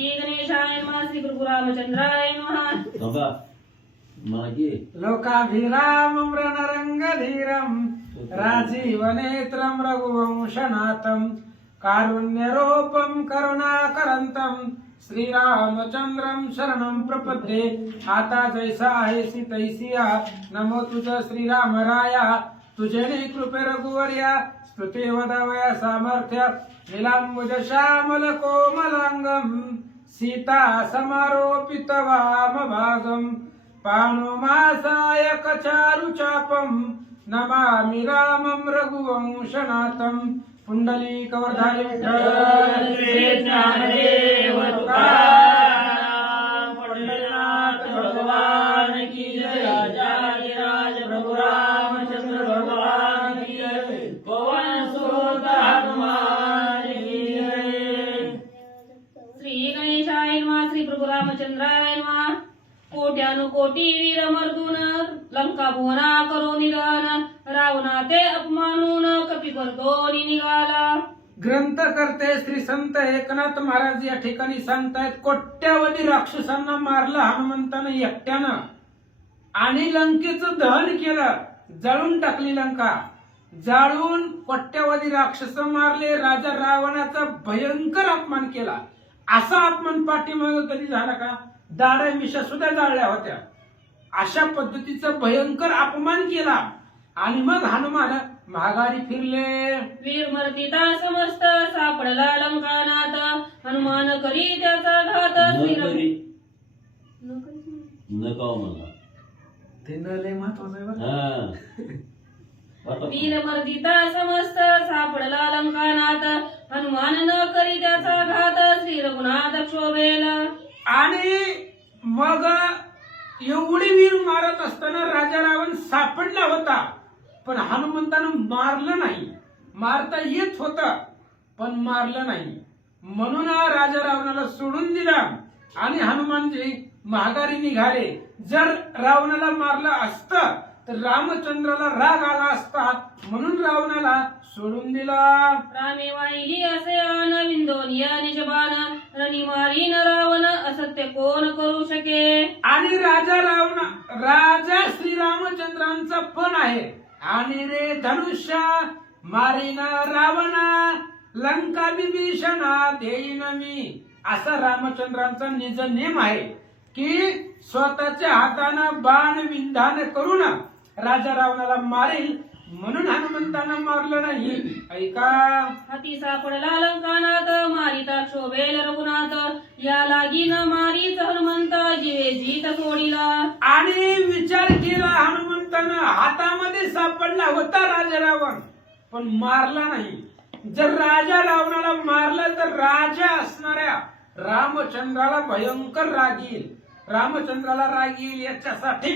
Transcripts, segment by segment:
श्री गणेशाय नमः श्री गुरुरामचंद्राय नमः लोकाभिरामं रणरंगधीरं राजीवनेत्रं रघुवंशनाथं कारुण्यरूपं करुणाकरंतं श्रीरामचंद्रं शरणं प्रपद्ये। आता जैसा आहेसी तैसिया नमो तुझ श्रीरामराया, तुझे कृपे रघुवर्या स्तुते वदवया सामर्थ्य नीलांबुज श्यामल कोमलांगम सीता समारोपित वामभागम पाणुमासाय कचारु चापम नमामि रामं रघुवंशनाथं पुंडलीकवर्धारी विठ्ठल श्री ज्ञानदेव तुकाराम पंढरीनाथ भगवान की जय। राजाधिराज प्रभु रामचंद्र भगवान की जय। पवन सुत हनुमान की जय। श्री गणेशाय नमः श्री प्रभु रामचंद्राय नमः। कोट्यानुकोटी वीर मर्दून लंका भुवना करो निदान, रावणा ते अपमानून कपिपर्दोनी निघाला। ग्रंथ करते श्री संत एकनाथ महाराज या ठिकाणी सांगतायत, कोट्यावधी राक्षसांना मारलं हनुमंतानं एकट्यानं आणि लंकेचं दहन केलं, जळून टाकली लंका, जाळून कोट्यावधी राक्षस मारले, राजा रावणाचा भयंकर अपमान केला। असा अपमान पाठीमागे कधी झाला का? दाढा मिशा सुद्धा जाळल्या होत्या। अशा पद्धतीचा भयंकर अपमान केला आणि मग हनुमान माघारी फिरले। वीर मर्दिता समस्त सापडला लंकानाथ, हनुमान करी त्याचा घात। ते न लय महत्वाचं आहे बरं। वीर मर्दिता समस्त सापडला लंकानाथ, हनुमान न करी त्याचा घात। श्री रघुनाथ क्षोभेला आणि मग एवढी वीर मारत असताना राजा रावण सापडला होता, पण हनुमंतानं मारलं नाही। मारता येत होत पण मारलं नाही, म्हणून राजा रावणाला सोडून दिला आणि हनुमानजी माघारी निघाले। जर रावणाला मारलं असतं तर रामचंद्राला राग आला असता, म्हणून रावणाला सोडून दिला। रामे वाहिली असे आन विंदोनिया निजबान, रणी मारी न रावण असत्य कोण करू शके। आणि राजा श्रीरामचंद्रांचा पण आहे, आणि रे धनुष्य मारीन रावणा, लंका विभीषणा देईन मी, असा रामचंद्रांचा निज नेम आहे की स्वतःच्या हातानं बाण विंधान करून राजा रावणाला मारेल, म्हणून हनुमंतानं मारलं नाही। ऐका, हाती सापडला लंकानाथ, मारिता क्षोभेल रघुनाथ, या लागी न मारीच हनुमंत, जीवे जीत सोडिला। आणि विचार केला हनुमंतानं, हातामध्ये सापडला होता राजा रावण पण मारला नाही। जर राजा रावणाला मारलं तर राजा असणाऱ्या रामचंद्राला भयंकर राग येईल, रामचंद्राला राग येईल, याच्यासाठी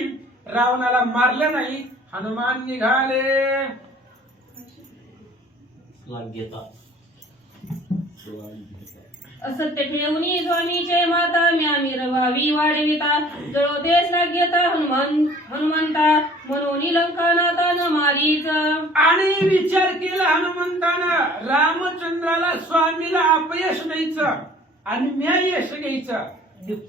रावणाला मारलं नाही। हनुमान निघाले। असत्य ठेवणी स्वामीचे माता, म्यामी रवावी वाढविता, जळो देश लाग्यता हनुमंता, म्हणून लंकानाथा न मारीच। आणि विचार केला हनुमंतानं, रामचंद्राला स्वामीला अपयश द्यायचं आणि म्या यश घ्यायचं,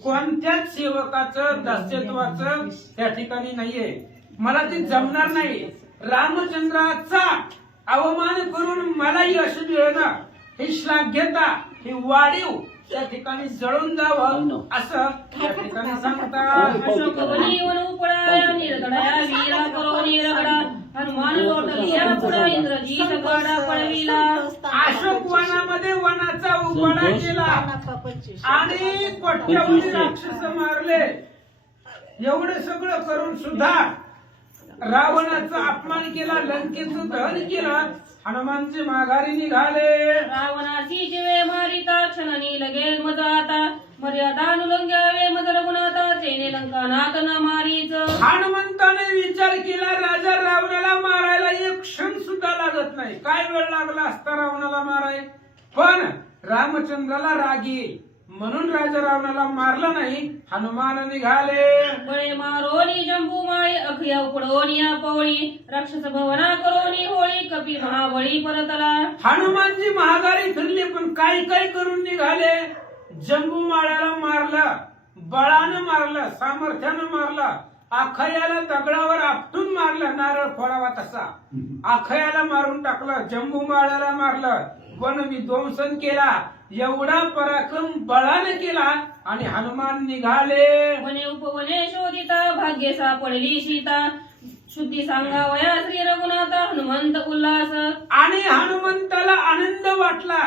कोणत्याच सेवकाचं दास्यत्वाचं त्या ठिकाणी नाहीये। मला ते जमणार नाही। रामचंद्राचा अवमान करून मला यश मिळणं, ही श्लाघ्यता, ही वाढीव त्या ठिकाणी जळून जावं असं त्या ठिकाणी सांगतात। अशोक बनी वन उपळाया निरगडाया वीरा करोनी रगडा, हनुमान लोटलिया पुढा इंद्रजीत गाडा पळविला। अशोक वनामध्ये वनाचा उपाडा केला आणि कोट्यावधी राक्षस मारले। एवढं सगळं करून सुद्धा रावणाचा अपमान केला, लंकेचं दहन केलं। हनुमानचे माघारी निघाले। रावणाची जीवे मारिता, क्षणनी लगेच मजाता, मर्यादा नुलंघ्यावे मज रघुनाथा, तेने लंकानाथ न मारीच। हनुमंताने विचार केला, राजा रावणाला मारायला एक क्षण सुद्धा लागत नाही, काय वेळ लागला असता रावणाला माराय, पण रामचंद्राला राग येईल म्हणून राजा रावणाला मारलं नाही। हनुमान निघाले। बळे मारोनी जंबू माळी, अखया उपडोनी पवळी, राक्षस भवना करोनी होळी, कपी महाबळी परतला। हनुमानजी महागारी फिरले पण काय काय करून निघाले, जंबूमाळ्याला मारलं, बळानं मारलं, सामर्थ्यानं मारलं, अखयाला दगडावर आपटून मारलं, नारळ फोडावा तसा अखयाला मारून टाकलं, जंबूमाळ्याला मारलं, वन विध्वंसन केला. एवढा पराक्रम बळाने केला आणि हनुमान निघाले. वने उपवने शोधिता भाग्य सापडली सीता. शुद्धी सांगावया श्री रघुनाथा हनुमंत उल्हास. आणि हनुमंताला आनंद वाटला,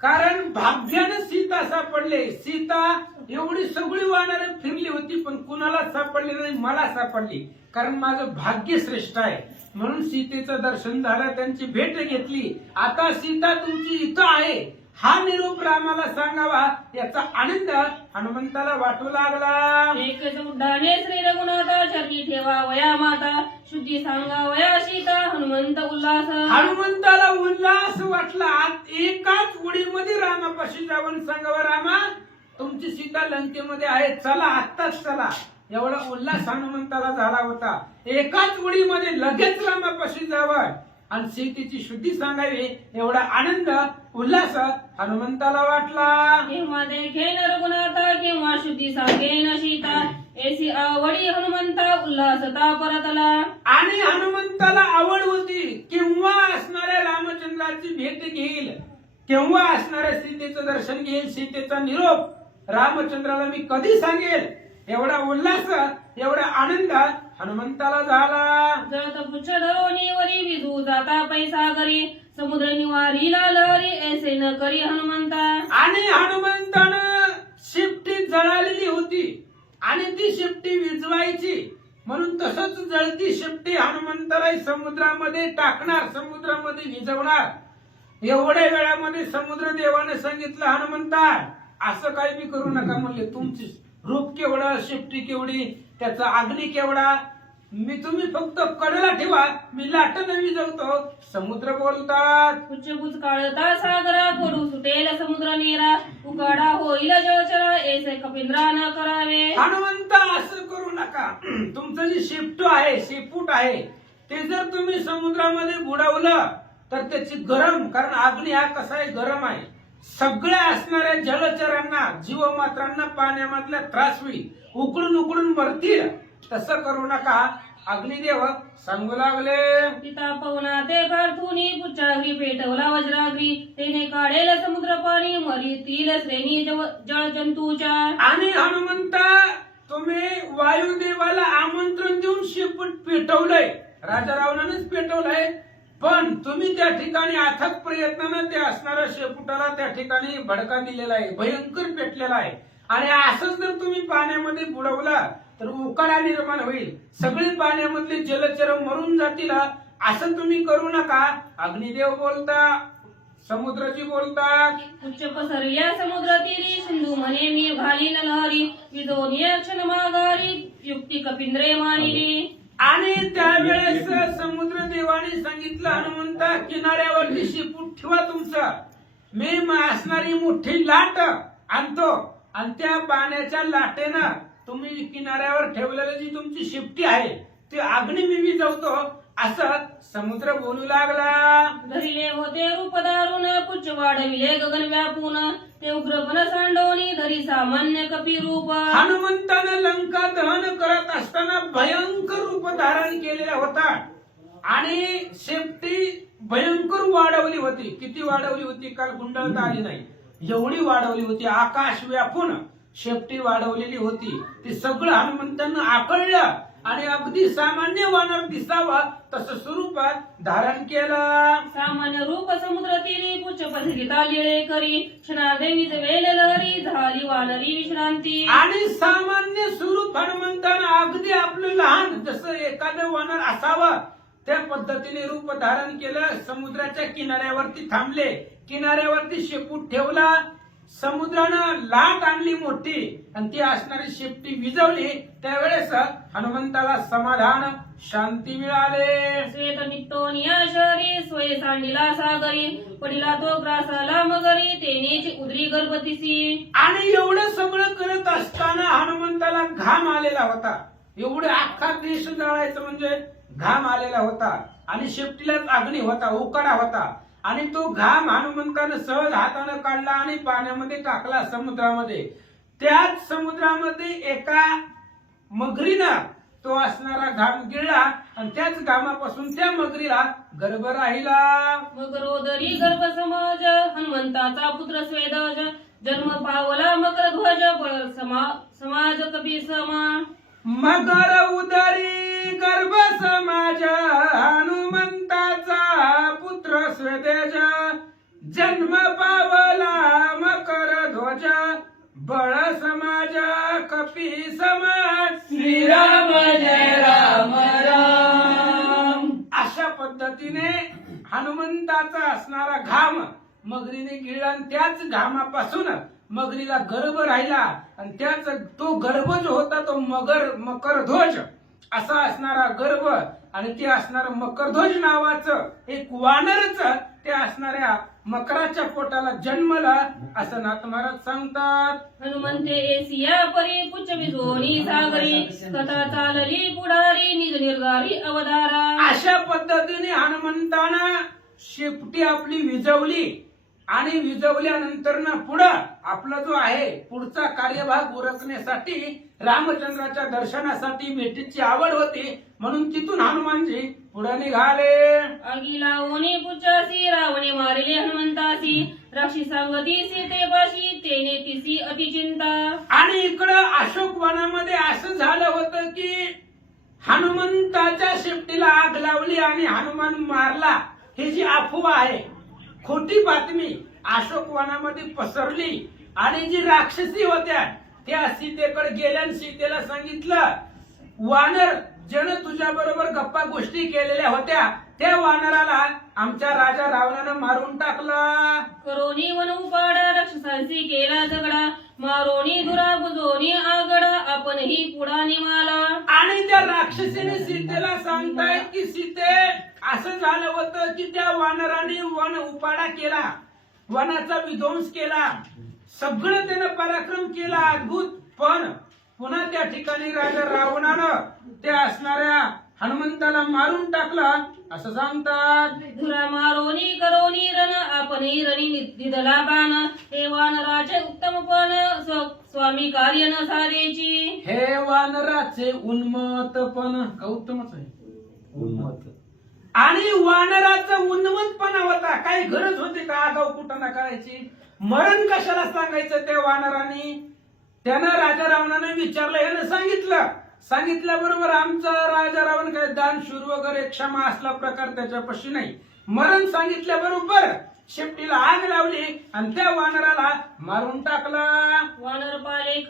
कारण भाग्यानं सीता सापडले. सीता एवढी सगळी वानरं फिरली होती, पण कुणाला सापडली नाही, मला सापडली, कारण माझं भाग्य श्रेष्ठ आहे. म्हणून सीतेचं दर्शन झालं, त्यांची भेट घेतली. आता सीता तुमची इथं आहे हा निरोप रामाला सांगावा, याचा आनंद हनुमंताला वाटू लागला. एकच उड्डाणे श्री रघुनाथा चरणी ठेवा वया माता. शुद्धी सांगावया सीता हनुमंत उल्हास. हनुमंताला उल्हास वाटला. एकाच उडीमध्ये रामापाशी जाऊन सांगावं, रामा तुमची सीता लंकेमध्ये आहे, चला आत्ताच चला. एवढा उल्हास हनुमंताला झाला होता. एकाच उडीमध्ये लगेच रामापाशी जावं आणि सीतेची शुद्धी सांगावी, एवढा आनंद उल्हास हनुमंताला वाटला. केव्हा देखेन रघुनाथा केव्हा शुद्धी सांगेन सीता. ऐसी आवडी हनुमंता उल्हासता परतला. आणि हनुमंताला आवड होती, केव्हा असणाऱ्या रामचंद्राची भेट घेईल, केव्हा असणाऱ्या सीतेचं दर्शन घेईल, सीतेचा निरोप रामचंद्राला मी कधी सांगेल. एवढा उल्हास, एवढा आनंद हनुमंताला झाला. जळत पुच्छ धरोनी वरी विजू जाता पैसा घरी. समुद्र निवारीला लहरी ऐसे न करी हनुमंता. आणि हनुमंतानं शिपटी जळालेली होती आणि ती शिपटी विजवायची, म्हणून तसंच जळती शिपटी हनुमंताला समुद्रामध्ये टाकणार, समुद्रामध्ये विजवणार. एवढ्या वेळामध्ये समुद्र देवाने सांगितलं, हनुमंता असं काही बी करू नका. म्हणले तुमची रूप केवढं, शिपटी केवढी, त्याचा अग्नी केवढा, तुम्ही फक्त कडेला ठेवा, मी लाटणं विजवतो. समुद्र बोलतात, उच्चभुज काळता सागरा कोडू सुटेल समुद्र नेरा. उकाडा होईल जळचरा ऐसे कपिंद्रा न करावे. हनुमंत असं करू नका. तुमचं जे शेपटू आहे, शेपूट आहे, ते जर तुम्ही समुद्रामध्ये बुडवलं तर त्याची गरम, कारण अग्नी हा कसा आहे, गरम आहे, सगळ्या असणाऱ्या जलचरांना, जीवमात्रांना पाण्यामधला त्रास होईल, उकडून उकडून मरतील. तसं करू नका. अग्निदेव सांगू लागले, पिता पवना ते पार्थुनी पुच्छाग्री पेटवला वज्राग्री. तेने काढेल समुद्र पाणी मरीतील श्रेणी जळ जंतूच्या. आणि हनुमंता तुम्ही वायुदेवाला आमंत्रण देऊन शेपूट पेटवलंय, राजा रावणानेच पेटवलंय, पण तुम्ही त्या ठिकाणी अथक प्रयत्नानं ते असणाऱ्या शेपुटाला त्या ठिकाणी भडका दिलेला आहे, भयंकर पेटलेला आहे. आणि असंच जर तुम्ही पाण्यामध्ये बुडवला तर उकाडा निर्माण होईल, सगळे पाण्यामधले जलचर मरून जातील. असं तुम्ही करू नका. अग्निदेव बोलता, समुद्राची बोलतात, उच्च पसरल्या समुद्र तीरी. सिंधू म्हणे मी घालीन लहरी. विजोनिय क्षण माघारी युक्ती कपिंद्रे मानिली. आणि त्यावेळेस समुद्र देवाने सांगितलं, हनुमंता किनाऱ्यावरती शेपूट ठेवा तुमचं, मी असणारी मोठी लाट आणतो आणि त्या पाण्याच्या लाटेनं तुम्ही किनाऱ्यावर ठेवलेली जी तुमची शिपटी आहे ती अग्नी मी विजवतो. असं समुद्र बोलू लागला. धरिले होते रूप दारुण पुच्छ वाढविले गगन व्यापून. ते उग्रपण सांडोनी धरी सामान्य कपी रूप. हनुमंतानं लंका दहन करत असताना भयंकर रूप धारण केलेला होता आणि शेपटी भयंकर वाढवली होती. किती वाढवली होती, काल गुंडाळता आली नाही, एवढी वाढवली होती. आकाश व्यापून शेपटी वाढवलेली होती. ते सगळं हनुमंतांना आकळलं आणि अगदी सामान्य वानर दिसावा तसं स्वरूपात धारण केलं. सामान्य रूप समुद्र तीरी पुच्छ पथगिता लिळे करी. क्षणादेवी वेल लहरी झाली वानरी विश्रांती. आणि सामान्य स्वरूप हनुमंतानं अगदी आपलं लहान जसं एखादं वानर असावं त्या पद्धतीने रूप धारण केलं. समुद्राच्या किनाऱ्यावरती थांबले, किनाऱ्यावरती शेपूट ठेवला, समुद्रानं लाट आणली मोठी आणि ती असणारी शेपटी विजवली. त्यावेळेस हनुमंताला समाधान, शांती मिळाले. श्वेत नित्तोनिया शहरी स्वय सांडिला सागरी. पडिला तो ग्रासाला मगरी तेनेची उदरी गर्भतीसी. आणि एवढं सगळं करत असताना हनुमंताला घाम आलेला होता. एवढं अख्खा देश जळायचं म्हणजे घाम आलेला होता आणि शेपटीलाच अग्नी होता, उकाडा होता. आणि तो घाम हनुमंतानं सहज हातानं काढला आणि पाण्यामध्ये टाकला समुद्रामध्ये. त्याच समुद्रामध्ये एका मगरीनं तो असणारा घाम गिळला आणि त्याच घामापासून त्या मगरीला गर्भ राहिला. मकरोदरी गर्भ समाज हनुमंताचा पुत्र स्वेदज जन्म पावला मकर ध्वज बळ समाज कपी समा. मगर उदरी गर्भ समाज हनुमंताचा पुत्र स्वेदेज जन्म पावला मकर ध्वज बळ समाज कपी समाज. श्रीराम जय राम राम. अशा पद्धतीने हनुमंताचा असणारा घाम मगरीने गिळला आणि त्याच घामापासून मगरीला गर्भ राहिला आणि त्याच तो गर्भ जो होता तो मकरध्वज असा असणारा गर्भ आणि ते असणारं मकरध्वज नावाचं एक वानरच त्या असणाऱ्या मकराच्या पोटाला जन्मला असं नाथ महाराज सांगतात. हनुमंते एसिया परी कुच विजोनी सागरी कथा चालली पुढारी निज निर्धारी अवतारा. अशा पद्धतीने हनुमंतानं शेपटी आपली विजवली आणि विजवल्यानंतर ना पुढं आपला जो आहे पुढचा कार्यभाग उरकण्यासाठी रामचंद्राच्या दर्शनासाठी भेटीची आवड होती म्हणून तिथून हनुमानजी पुढे निघाले. आगी लावणी पुचासी रावणे मारिले हनुमंतासी राक्षी सांगती सीतेपाशी तेने तिसी अतिचिंता. आणि इकडं अशोक वनामध्ये असं झालं होतं की हनुमंताच्या शेपटीला आग लावली आणि हनुमान मारला ही जी अफवा आहे खोटी बातमी अशोक वनामध्ये पसरली आणि जी राक्षसी होत्या त्या सीतेकडे गेल्या आणि सीतेला सांगितलं वानर ज्यानं तुझ्या बरोबर गप्पा गोष्टी केलेल्या होत्या त्या वानराला आमच्या राजा रावणानं मारून टाकला. करोनी वन उपाडा राक्षसांशी केला झगडा मारोनी दुरा बुजोनी आगडा आपणही पुढा निमाला. आणि त्या राक्षसीने सीतेला सांगतायत की सीते असं झालं होतं की त्या वानराने वन उपाडा केला वनाचा विध्वंस केला सगळं त्यानं पराक्रम केला अद्भुत पण पुन्हा त्या ठिकाणी राजा रावणानं त्या असणाऱ्या हनुमंताला मारून टाकला असं सांगतात. धुरा मारोनी करोनी रण आपणही रणी दिदला बाण हे वानराचे उत्तमपण स्वामी कार्य न सारेची. हे वानराचे उन्मत्तपण का उत्तमच आहे उन्मत्त आणि वानराचं उन्मत्तपणा होता काही गरज होती का आगाऊ कुटाणा करायची मरण कशाला सांगायचं त्या वानरांनी. त्यानं राजा रावणाने विचारलं यानं सांगितल्याबरोबर आमचा राजा रावण काय दानशूर वगैरे क्षमा असला प्रकार त्याच्यापाशी नाही. मरण सांगितल्याबरोबर शेपटीला आग लावली आणि त्या वानराला मारून टाकला. वानर पाले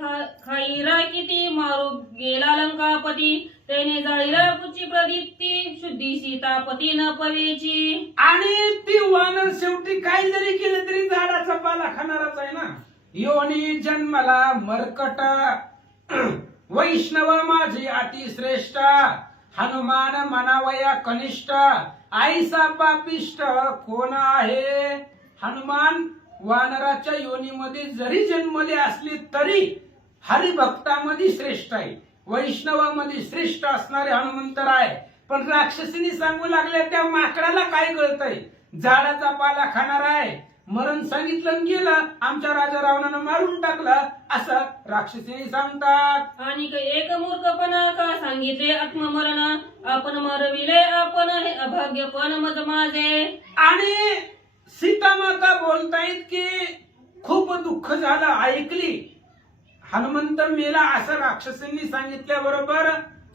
खाईरा किती मारू गेला लंकापती त्याने जाळीला पुची प्रदीप्ती शुद्धी सीतापती न पवेची. आणि ती वानर शेवटी काय जरी केलं तरी झाडाचा पाला खाणारच आहे ना. योनी जन्मला मरकट वैष्णव माझी अति श्रेष्ठ हनुमान मनावया कनिष्ठ आईसा पापिष्ट कोण आहे. हनुमान वानराच्या योनीमध्ये जरी जन्मले असली तरी हरिभक्तामध्ये श्रेष्ठ आहे वैष्णवामध्ये श्रेष्ठ असणारे हनुमंतर आहे. पण राक्षसीने सांगू लागले त्या माकडाला काय कळतंय झाडाचा पाला खाणार आहे मरण सांगितलं गेलं आमच्या राजा रावणानं मारून टाकलं असं राक्षसीने सांगतात. आणि एक मूर्खपणा का सांगितले आत्ममरण आपण मरविले आपण हे अभाग्यपण मज माझे. आणि सीतामाता बोलतायत की खूप दुःख झालं ऐकली हनुमंत मेला असं राक्षसींनी सांगितल्याबरोबर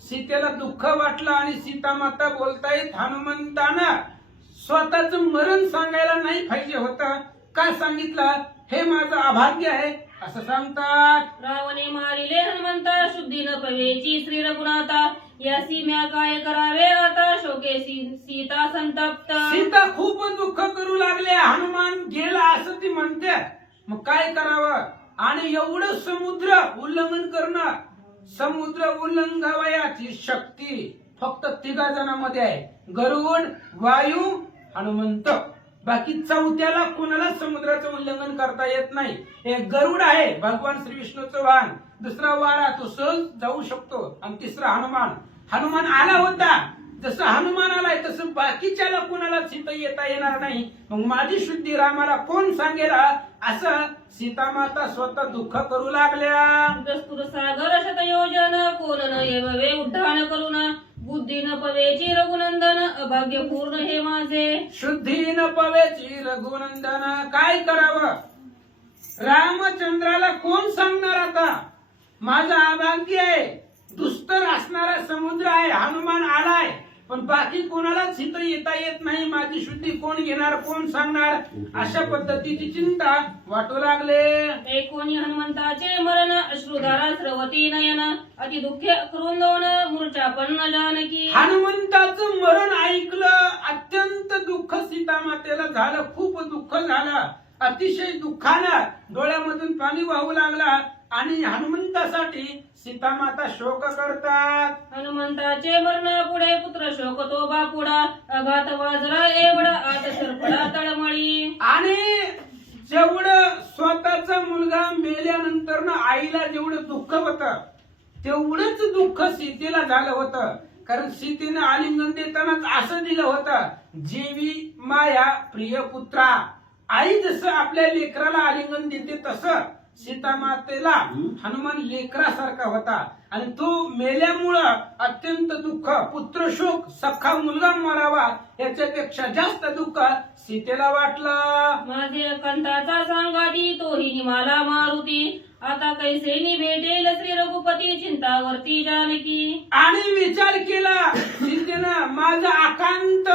सीतेला दुःख वाटलं आणि सीतामाता बोलतायत हनुमंतानं स्वतःच मरण सांगायला नाही पाहिजे होतं का सांगितलं हे माझं अभाग्य आहे असं सांगतात. रावणे मारिले हनुमंता शुद्धी न पवेची श्री रघुनाथा यासी म्या काय करावे आता शोके सीता संतप्त. सीता खूप दुःख करू लागले हनुमान गेला असं ती म्हणते मग काय करावं आणि एवढं समुद्र उल्लंघन करणं समुद्र उल्लंघावयाची शक्ती फक्त तिघा जणांमध्ये आहे गरुड वायू हनुमंत. बाकी चौथ्याला कोणाला समुद्राचं उल्लंघन करता येत नाही. एक गरुड आहे भगवान श्री विष्णूचं वाहन दुसरा वारा तो सहज जाऊ शकतो आणि तिसरा हनुमान आला होता जसं हनुमान आलाय तसं बाकीच्याला कोणाला सीता येता येणार नाही, मग माझी शुद्धी रामाला कोण सांगेल असं सीतामाता स्वतः दुःख करू लागल्या. दस्तुर सागर शतयोजन कोण न येववे उड्डाण करून बुद्धी न पवेची रघुनंदन अभाग्य पूर्ण हे माझे. शुद्धी न पवेची रघुनंदन काय करावं, रामचंद्राला कोण सांगणार आता, माझं अभाग्य आहे, दुस्तर असणारा समुद्र आहे, हनुमान आलाय पण बाकी कोणालाच इथं येता येत नाही, माझी शुद्धी कोण घेणार, कोण सांगणार, अशा पद्धतीची चिंता वाटू लागले. एकोणी हनुमंताचे मरण अश्रुधारा स्रवती नयन अति दुःख क्रुंदोन मूर्छापन्न जानकी. हनुमंताचं मरण ऐकलं, अत्यंत दुःख सीतामातेला झालं, खूप दुःख झालं, अतिशय दुःखानं डोळ्यामधून पाणी वाहू लागला आणि हनुमंतासाठी सीतामाता शोक करतात. हनुमंताचे मरण पुढे पुत्र शोक तो बापुडा अघात वाजरा एवढा आत सरपडा तळमळी. आणि जेवढं स्वतःचा मुलगा मेल्यानंतर ना आईला जेवढं दुःख होतं तेवढंच दुःख सीतेला झालं होतं, कारण सीतेनं आलिंगन देतानाच असं दिलं होतं, जेवी माया प्रिय पुत्रा. आई जसं आपल्या लेकराला आलिंगन देते तसं सीतामातेला हनुमान लेकरासारखा होता आणि तो मेल्यामुळं अत्यंत दुःख, पुत्रशोक, सख्खा मुलगा मरावा याच्यापेक्षा जास्त दुःख सीतेला वाटलं. माझे कंठाचा सांगाती तोही निमाला मारुती आता कैसेनी भेटेल श्री रघुपती चिंतावरती जानकी. आणि विचार केला सीतेनं, माझा आकांत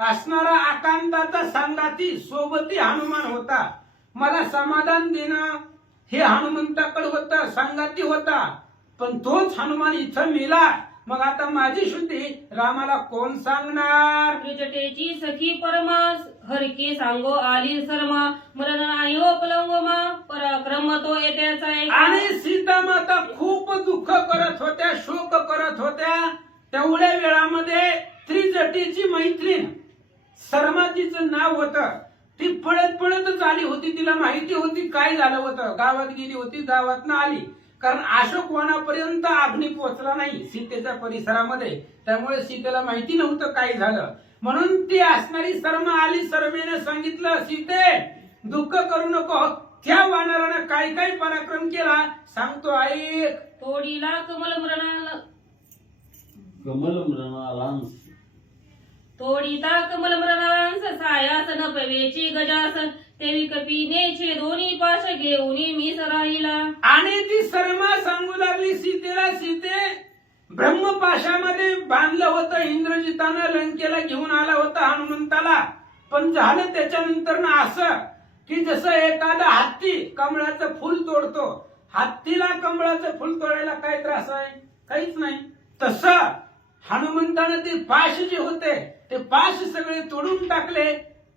असणारा आकांताचा सांगाती सोबती हनुमान होता, मला समाधान देणं हे हनुमंताकडे होतं, सांगाती होता, पण तोच हनुमान इथं मेला, मग आता माझी शुद्धी रामाला कोण सांगणार. त्रिजटेची सखी परमास हरके सांगो आली शर्मा मरण नाही हो पलंगमा पराक्रम तो येत्याचा. आणि सीतामाता खूप दुःख करत होत्या, शोक करत होत्या. तेवढ्या वेळामध्ये त्रिजटेची मैत्रीण शर्मा तिचं नाव होतं, ती पळत पळतच आली होती, तिला माहिती होती काय झालं होतं, गावात गेली होती, गावातनं आली, कारण अशोक वनापर्यंत अग्नी पोहोचला नाही सीतेच्या परिसरामध्ये, त्यामुळे सीतेला माहिती नव्हतं काय झालं, म्हणून ती असणारी शर्मा आली. शर्मेने सांगितलं, सीते दुःख करू नको, त्या वानरानं काय काय पराक्रम केला सांगतो ऐक. तोडीला कमल मृणालांस तोडीता कमल मृणालांस सायास न पवेची गजास तेवी कपीनेचे दोन्ही पाश घेऊन मी सराहिला. आणि ती शर्मा सांगू लागली सीतेला, सीते ब्रह्मपाशामध्ये बांधलं होतं इंद्रजितानं, लंकेला घेऊन आला होता हनुमंताला, पण झालं त्याच्यानंतर ना असं की जसं एखादा हत्ती कमळाचं फुल तोडतो, हत्तीला कमळाचं फुल तोडायला काय त्रास आहे, काहीच नाही, तसं हनुमंतानं ते पाश जे होते ते पाश सगळे तोडून टाकले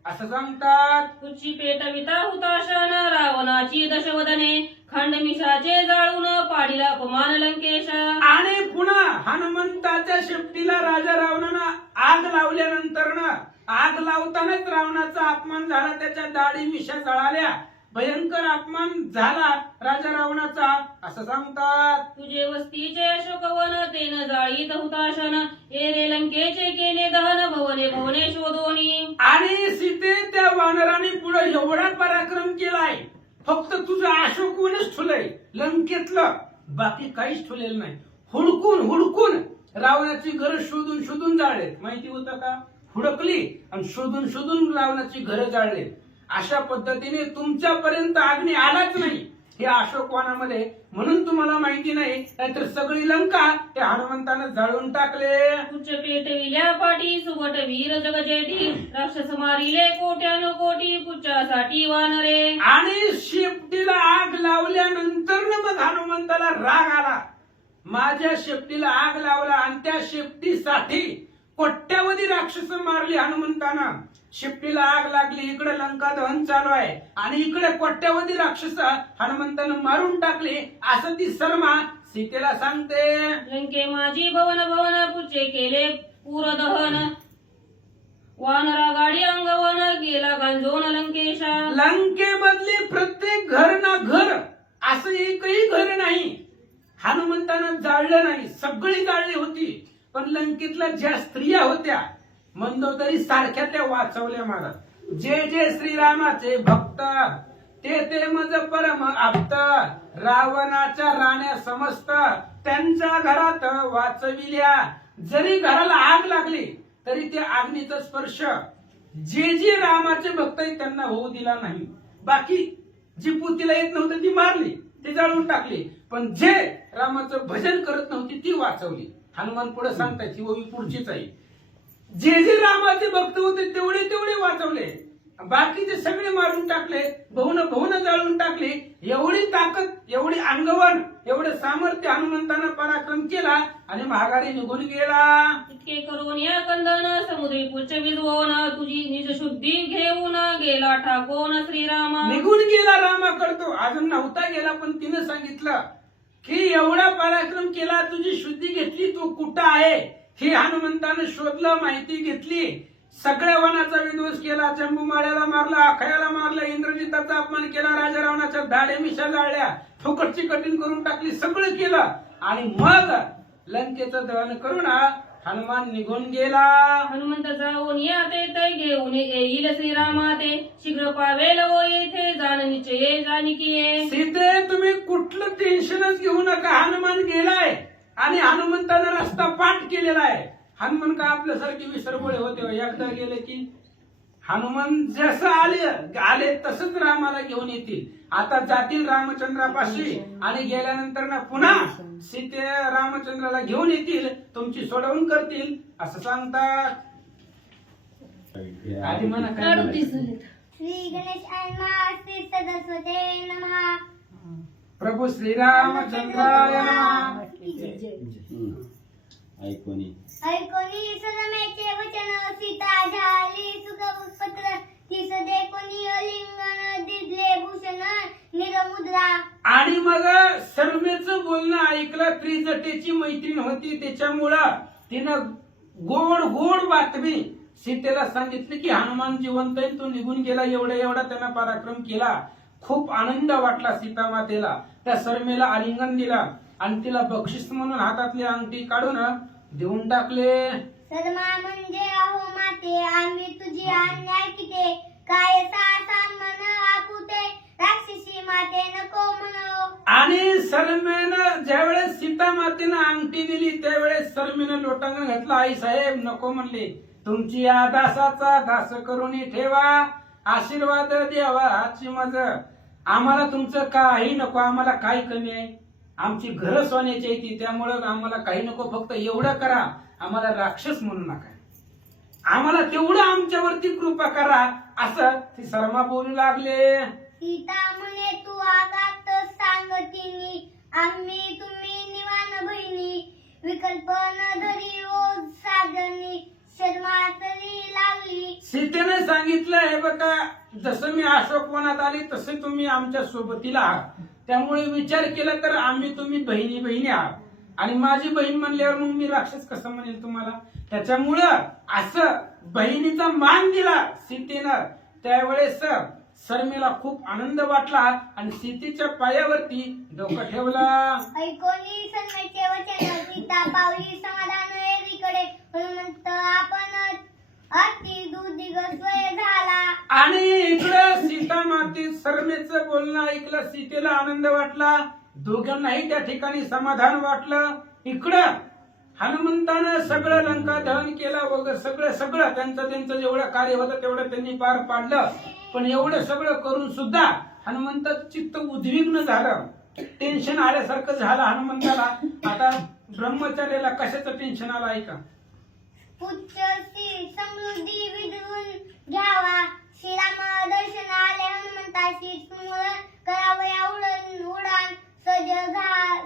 असं सांगतात. तुझी पेटविता हुताशन रावणाची दशवदने खंडमिषाचे जाळून पाडीला अपमान लंकेश. आणि पुन्हा हनुमंताच्या शेपटीला राजा रावणानं आग लावल्यानंतर ना आग लावतानाच रावणाचा अपमान झाला, त्याच्या दाढी मिशा जळाल्या, भयंकर अपमान झाला राजा रावणाचा असं सांगतात. तुझे वस्तीचे अशोकवन तेन जाळीत हुताशन एरे लंकेचे केले दहन भवने भवने शोधोनी. आणि सीते त्या वानराने पुढे एवढा पराक्रम केलाय, फक्त तुझं अशोकवनच ठुलय लंकेतलं, बाकी काहीच ठुलेलं नाही. हुडकून हुडकून रावणाची घरं शोधून शोधून जाळलेत, माहिती होतं का, हुडकली आणि शोधून शोधून रावणाची घरं जाळले. अशा पद्धतीने तुमच्यापर्यंत अग्नी आलाच नाही हे अशोकवनामध्ये, म्हणून तुम्हाला माहिती नाही, नाहीतर सगळी लंका त्या हनुमंतानं जाळून टाकले. उच्च पेटविल्या पाठी सुबट वीर जगजेठी राक्षस मारिले कोट्यानो कोटी पुच्चासाठी वानरे. आणि शेपटीला आग लावल्यानंतर मग हनुमंताला राग आला, माझ्या शेपटीला आग लावला आणि त्या शेपटीसाठी कोट्यावधी राक्षस मारली हनुमंतानं. शेपटीला आग लागली, इकडे लंका दहन चालू आहे आणि इकडे कोट्यावधी राक्षस हनुमंतानं मारून टाकले असं ती शर्मा सीतेला सांगते. लंके माझी भवन भवन पुच्चे केले पूर दहन वानरा गाडी अंगवन गेला गांजोन लंकेशा. लंकेमधली प्रत्येक घर ना घर असं एकही घर नाही हनुमंतानं जाळलं नाही, सगळी जाळली होती. पण लंकेतल्या ज्या स्त्रिया होत्या मंदोदरी सारख्या त्या वाचवल्या महाराज. जे जे श्रीरामाचे भक्त ते मज परम आप्त, रावणाच्या राण्या समस्त त्यांच्या घरात वाचविल्या. जरी घराला आग लागली तरी त्या आग्नीचा स्पर्श जे जे रामाचे भक्त आहेत त्यांना होऊ दिला नाही. बाकी जी पुतीला येत नव्हती ती मारली, ती जाळून टाकली, पण जे रामाचं भजन करत नव्हती ती वाचवली. हनुमान पुढे सांगताय ती ओवी पुढचीच आहे. जे जे रामाचे भक्त होते तेवढे तेवढे वाचवले, बाकीचे सगळे मारून टाकले, बहुन जाळून टाकले. एवढी ताकद, एवढी अंगवण, एवढे सामर्थ्य हनुमंतानं पराक्रम केला आणि महागारी निघून गेला. इतके करून या कंदन समुद्री पुच्छ विजवून तुझी निज शुद्धी घेऊन गेला ठाकून श्रीरामा. निघून गेला रामाकडतो, अजून नव्हता गेला पण तिनं सांगितलं की एवढा पराक्रम केला, तुझी शुद्धी घेतली, तू कुठं आहे हे हनुमंतानं शोधलं, माहिती घेतली. सगळ्या वनाचा विध्वंस केला, चंबूमाळ्याला मारला, अखयाला मारला, इंद्रजिताचा अपमान केला, राजा रावणाच्या दाढे मिशा जाळल्या, फुकटची कठीण करून टाकली, सगळं केलं आणि मग लंकेचं दहन करून हनुमान निघून गेला. हनुमंत जाऊन या ते घेऊन येईल श्रीरामा ते शीघ्र पावेल ओ येथे जाण निश्चये जाणकीये. सीते तुम्ही कुठलं टेन्शनच घेऊ नका, हनुमान गेलाय आणि हनुमंतानं रस्ता पाठ केलेला आहे. हनुमान का आपल्यासारखे विसरबोळे होते, एकदा गेले की हनुमान जसं आले तसंच रामाला घेऊन येतील. आता जातील रामचंद्रापाशी आणि गेल्यानंतर ना पुन्हा सीते रामचंद्राला घेऊन येतील, तुमची सोडवून करतील असं सांगतात. आधी म्हणा काय म्हणायचं? श्री गणेशाय नमः, श्री सरस्वते नमः, प्रभू श्रीरामचंद्राय नमः. ऐकोनी सदमेचे वचन, सीता झाली सुखपुत्र, तिस देखोनी अलिंगन, दिसले भूषण निरमुद्रा. आणि मग सर्वेचं बोलणं ऐकलं, त्रिजटेची मैत्रीण होती त्याच्यामुळं तिनं गोड गोड बातमी सीतेला सांगितली की हनुमान जिवंत आहे, तो निघून गेला. एवढा त्यांना पराक्रम केला. खूप आनंद वाटला सीता मातेला. त्या सर्मेला आलिंगन दिला आणि तिला बक्षीस म्हणून हातातली अंगठी काढून देऊन टाकले. सदमा म्हणजे अहो माते, आम्ही तुझी अन्याय किते, काय सासान मन आपुते, राक्षसी माते नको म्हणो. आणि सर्मेनं ज्यावेळेस सीता मातेनं अंगठी दिली त्यावेळेस सर्मेनं लोटांगण घातलं. आई साहेब नको म्हणले, तुमची या दासाचा दास करून ठेवा, आशीर्वाद द्यावा. आजची मज आम्हाला तुमचं काही नको, आम्हाला काय कमी आहे, आमची घरं सोन्याची आहे, त्यामुळं आम्हाला काही नको, फक्त एवढं करा, आम्हाला राक्षस म्हणू नका, आम्हाला तेवढं आमच्यावरती कृपा करा असं ती शर्मा बोलू लागले. सीता म्हणे तू आगात सांगतीनी, आम्ही तुम्ही निवान बहिणी, विकल्प न धरी रोज साजनी, शर्मा तरी लागली. सीतेने सांगितलं हे बघा, जसं मी अशोकवनात आले तसे तुम्ही आमच्या सोबतीला आहात, त्यामुळे विचार केला तर आम्ही तुम्ही बहिणी आहात आणि माझी बहीण म्हणल्यावर मग मी राक्षस कसं म्हणेल तुम्हाला. त्याच्यामुळं असं बहिणीचा मान दिला सीतेनं. त्यावेळेस शर्मेला खूप आनंद वाटला आणि सीतेच्या पायावरती डोकं ठेवला. ऐकोनी सन्मेचे वचन, सीता पावली समाधान एकीकडे, हनुमंत आपण अति दुर्दिग स्वय झाला. आणि इकडं सीता माती शर्मेचं बोलणं ऐकलं, सीतेला आनंद वाटला, दोघांनाही त्या ठिकाणी समाधान वाटलं. इकडं हनुमंतानं सगळं लंका दहन केलं वगैरे सगळं त्यांचं जेवढं कार्य होतं तेवढं त्यांनी पार पाडलं. पण एवढं सगळं करून सुद्धा हनुमंताचं चित्त उद्विग्न झालं, टेन्शन आल्यासारखं झालं हनुमंताला. आता ब्रह्मचार्याला कशाचं टेन्शन आलं ऐका. पुत्रची समृद्धी विधवून घ्यावा, श्रीराम दर्शन आले हनुमंताशी, स्मरण करावया उडान सज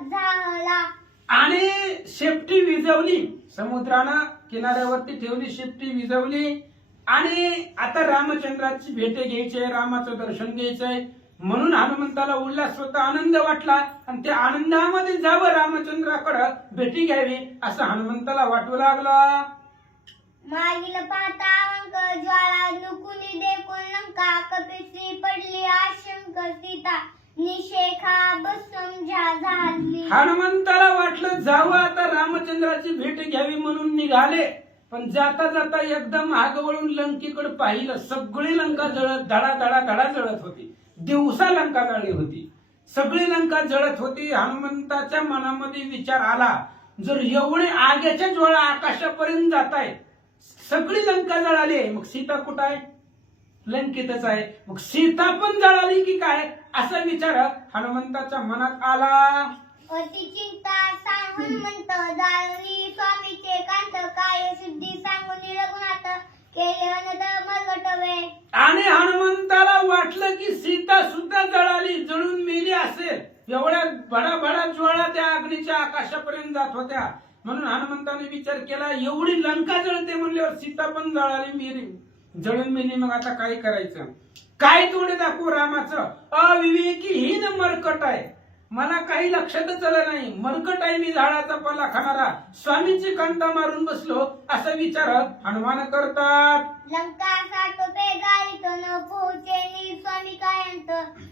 झाला. आणि शेपटी विजवली, समुद्रानं किनाऱ्यावरती ठेवली, शेपटी विजवली. आणि आता रामचंद्राची भेट घ्यायची आहे, रामाचं दर्शन घ्यायचंय म्हणून हनुमंताला उल्हास होता, आनंद वाटला आणि त्या आनंदामध्ये जावं रामचंद्राकडं भेटी घ्यावी असं हनुमंताला वाटू लागला. मागील पाहता अंक ज्वाला नुकुली देखून लंका, कपिश्री पडली आशंक सीता, निशेखा भस्म झाली. हनुमंताला वाटलं जावं आता रामचंद्राची भेट घ्यावी म्हणून निघाले, पण जाता जाता एकदम मागं वळून लंकेकडे पाहिलं. सगळी लंका जळत धडा धडा धडा जळत होती. दिवसा लंका जळली होती, सगळी लंका जळत होती. हनुमंताच्या मनामध्ये विचार आला, जर एवढे आग्याच्या ज्वाळा आकाशापर्यंत जात आहे, सगळी लंका जळाली, मग सीता कुठं आहे? लंकेतच आहे. मग सीता पण जळाली की काय, असा विचार हनुमंताच्या मनात आला. अति चिंता हनुमंत जाळली स्वामीचे कांत, काय सिद्धी सांगून रघुनाथ केले अनद मरगटवे. आणि हनुमंताला वाटलं की सीता सुद्धा जळाली, जळून मेली असेल. एवढ्या भडा भडा ज्वाळा त्या अग्नीच्या आकाशापर्यंत जात होत्या. म्हणून हनुमंताने विचार केला, एवढी लंका जळते म्हणल्यावर सीता पण जळाली, मेली, जळून मेली, मग आता काय करायचं? काय तोंड दाखवू रामाचं? अविवेकीहीन मरकट आहे, मला काही लक्षातच आलं नाही. मरकट आहे मी, झाडाचा पाला खाणारा, स्वामींची कंटा मारून बसलो, असा विचार हनुमान करतात. लंका साठोपे गाळीत न पोहोचे स्वामी कायंत,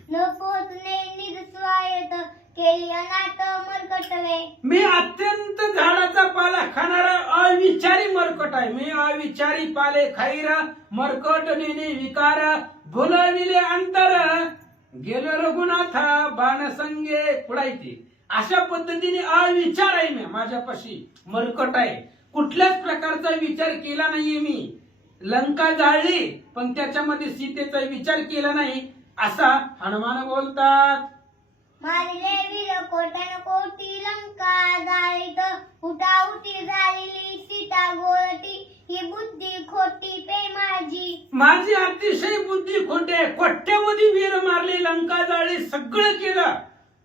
न पोहोचणे निज स्वायत केली अनाथ मरकटवे. मी अत्यंत झाडाचा पाला खाणारा अविचारी मरकट आहे. मी अविचारी पाले खाईर, मरकट नेने विकार, भुलविले अंतर, गेलो रघुनाथा बाणसंगे पुढायचे. अशा पद्धतीने अविचार आहे मी, माझ्यापाशी मरकट आहे. कुठल्याच प्रकारचा विचार केला नाहीये मी. लंका जाळली पण त्याच्यामध्ये सीतेचा विचार केला नाही, असा हनुमान बोलतात. मारिले वीर कोट्यान कोटी लंका जाळीत, उठाउटी झालेली सीता गोरटी, ही बुद्धी खोटी पे माझी. माझी अतिशय बुद्धी खोटे, कोट्यवधी वीर मारले, लंका जाळली, सगळं केलं,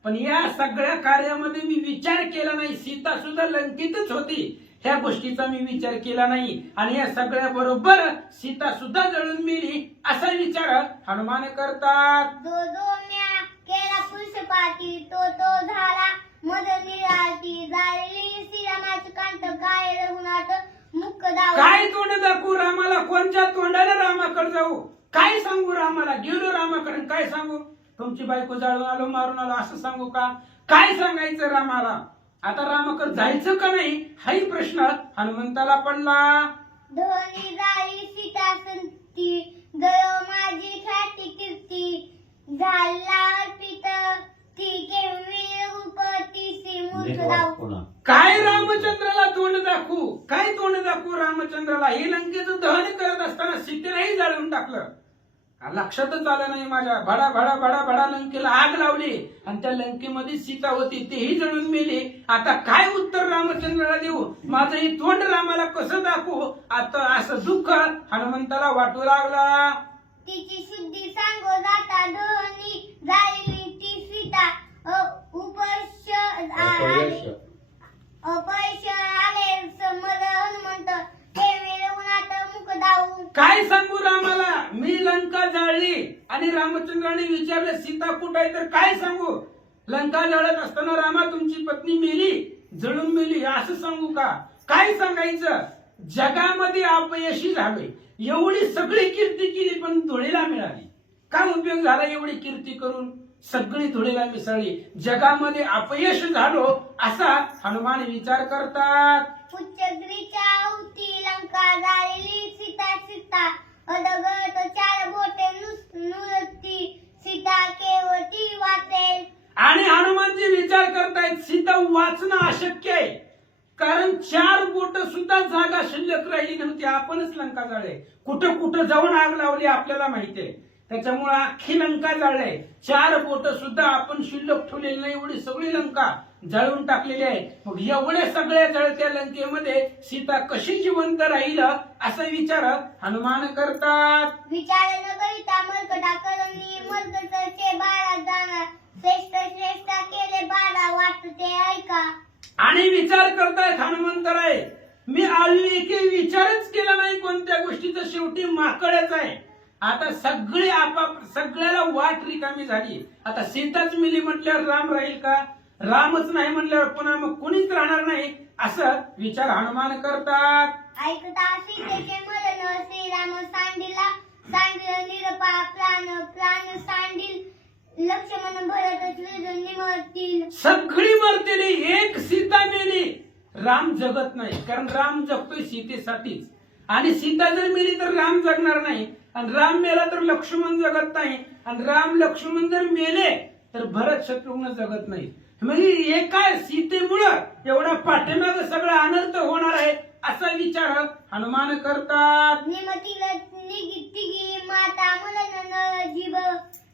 पण या सगळ्या कार्यामध्ये मी विचार केला नाही. सीता सुद्धा लंकेतच होती, ह्या गोष्टीचा मी विचार केला नाही, आणि या सगळ्या बरोबर सीता सुद्धा जळून मेली, असा विचार हनुमान करतात. जो जो म्या केला पुष्पाती, तो तो झाला मद निराती, झालेली श्रीरामाची कांत, काय रघुनाथ मुख दाव. काय तोंड दाखवू रामाला? कोणत्या तोंडाने रामाकडे जाऊ? काय सांगू रामाला? गेलो रामाकडे, काय सांगू? तुमची बायको जाळून आलो, मारून आलो, असं सांगू का? काय सांगायचं रामाला? आता रामाकडे जायचं का नाही, हाही प्रश्न हनुमंताला पडला. धनी झाली सीता संती, जळ माझी ख्याती कीर्ती, झाला अर्पित ती केवी रूपती मूर्ख दाव. काय रामचंद्राला तोंड दाखवू? काय तोंड दाखवू रामचंद्राला? हे लंकेचं दहन करत असताना सीतेलाही जाळून टाकलं, लक्षातच आलं नाही माझ्या. भडा भडा भडा भडा लंकेला आग लावली, आणि त्या लंकेमध्ये सीता होती, तेही जळून मेली. आता काय उत्तर रामचंद्राला देऊ? माझं हे तोंड रामाला कसं दाखवू? आता असं दुःख हनुमंताला वाटू लागला. तिची शुद्धी सांगो जाता धनी, झालेली ती सीता अपयश आले समज हनुमंत, केवी रघुनाथ मुख दाऊ. काय सांगू रामाला? मी लंका जाळली आणि रामचंद्राने विचारलं सीता कुठं आहे, तर काय सांगू? लंका जाळत असताना रामा तुमची पत्नी मेली, जळून मेली, असं सांगू का? काय सांगायचं? जगामध्ये अपयशी झालोय, एवढी सगळी कीर्ती केली पण धुळीला मिळाली. काय उपयोग झाला एवढी कीर्ती करून? सगळी धुळीला मिसळली, जगामध्ये अपयश झालो, असा हनुमान विचार करतात. उच्चग्रीच्या अवती लंका जाळलेली सीता सीता, अदगत चार बोटे नुरती, सीता केवटी वाचेल. आणि हनुमानजी विचार करतायत सीता वाचणं अशक्य आहे, कारण 4 बोट सुद्धा जागा शिल्लक राहिली नव्हती. आपणच लंका जाळले, कुठं कुठं जाऊन आग लावली आपल्याला माहितीये, त्याच्यामुळे अख्खी लंका जाळले. 4 बोट सुद्धा आपण शिल्लक ठेवलेली नाही, एवढी सगळी लंका जळून टाकलेली आहे. मग एवढ्या सगळ्या जळत्या लंकेमध्ये सीता कशी जिवंत राहील, असा विचार हनुमान करतात. विचार न करिता मरकटा करणी, मरकटचे बाळा जाणार, श्रेष्ठ श्रेष्ठ केले बाळा वाटते ऐका. आणि विचार करतायत हनुमंतराय, मी अविवेकी विचारच केला नाही कोणत्या गोष्टीचा, शेवटी माकडच आहे. आता सगळी सगळ्याला वाट रिकामी झाली. आता सीताच मिली म्हटल्यावर राम राहील का? रामच नाही म्हणल्यावर पुन्हा मग कुणीच राहणार नाही, असं विचार हनुमान करतात. ऐकता सीतेचे मरण, श्रीराम सांडिला, सांडिल निरपा प्राण, प्राण सांडिल लक्ष्मण भरत निमळ, मरतील. सगळी मरतेली, एक सीता मेली. राम जगत नाही, कारण राम जगतोय सीतेसाठीच. आणि सीता जर मेली तर राम जगणार नाही, आणि राम मेला तर लक्ष्मण जगत नाही, आणि राम लक्ष्मण जर मेले तर भरत शत्रुघ्न जगत नाही. म्हणजे एका सीतेमुळं एवढा पाठीमाग सगळा अनर्थ होणार आहे असा विचार हनुमान करतात. निमतील निघिती माता मलन न जीव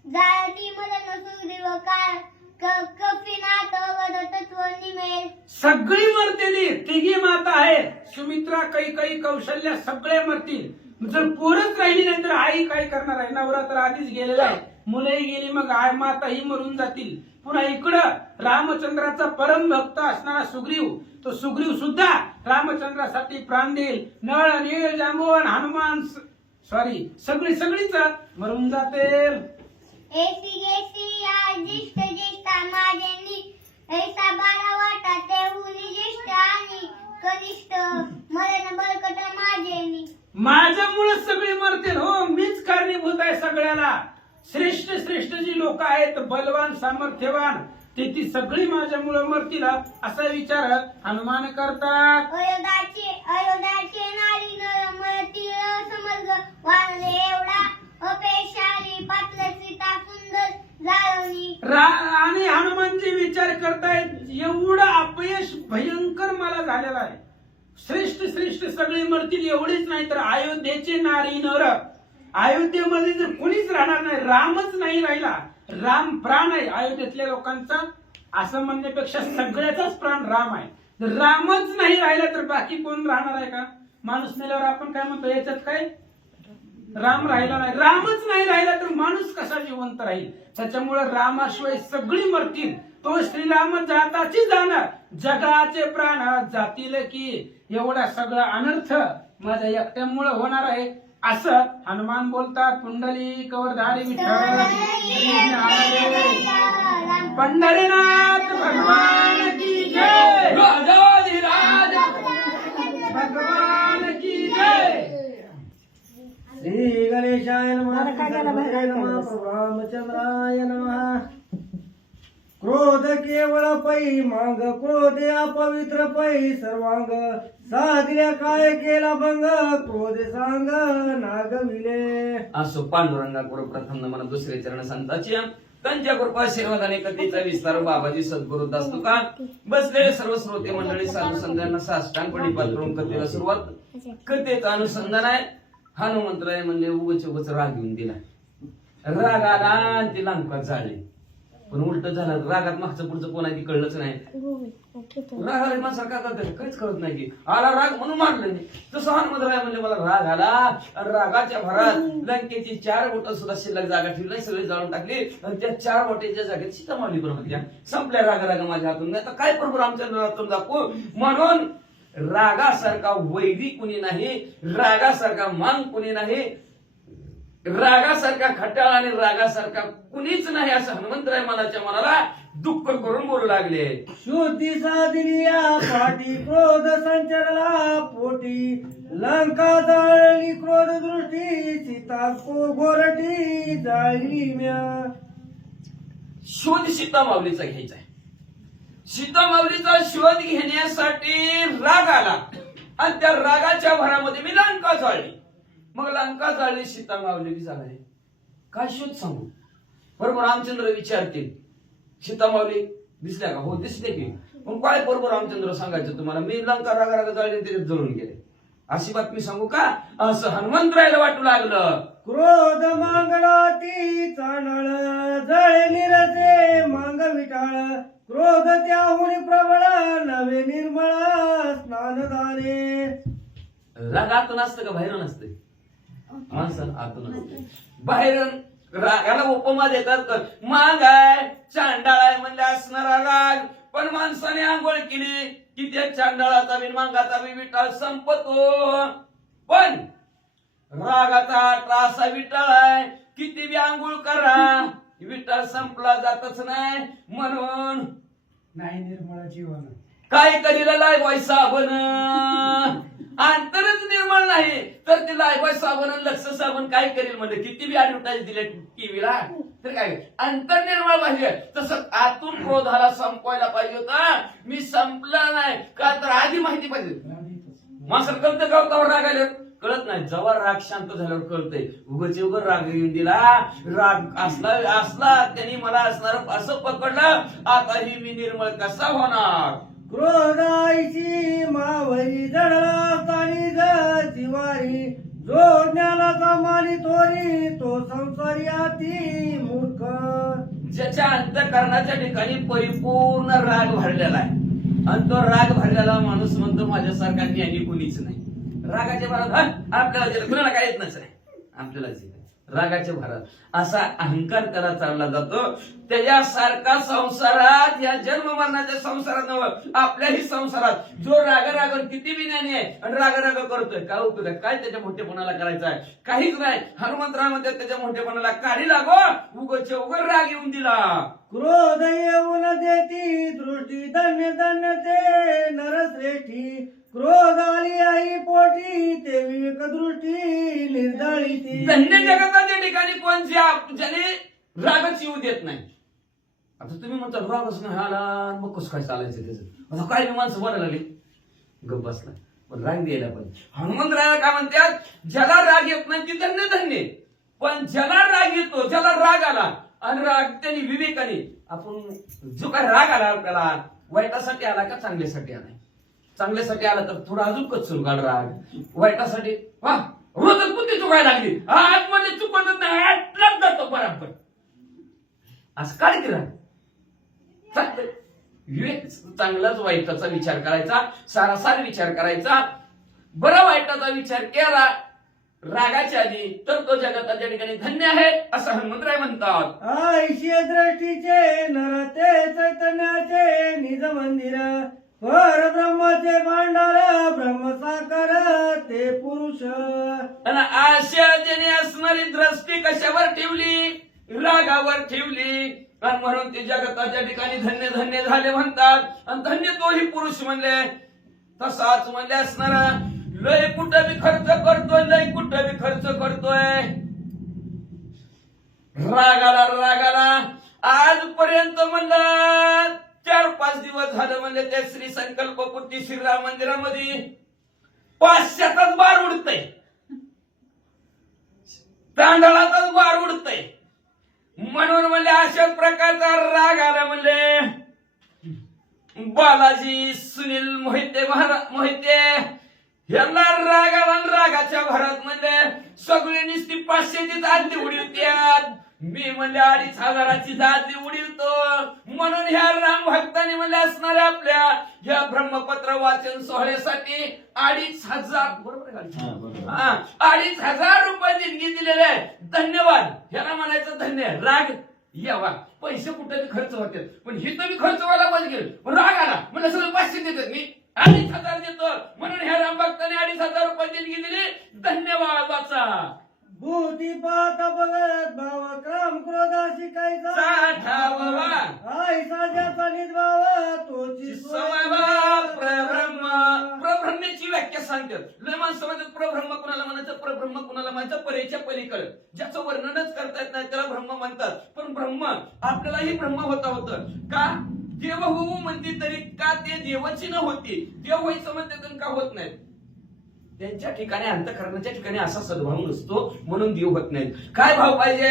जाती मलन सुग्रीव काय कपिनाथ वद तत्व निमेल. सगळी मरतेली, तिघी माता आहेत, सुमित्रा, कैकेयी, कौशल्या, सगळे मरतील. जर पोरच राहिली नाही तर आई काय करणार आहे? नवरा तर आधीच गेलेला आहे, मुलंही गेली, मग आई माता ही मरून जातील. पुन्हा इकडं रामचंद्राचा परम भक्त असणारा सुग्रीव, तो सुग्रीव सुद्धा रामचंद्रासाठी प्राण देईल. नळ, नीळ, जांबवन, हनुमान, सगळीच मरून जातील. एसी गेसी या ज्येष्ठ ज्येष्ठा माझ्यांनी ऐसा बारा वाटा तेहुनी ज्येष्ठ आणि कनिष्ठ मरण बळकट माझ्यांनी. माझ्यामुळे सगळे मरतील. हो, मीच कारणीभूत आहे सगळ्याला. श्रेष्ठ जी लोक आहेत, बलवान, सामर्थ्यवान, ती सगळी माझ्यामुळे मरतील असा विचार हनुमान करतात. अयोध्याचे नारी नर मरतील समर्ग वानरे एवढा अपेशारी पातळ सीता सुंदर जाळवणी. आणि हनुमानजी विचार करतायत, एवढं अपयश भयंकर मला झालेलं आहे. श्रेष्ठ सगळे मरतील एवढीच नाही तर अयोध्येचे नारी नर, अयोध्येमध्ये जर कुणीच राहणार नाही, रामच नाही राहिला. राम प्राण आहे अयोध्येतल्या लोकांचा, असं म्हणण्यापेक्षा सगळ्याचाच प्राण राम आहे. जर रामच नाही राहिला तर बाकी कोण राहणार आहे का? माणूस मेल्यावर आपण काय म्हणतो, याच्यात काय राम राहिला नाही, रामच नाही राहिला तर माणूस कसा जिवंत राहील? त्याच्यामुळे रामाशिवाय सगळी मरतील. तो श्रीराम जाताची जाणार, जगाचे प्राण जातील की. एवढा सगळा अनर्थ माझ्या एकट्यामुळे होणार आहे असं हनुमान बोलतात. पुंडलिक वरधारी विठ्ठल पंढरीनाथ भगवान की जय, राजाधिराज भगवान की जय. श्री गणेशाय नमः, गणपतये नमः, प्रभु रामचंद्राय नमः. क्रोध केवळ पै मांग, क्रोध अपवित्र पै सर्वांग. साधल्या काय केला भंग, क्रोध सांग नागविले. असो पांडुरंगा गुरु प्रथम नमन दुसरे चरण संताची त्यांच्या कृपा आशीर्वादाने कथेचा विस्तार बाबाजी सद्गुरु दास तुका बसलेले सर्व श्रोते मंडळी साधू संतांना साष्टांगपणे पात्रून कथेला सुरुवात. कथेचं अनुसंधान आहे. हनुमंतराय म्हणले उगच राग घेऊन दिला. राग आला आणि ती लंका जाळली. पण उलट झालं, रागात मागचं पुढचं कोण आहे ती कळलंच नाही. राग माणसा का करतात काहीच कळत नाही की आला राग म्हणून मारलं नाही. तसं हनुमंतराय म्हणले मला राग आला, रागाच्या भरात लंकेची 4 बोट सुद्धा शिल्लक जागा ठेवली नाही, सगळी जाळून टाकली. आणि त्या 4 बोटीच्या जागेत सीता मावली बरोबर संपल्या. राग माझ्या हातून. आता काय प्रभू रामचंद्र हातून दाखवू? म्हणून रागासारखा वैरी कुणी नाही, रागासारखा मान कुणी नाही, रागासारखा खटाळ आणि रागासारखा कुणीच नाही असं हनुमंतराय मनाच्या मनाला दुःख करून बोलू लागले. शुद्धी साधनिया पाठी, क्रोध संचरला पोटी. लंका जाळली क्रोध दृष्टी, सीता गोरटी जाळली म्या. शोध सीता माऊलीचा घ्यायचा आहे. सीता माऊलीचा शोध घेण्यासाठी राग आला आणि त्या रागाच्या भरामध्ये मी लंका जाळली. मग लंका जाळली, सीता माऊली जाळली. काय शोध सांगू? बरोबर रामचंद्र विचारतील, सीता माऊली दिसल्या का? हो दिसले की. मग काय बरोबर रामचंद्र सांगायचं तुम्हाला? मी लंका रागा जाळली त्याच्यात जळून गेले, अशी बातमी सांगू का? असं हनुमंतरायला वाटू लागलं. क्रोध मांगडा ती चांडळ, जळे निरसे मांग विटाळ. क्रोध त्याहुनी प्रबळ, नवे निर्मळ स्नानदाने. राग आतून असतं का बाहेर नसते? माणसाला आतून असते, बाहेर. रागाला उपमा देतात तर मांग आहे, चांडाळ आहे म्हणजे असणारा राग. पण माणसाने आंघोळ केली की त्या चांडाळाचा बी मांगाचा बी विटाळ संपतो. पण रागाचा त्रासा विटाळ आहे, किती बी आंघोळ करा विटाळ संपला जातच नाही. म्हणून नाही निर्मळ जीवन. काय करीला लायबाय साबण, अंतरच निर्मळ नाही तर ते लायबाय साबण लक्ष साबण काय करेल? म्हणजे किती बी ऍडव्हर्टाईज दिले टीव्हीला तर काय अंतर निर्मळ पाहिजे. तसं आतून क्रोधाला संपवायला पाहिजे होता. मी संपला नाही का तर आधी माहिती पाहिजे. माणसाला कळतं गावतावर राग आल्यावर कळत नाही. जेव्हा राग शांत झाल्यावर कळतंय. उगाच उगाच राग येऊन दिला. राग असला त्यांनी मला असणार असं पकडलं. आता ही मी निर्मळ कसा होणार. क्रोधाईची मावरी जडला तानी जिवारी, जो ज्ञानाचा मानी थोरी तो संसारी अति मूर्ख. ज्याच्या अंतःकरणाच्या ठिकाणी परिपूर्ण राग भरलेला आहे आणि तो राग भरलेला माणूस म्हणतो माझ्यासारखा ज्ञानी कुणीच नाही. रागाच्या भरात आपल्याला कुणाला काय येत नसतं आपल्याला रागाच्या भरात असा अहंकार त्याला चालला जातो. त्याच्यासारखा संसारात या जन्म मरणाच्या संसारात नव्हे आपल्याही संसारात जो राग किती विज्ञानी आहे आणि राग करतोय काय उपयोग आहे. काय त्याच्या मोठेपणाला करायचं आहे काहीच नाही. हनुमंतराव मध्ये त्याच्या मोठेपणाला काढी लागो उगच उगर राग येऊन दिला. क्रोध येऊन देती दृष्टी धन्य धन्य ते नरश्रेष्ठी. क्रोध आली आई पोटी ते विवेक दृष्टी निर्दळी ती. धन्य जगताच्या ठिकाणी कोण ज्याने रागच येऊ देत नाही. आता तुम्ही म्हणता रागच नाही आला मग कसं काय चालायचं त्याचं. आता काय माणसं बोलायला लागली गप बसला पण राग द्यायला पाहिजे. हनुमंतरायाला काय म्हणतात ज्याला राग येत नाही ती धन्य धन्य. पण ज्याला राग येतो ज्याला राग आला आणि राग त्यांनी विवेकाने आपण जो काय राग आला आपल्याला वाईटासाठी आला का चांगल्यासाठी आला. चांगल्यासाठी आला तर थोडा अजून कचून काढ राग. वाईटासाठी वा रोजच बुद्धी चुकायला लागली आतमध्ये चुकतच नाही आतलाच जातो बराबर असं काय की राग. विवेक चांगलाच वाईटाचा विचार करायचा सारासार विचार करायचा. बरा वाईटाचा विचार केला रागाच्या आधी तर तो जगताच्या ठिकाणी धन्य आहे असं हनुमंतराय म्हणतात. आयशी दृष्टीचे नरते चैतन्याचे निज मंदिर, पर ब्रह्माचे भांडार ब्रह्मसाकार ते पुरुष. आणि आशा ज्याने असणारी दृष्टी कशावर ठेवली रागावर ठेवली आणि म्हणून ते जगताच्या ठिकाणी धन्य धन्य झाले म्हणतात. आणि धन्य तोही पुरुष म्हणले. तसाच म्हणले असणारा लय कुठं बी खर्च करतोय लय कुठं बी खर्च करतोय रागाला आजपर्यंत म्हणलं 4-5 दिवस झालं म्हणले त्या श्री संकल्पपूर्ती श्रीराम मंदिरामध्ये 500च बार उडतय तांदळाचाच बार उडतय. म्हणून म्हणले अशा प्रकारचा राग आला म्हणले बालाजी सुनील मोहिते यांना राग आला रागाच्या भरात म्हणले सगळे नुसती 500ची जाती उडीवत्यात. मी म्हणले 2500ची जाती उडीवतो. म्हणून ह्या राम भक्तांनी म्हणले असणाऱ्या आपल्या ह्या ब्रह्मपत्र वाचन सोहळ्यासाठी 2500 बरोबर 2500 रुपये देणगी दिलेले आहे. धन्यवाद. ह्याला म्हणायचं धन्य. राग यावा पैसे कुठे बी खर्च होते पण हे तर खर्च व्हायला पाहिजे. पण राग आला म्हणजे सगळं 500 देतात मी 2500 देतो. म्हणून ह्या राम भक्तांनी 2500 रुपये देणगी दिली. धन्यवाद वाचा. भूती पाहता बघत भाव काम क्रोधा शिकायचा साठावा आईसा ज्याचा निद्भाव तोची प्रब्रह्मेची व्याख्या सांगतात. लय माणसं म्हणतात प्रब्रह्म कुणाला म्हणायचं परब्रह्म कुणाला म्हणायचं परेच्या पलीकडे ज्याचं वर्णनच करता येत नाही त्याला ब्रह्म म्हणतात. पण ब्रह्म आपल्यालाही ब्रह्म होतं का देव होऊ म्हणते तरी का ते देवाची न होती देव व्हायचं म्हणते का होत नाही. त्यांच्या ठिकाणी अंतःकरणाच्या ठिकाणी असा सद्भाव नसतो म्हणून देव होत नाहीत. काय भाव पाहिजे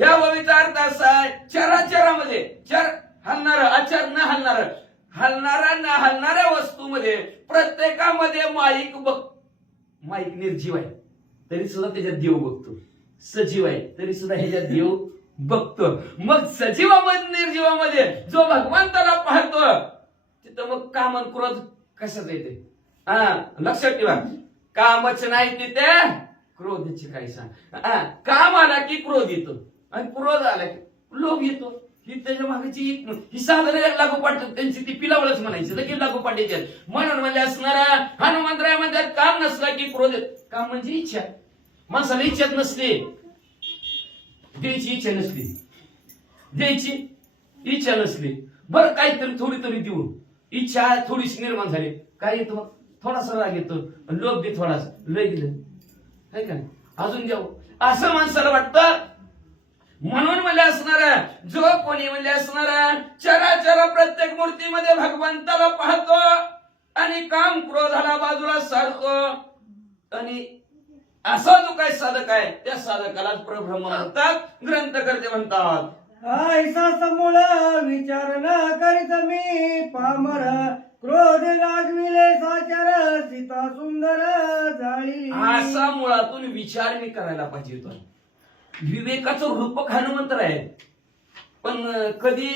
या ओळीचा अर्थ असा आहे चराचरामध्ये चर हलणार अचर न हलणार हलणारा न हलणाऱ्या वस्तूमध्ये प्रत्येकामध्ये माईक निर्जीव आहे तरी सुद्धा त्याच्यात देव बघतो. सजीव आहे तरी सुद्धा ह्याच्यात देव बघतो. मग सजीवामध्ये निर्जीवामध्ये जो भगवंताला पाहतो तिथं मग काम आणि क्रोध कशाच येते लक्षात ठेवा. कामच नाही तिथे क्रोधाची काय सांग. काम आला की क्रोध येतो आणि क्रोध आला की लोभ येतो. ही त्याच्या मागची ही साधारण लागोपाठ त्यांची ती पिलावळच म्हणायची लगेच लागोपाठ येतात. म्हणून म्हणजे असणारा हनुमंतराय म्हणतात काम नसला की क्रोध येत. काम म्हणजे इच्छा. माणसाला इच्छाच नसते द्यायची इच्छा नसली द्यायची इच्छा नसली बरं काहीतरी थोडी तरी देऊ इच्छा थोडीशी निर्माण झाली काय येतो थोडासा राग येतो लोभ बी थोडासा लय दिलं काय का अजून द्यावं असं माणसाला वाटतं. म्हणून म्हणले असणार जो कोणी म्हणले असणार चराचर प्रत्येक मूर्तीमध्ये भगवंताला पाहतो आणि काम क्रोधाला बाजूला सारतो आणि असा जो काय साधक आहे त्या साधकाला परब्रह्म म्हणतात, ग्रंथकर्ते म्हणतात. ऐसा समूळ विचार न करीत मी पामर क्रोध लागविले साचर सीता सुंदर जाळी. असा मुळातून विचार मी करायला पाहिजे होता. विवेकाचं रूपक हनुमंत आहे, पण कधी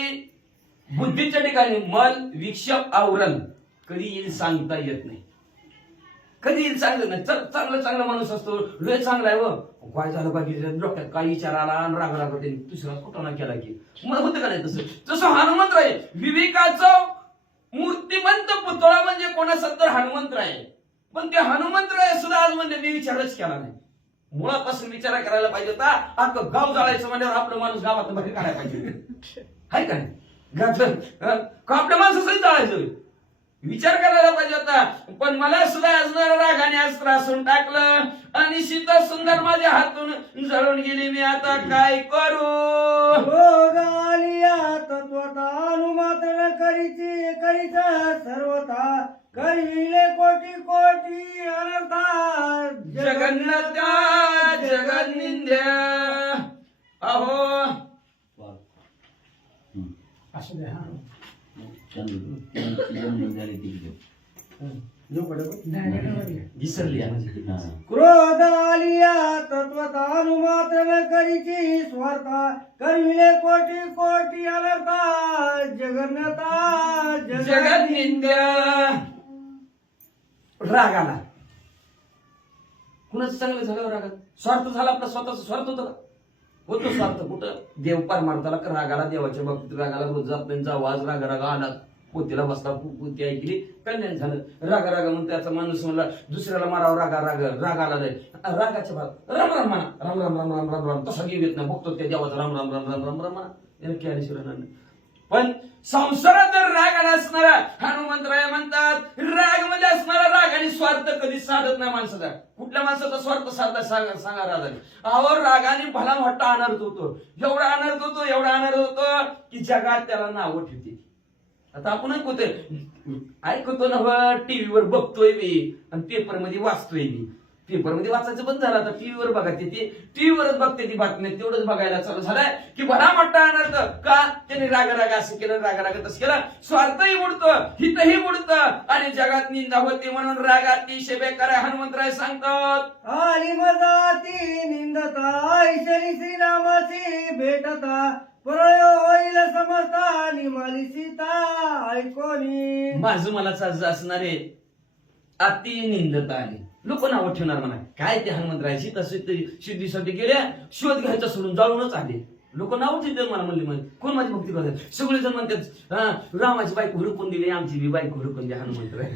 बुद्धीच्या ठिकाणी मल विक्षेप आवरण कधी येईल सांगता येत नाही. कधी येईल सांगत नाही. चांगला चांगला माणूस असतो, लय चांगला आहे व काय झालं पाहिजे डोक्यात काय विचार आला आणि राग राग त्यांनी दुसरा कुठं केला की मला होतं का नाही तसं. जसं हनुमंत आहे विवेकाचं मूर्तिमंत पुतळा म्हणजे कोणाचा तर हनुमंत आहे, पण ते हनुमंत आहे सुद्धा आज म्हणजे मी विचारच केला नाही. मुळापासून विचार करायला पाहिजे होता. अख्खं गाव जाळायचं म्हणल्यावर आपलं माणूस गावात बाहेर काढायला पाहिजे आहे का नाही. आपल्या माणसाच जाळायचं विचार करायला पाहिजे होता. पण मला सुद्धा असणाऱ्या रागाने आज त्रासून टाकलं आणि सीता सुंदर माझ्या हातून जळून गेली. मी आता काय करू. क्रोध आलिया तत्वता अनुमात्र करीची करीत सर्वथा करीले कोटी कोटी अनर्था जगन्नाथा जगन्निंद्या अहो असू द्या. हा. विसरली क्रोध आलिया तत्वता अनुमात्र करीची स्वार्था करीले कोटी कोटी अनर्था जगन्नाथा जगत निंद्या. राग आला कुणाचं चांगलं झालं रागात स्वार्थ झाला आपला स्वतःचा स्वार्थ होता का होतो स्वार्थ कुठं देव परमार्थाला रागाला देवाच्या बाबतीत रागाला रोज जात त्यांचा आवाज रागा रागा आला पोतीला बसला पोती ऐकली कल्याण झालं. रागा रागा म्हणून त्याचा माणूस म्हणला दुसऱ्याला मारावं रागा राग राग आला जाईल रागाच्या भाग राम राम म्हणा राम राम राम राम राम राम तसा घेऊ येत नाही बघतो त्या देवाचा राम राम राम राम राम राम म्हणा याला केल्याशिवाय. पण संसारात जर राग आला असणारा हनुमंतराय म्हणतात राग म्हणजे असणारा राग आणि स्वार्थ कधी साधत नाही माणसाचा. कुठल्या माणसाचा स्वार्थ साधला सांगा राजाने. अहो रागाने भला मोठा अनर्थ होतो. एवढा अनर्थ होतो की जगात त्याला नावं ठेवते. आता आपण ऐकतो ना टीव्हीवर बघतोय मी आणि पेपर मध्ये वाचतोय मी. पेपर मध्ये वाचायचं बंद झालं आता टीव्हीवर बघा ते टीव्हीवरच बघते ती बातम्या तेवढंच बघायला चालू झालाय की भला मोठा अनर्थ का त्याने राग असं केलं राग तसं केलं. स्वार्थही बुडतं हितही बुडतं आणि जगात निंदा होते म्हणून राग अतिशय बेकार आहे. हनुमंतराय सांगतात आली मजाती निंदता ऐश्वरी श्रीरामाची भेटता प्रयो होईल समजता निमाली सीता ऐकोनी. माझं मला असणारे अति निंदता आली लोक नावं ठेवणार म्हणा काय ते हनुमंतरायची तसे सिद्धीसाठी गेल्या शोध घ्यायचा सोडून जाळूनच आले. लोक नाव ठेवतात मला म्हणले कोण माझी भक्ती करतात सगळेजण म्हणतात रामाची बायको हुडकून दिली आमची बी बायको हुडकून द्या हनुमंतराय.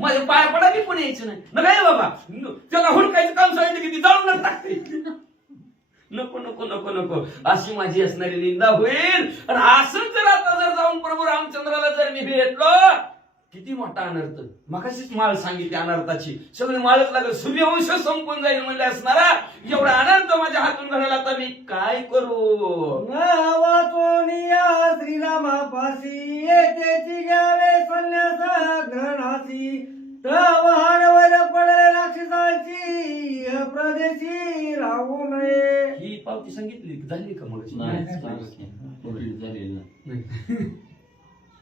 माझ्या पाया पडा मी पण यायचं नाही ना काय बाबा त्याला हुडकायचं काम सांगितलं की ती जाळूनच टाकते. नको नको नको नको अशी माझी असणारी निंदा होईल. आणि असंच जर आता जर जाऊन प्रभू रामचंद्राला जर मी भेटलो किती मोठा अनर्थ. मगाशीच माळ सांगितली अनर्थाची सगळी माळच लागेल सूर्यवंश संपून जाईल म्हणले असणारा एवढा अनर्थ माझ्या हातून घडला तर मी काय करू. वाचोनिया श्रीरामापाशी येतेची घ्यावे संन्यास ग्रहणासी तवारवर पडले राक्षसाची प्रदेशी राहू नये. ही पावती सांगितली झाली का मग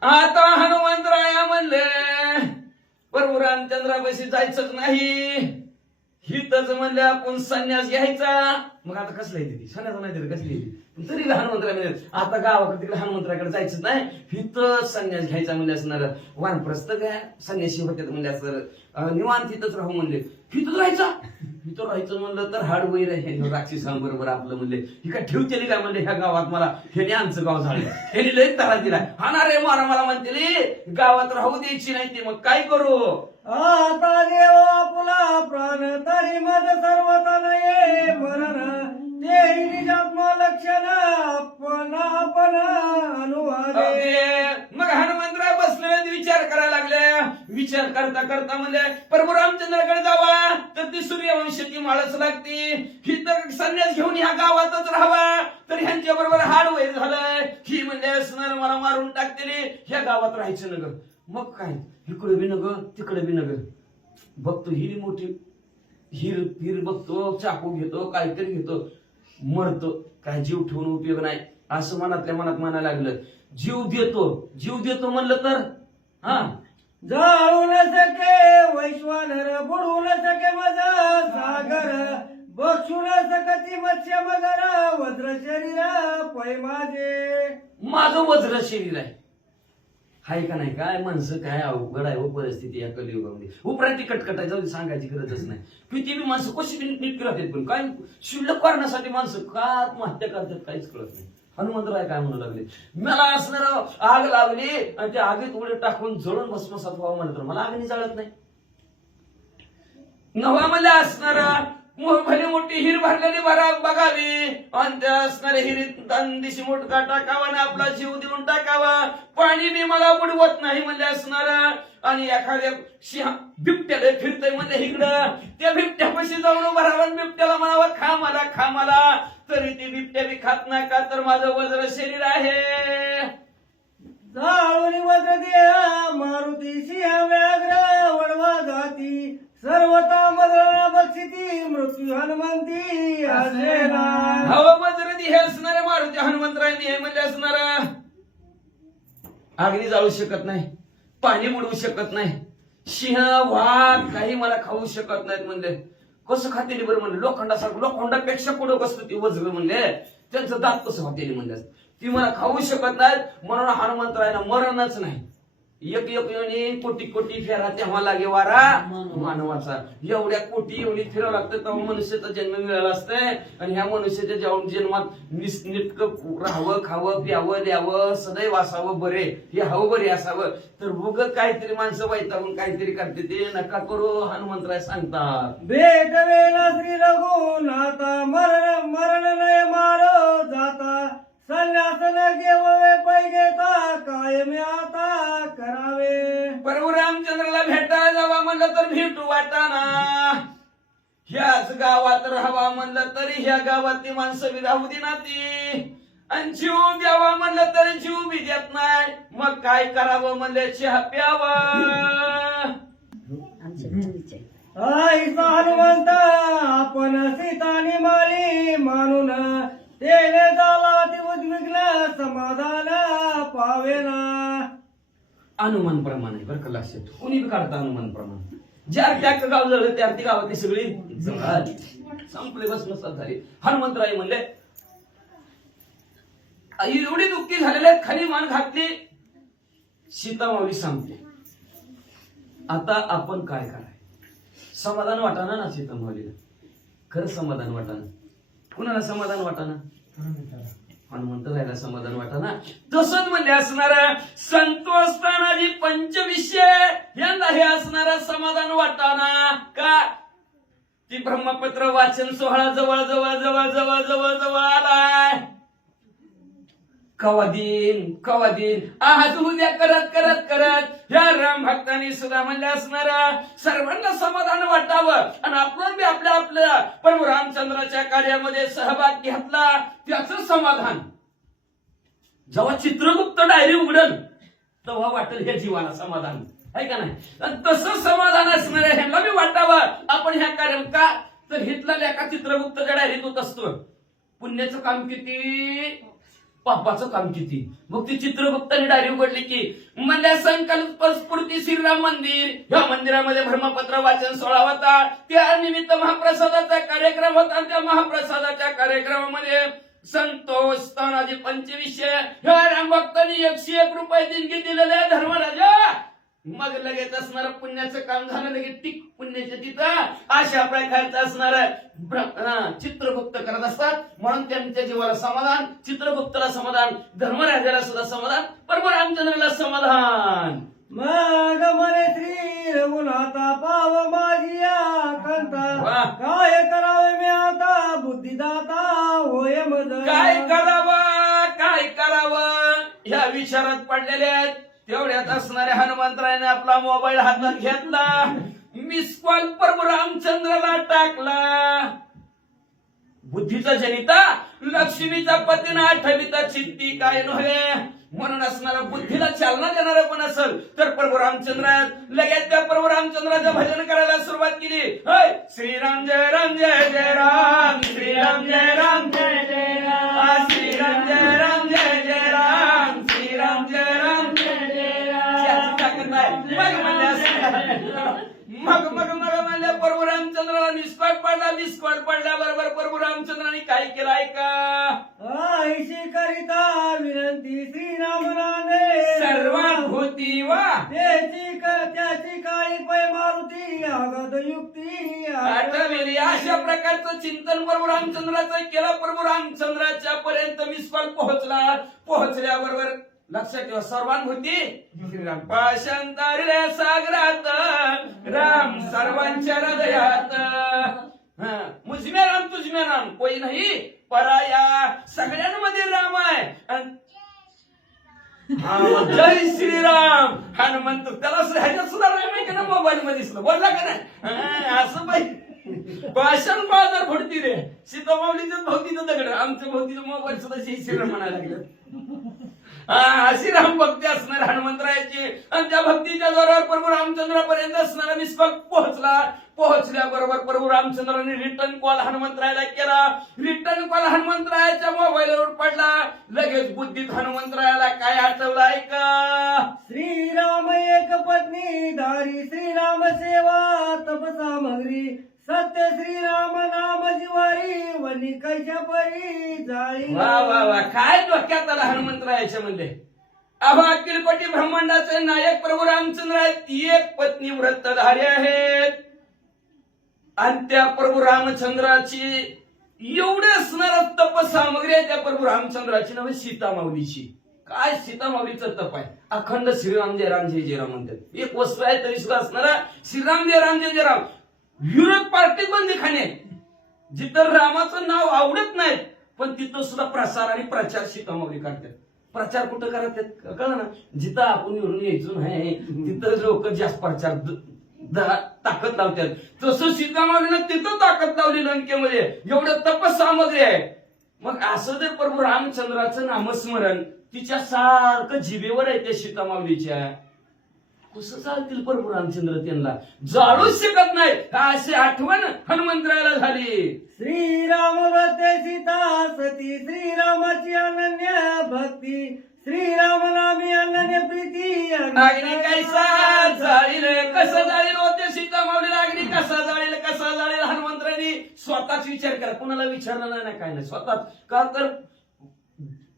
आता हनुमंतराया म्हणले प्रभू रामचंद्रापाशी जायचंच नाही हितच म्हणले आपण संन्यास घ्यायचा. मग आता कसलं येते ती संन्यास नाही तरी कसली येते तरी हनुमंतराय म्हणजे आता गावाकडे तिकडे हनुमंतराकडे जायचंच नाही हित संन्यास घ्यायचा म्हणजे असणार वानप्रस्थ घ्या संन्यासी होते म्हणजे असं निवांत हितच राहू म्हणले. हितच राहायचं म्हणलं तर हाड वैर आहे राक्षसांबरोबर आपलं म्हणले ही काय ठेवतेली काय म्हणले ह्या गावात मला ह्याने आमचं गाव झालं ह्याने लय त्रास दिलाय हाणारे मारा मला म्हणते गावात राहू द्यायची नाही ते मग काय करू. आता देव आपला प्राण तरी मज सर्वतन ये मरण ते निजात्मा लक्षण आपण अनुवादे. मग हनुमंतराय बसले विचार करायला लागले. विचार विचार करता करता म्हणले प्रभू रामचंद्राकडे जावा तर ती सूर्यवंशाची माळच लागते, ही तर संन्यास घेऊन ह्या गावातच राहावा तर ह्यांच्या बरोबर हाड वैर झालंय, ही म्हणजे असणार मला मारून टाकतेली, ह्या गावात राहायचं नग. मग काय इकडे बी नग तिकडे बी नग, बघतो हिरी मोठी हिर बघतो, चाकू घेतो काहीतरी घेतो, मरतो, काय जीव ठेवून उपयोग नाही असं मनातल्या मनात म्हणायला लागलं. जीव देतो म्हणलं तर हा जाऊ न सके वैश्वानर, बुडू न सके माझा सागर, बक्षू न सकती मत्स्य मगर, वज्र शरीर पै माझं वज्र शरीर आहे. हाय का नाही, काय माणसं काय अवघड आहे परिस्थिती या कलियुगामध्ये. उपरांती कटकटाय जाऊ सांगायची गरजच नाही. किती माणसं कशी नीट राहतात, पण काय शिल्लक करण्यासाठी माणसं का आत्महत्या करतात काहीच कळत नाही. हनुमंतराय काय म्हणू लागले, मला असणार आग लागली आणि त्या आगीत उडे टाकून जळून भस्मसात व्हावं म्हणलं तर मला आगनी जाळत नाही. नवामध्ये असणार भली मोठी हिर भरलेली बघावी आणि त्या असणाऱ्या हिरीत दांदिशी मोठका टाकावा आणि आपला जीव देऊन टाकावा. पाणी मी मला बुडवत नाही म्हणजे असणार आणि एखाद्या बिबट्याला फिरतय म्हणजे इकडं त्या बिबट्यापाशी जाऊन उभा राहावा, बिबट्याला म्हणावं खा मला तरी ती बिबट्या बी खात नाही का तर माझं वज्र शरीर आहे. जाळून वज्र देहा मारुती सिंह व्याघ्र वडवा जाती, सर्वता मदना बक्षिती मृत्यू हनुमंती असेना. हवं वज्र हे असणार मारुती हनुमंतरायनी हे म्हणजे असणार. अग्नी जाळू शकत नाही, पाणी बुडवू शकत नाही, सिंह वाघ काही मला खाऊ शकत नाहीत म्हणले. कसं खातेली बरं म्हणले, लोखंडापेक्षा पुढं कसं ती वज्र म्हणले, त्यांचं दात कसं खातेली म्हणले, ती मला खाऊ शकत नाहीत म्हणून हनुमंतरायला मरणच नाही. एक येऊन कोटी फेरा तेव्हा लागे वारा मानवाचा. एवढ्या कोटी एवढी फिरावं लागतं तेव्हा मनुष्याचा जन्म मिळाला असतंय. आणि ह्या मनुष्याच्या जन्मात नीटकं राहावं, खावं, प्यावं, द्यावं, सदैव असावं बरे, हे हवं बरे असावं. तर उग काहीतरी माणसं वैतागून काहीतरी करते, ते नका करू हनुमंतराय सांगतात. भेट वेला श्री रघुनाथा मरण नय मारो जाता, संन्यास न घेवे पै घेता कायम आता करावे. प्रभू रामचंद्राला भेटायला जावा म्हणलं तर भेटू वाटाना, ह्याच गावात राहावा म्हणलं तरी ह्या गावातली माणसं बी राहू दे ना ती, आणि जीव द्यावा म्हणलं तरी जीव बी देत नाही. मग काय करावं म्हणलं चहा प्यावा. आईचा हनुमंत आपण सीता निमाली मानून, तेने झाला ती उद्विग्न समाधान पावेना. अनुमान प्रमाण आहे बरं का, लक्षात कोणी बी काढता अनुमान प्रमाण. ज्या त्या गाव झालं त्या ती गावातली सगळी संपले भस्मसात झाली. हनुमंतराय म्हणले एवढी दुःखी झालेले खाली मान घातली. सीतामाऊली सांगते आता आपण काय कराय. समाधान वाटाना ना सीतामाऊलीला, खरं समाधान वाटाना. कुणाला समाधान वाटाना, हनुमंतरायला समाधान वाटाना. तसंच म्हणजे असणार संतोष तानाजी पंचविषय यांना हे असणार समाधान वाटाना का. ती ब्रह्मपत्र वाचन सोहळा जवळ जवळ जवळ जवळ जवळ जवळ आलाय. कवा दिन आज उद्या करत करत करत ह्या राम भक्तांनी सुद्धा म्हणजे असणार सर्वांना समाधान वाटावं आणि आपण बी आपल्या प्रभू रामचंद्राच्या कार्यामध्ये सहभाग घेतला त्याचं समाधान. जेव्हा चित्रगुप्त डायरी उघडल तेव्हा वाटेल ह्या जीवाला समाधान आहे का नाही. आणि तसं समाधान असणार ह्यांना बी वाटावं आपण ह्या कार्य का तर हितला लेखा चित्रगुप्तच्या डायरीत होत असतो. पुण्याचं काम किती, पापाचं काम किती. मग ती चित्रगुप्ताने डायरी उघडली की म्हणल्या संकल्प स्फूर्ती श्रीराम मंदिर, ह्या मंदिरामध्ये ब्रह्मपत्र वाचन सोहळा होता. त्या निमित्त महाप्रसादाचा कार्यक्रम होता. त्या महाप्रसादाच्या कार्यक्रमामध्ये संतोष तानाजी पंचविषय ह्या राम भक्तांनी 101 रुपये देणगी दिलेले धर्मराजा. मग लगेच असणार पुण्याचं काम झालं, लगेच टिक पुण्याच्या तिथं अशा प्रकारचं असणार चित्रगुप्त करत असतात. म्हणून त्यांच्या जीवाला समाधान, चित्रगुप्ताला समाधान, धर्मराजाला सुद्धा समाधान, प्रभू रामचंद्राला समाधान. मग म्हणे श्री रघुनाथा पाव माझी कंता, काय करावे मी आता बुद्धिदाता होय मद. काय करावं ह्या विचारात पडलेले आहेत. तेवढ्यात असणाऱ्या हनुमंतरायाने आपला मोबाईल हातात घेतला, मिस कॉल प्रभू रामचंद्राला टाकला. बुद्धीचा जनिता लक्ष्मीचा पतीना आठविता चित्ती काय नव्हे. म्हणून असणारा बुद्धीला चालना देणारा पण असेल तर प्रभू रामचंद्र लगेच त्या प्रभू रामचंद्राचं भजन करायला सुरुवात केली. श्रीराम जय राम जय जय राम, श्रीराम जय राम जय जय राम, श्रीराम जय राम जय जय राम, श्रीराम जय राम जय जय राम. ताकद आहे. मग म्हणले प्रभू रामचंद्राला मिसकॉल पडल्याबरोबर प्रभू रामचंद्राने काय केलं ऐका. ऐशी करिता विनंती श्रीराम नामे सर्वांभूती वा त्याची काळी पै मारुती आगत युक्ती आठवली. अशा प्रकारचं चिंतन प्रभू रामचंद्राचं केलं. प्रभू रामचंद्राच्या पर्यंत मिसकॉल पोहोचल्याबरोबर लक्षात ठेवा सर्वांभूती श्रीराम. पाशांतरल्या सागरात राम सर्वांच्या हृदयात. मुझमे राम तुझमे राम कोई नाही पराया. सगळ्यांमध्ये राम आहे. जय श्रीराम हनुमंत त्याला ह्याच्यात सुद्धा राम आहे का ना मोबाईल मध्ये सुद्धा बोलला का नाही. असं पाहिजे भाषण बाजार फोडती रे. सीतामाऊलीचं भोवतीचं दगड आमच्या भोवतीचं मोबाईल सुद्धा जय श्रीराम म्हणायला लागलं. अशी राम भक्ती असणार हनुमंतरायाची. आणि त्या भक्तीच्या जोरावर प्रभू रामचंद्रापर्यंत असणारा मिसकॉल पोहोचल्याबरोबर प्रभू रामचंद्राने रिटर्न कॉल हनुमंतरायाला केला. रिटर्न कॉल हनुमंतरायाच्या मोबाईलवर पडला. लगेच बुद्धीत हनुमंतरायाला काय आठवलं ऐका. श्रीराम एक पत्नी धारी, श्रीराम सेवा तप सामग्री, सत्य श्रीराम नाम जिवारी, वनी कैच्या परी जाळी. वा वा वा काय डोक्यात आला हनुमंतरायाच्या मध्ये. अखिल कोटी ब्रह्मांडाचे नायक प्रभू रामचंद्र आहेत. एक पत्नी व्रतधारी आहेत. आणि त्या प्रभू रामचंद्राची एवढे असणार तपसामग्री आहे त्या प्रभू रामचंद्राची नव्हे सीतामाऊलीची. काय सीतामाऊलीचं तप आहे. अखंड श्रीराम जय राम जय जय राम म्हणतात. एक वस्त्र आहे तरी सुद्धा असणारा श्रीराम जय राम जय जय राम. विरोध पार्टीत बंदीखाने आहेत. जिथं रामाचं नाव आवडत नाहीत पण तिथं सुद्धा प्रसार आणि प्रचार सीतामाऊली काढतात. प्रचार कुठं करतात कळलं ना. जिथं आपण निवडून यायचो नाही तिथं लोक जास्त प्रचार ताकद लावतात. तसं सीतामाऊलीनं तिथं ताकद लावली लंकेमध्ये. एवढं तपसामग्री आहे. मग असं जर प्रभू रामचंद्राचं नामस्मरण तिच्या सारखं जिभेवर आहे त्या सीतामाऊलीच्या. कसं चालतील प्रभू रामचंद्र त्यांना जाळूच शकत नाही. अशी आठवण हनुमंतरायाला झाली. श्रीराम व्रते सीता सती, श्रीरामाची अनन्य भक्ती, श्रीराम नामी अनन्य प्रीती. अग्नी कैसा जाळील कसं जाळील होते सीतामाऊलीला. अग्नी कसा जाळील हनुमंतरायांनी स्वतःच विचार करा. कुणाला विचारलं नाही काय नाही. स्वतःच का तर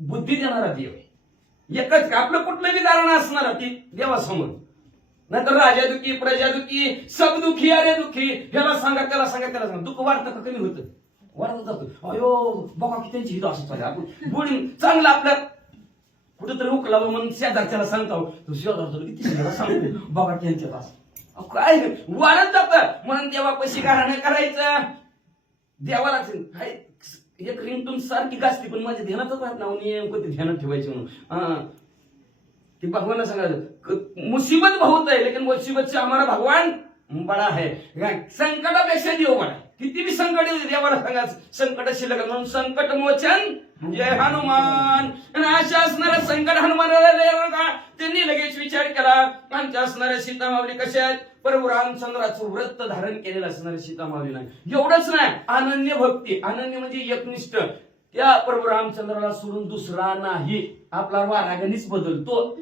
बुद्धी देणारा देव आहे. एकच आपलं कुठलंही कारण असणार ती देवासमोर. नाहीतर राजा दुखी प्रजा दुखी सब दुखी अरे दुखी. ह्याला सांगा त्याला सांगा. दुःख वाढतं का कमी होतं. वाढत जातो. अयो बघा की त्यांची हित असं चालेल. आपण बोलून चांगलं आपल्या कुठेतरी उकलावं म्हणून शेजारच्याला सांगतो. शेजारचं किती शेजारा सांगतो बघा त्यांच्या असं काय वाढत जात. म्हणून देवापाशी गाणं करायचं. देवालाच एक रिंगटून सारखी गाजती पण माझ्या ध्यानातच राहत ना. नेमकं ते ध्यानात ठेवायचं म्हणून कि भगवान सांगा मुसीबत बहुत है लेकिन मुसीबत से हमारा भगवान बड़ा है. संकटापेक्षा देव बडा. किती बी संकट येऊ देवाला सांगा संकट शिल्लक म्हणून संकट मोचन जय हनुमान. अशा असणाऱ्या संकट हनुमानाला त्यांनी लगेच विचार केला. आमच्या असणाऱ्या सीतामाऊली कशा आहेत. प्रभू रामचंद्राचं व्रत धारण केलेलं असणाऱ्या सीतामाऊलीला एवढंच नाही अनन्य भक्ती. अनन्य म्हणजे एकनिष्ठ. त्या प्रभू रामचंद्राला सोडून दुसरा नाही. आपला वारागणीच बदलतो.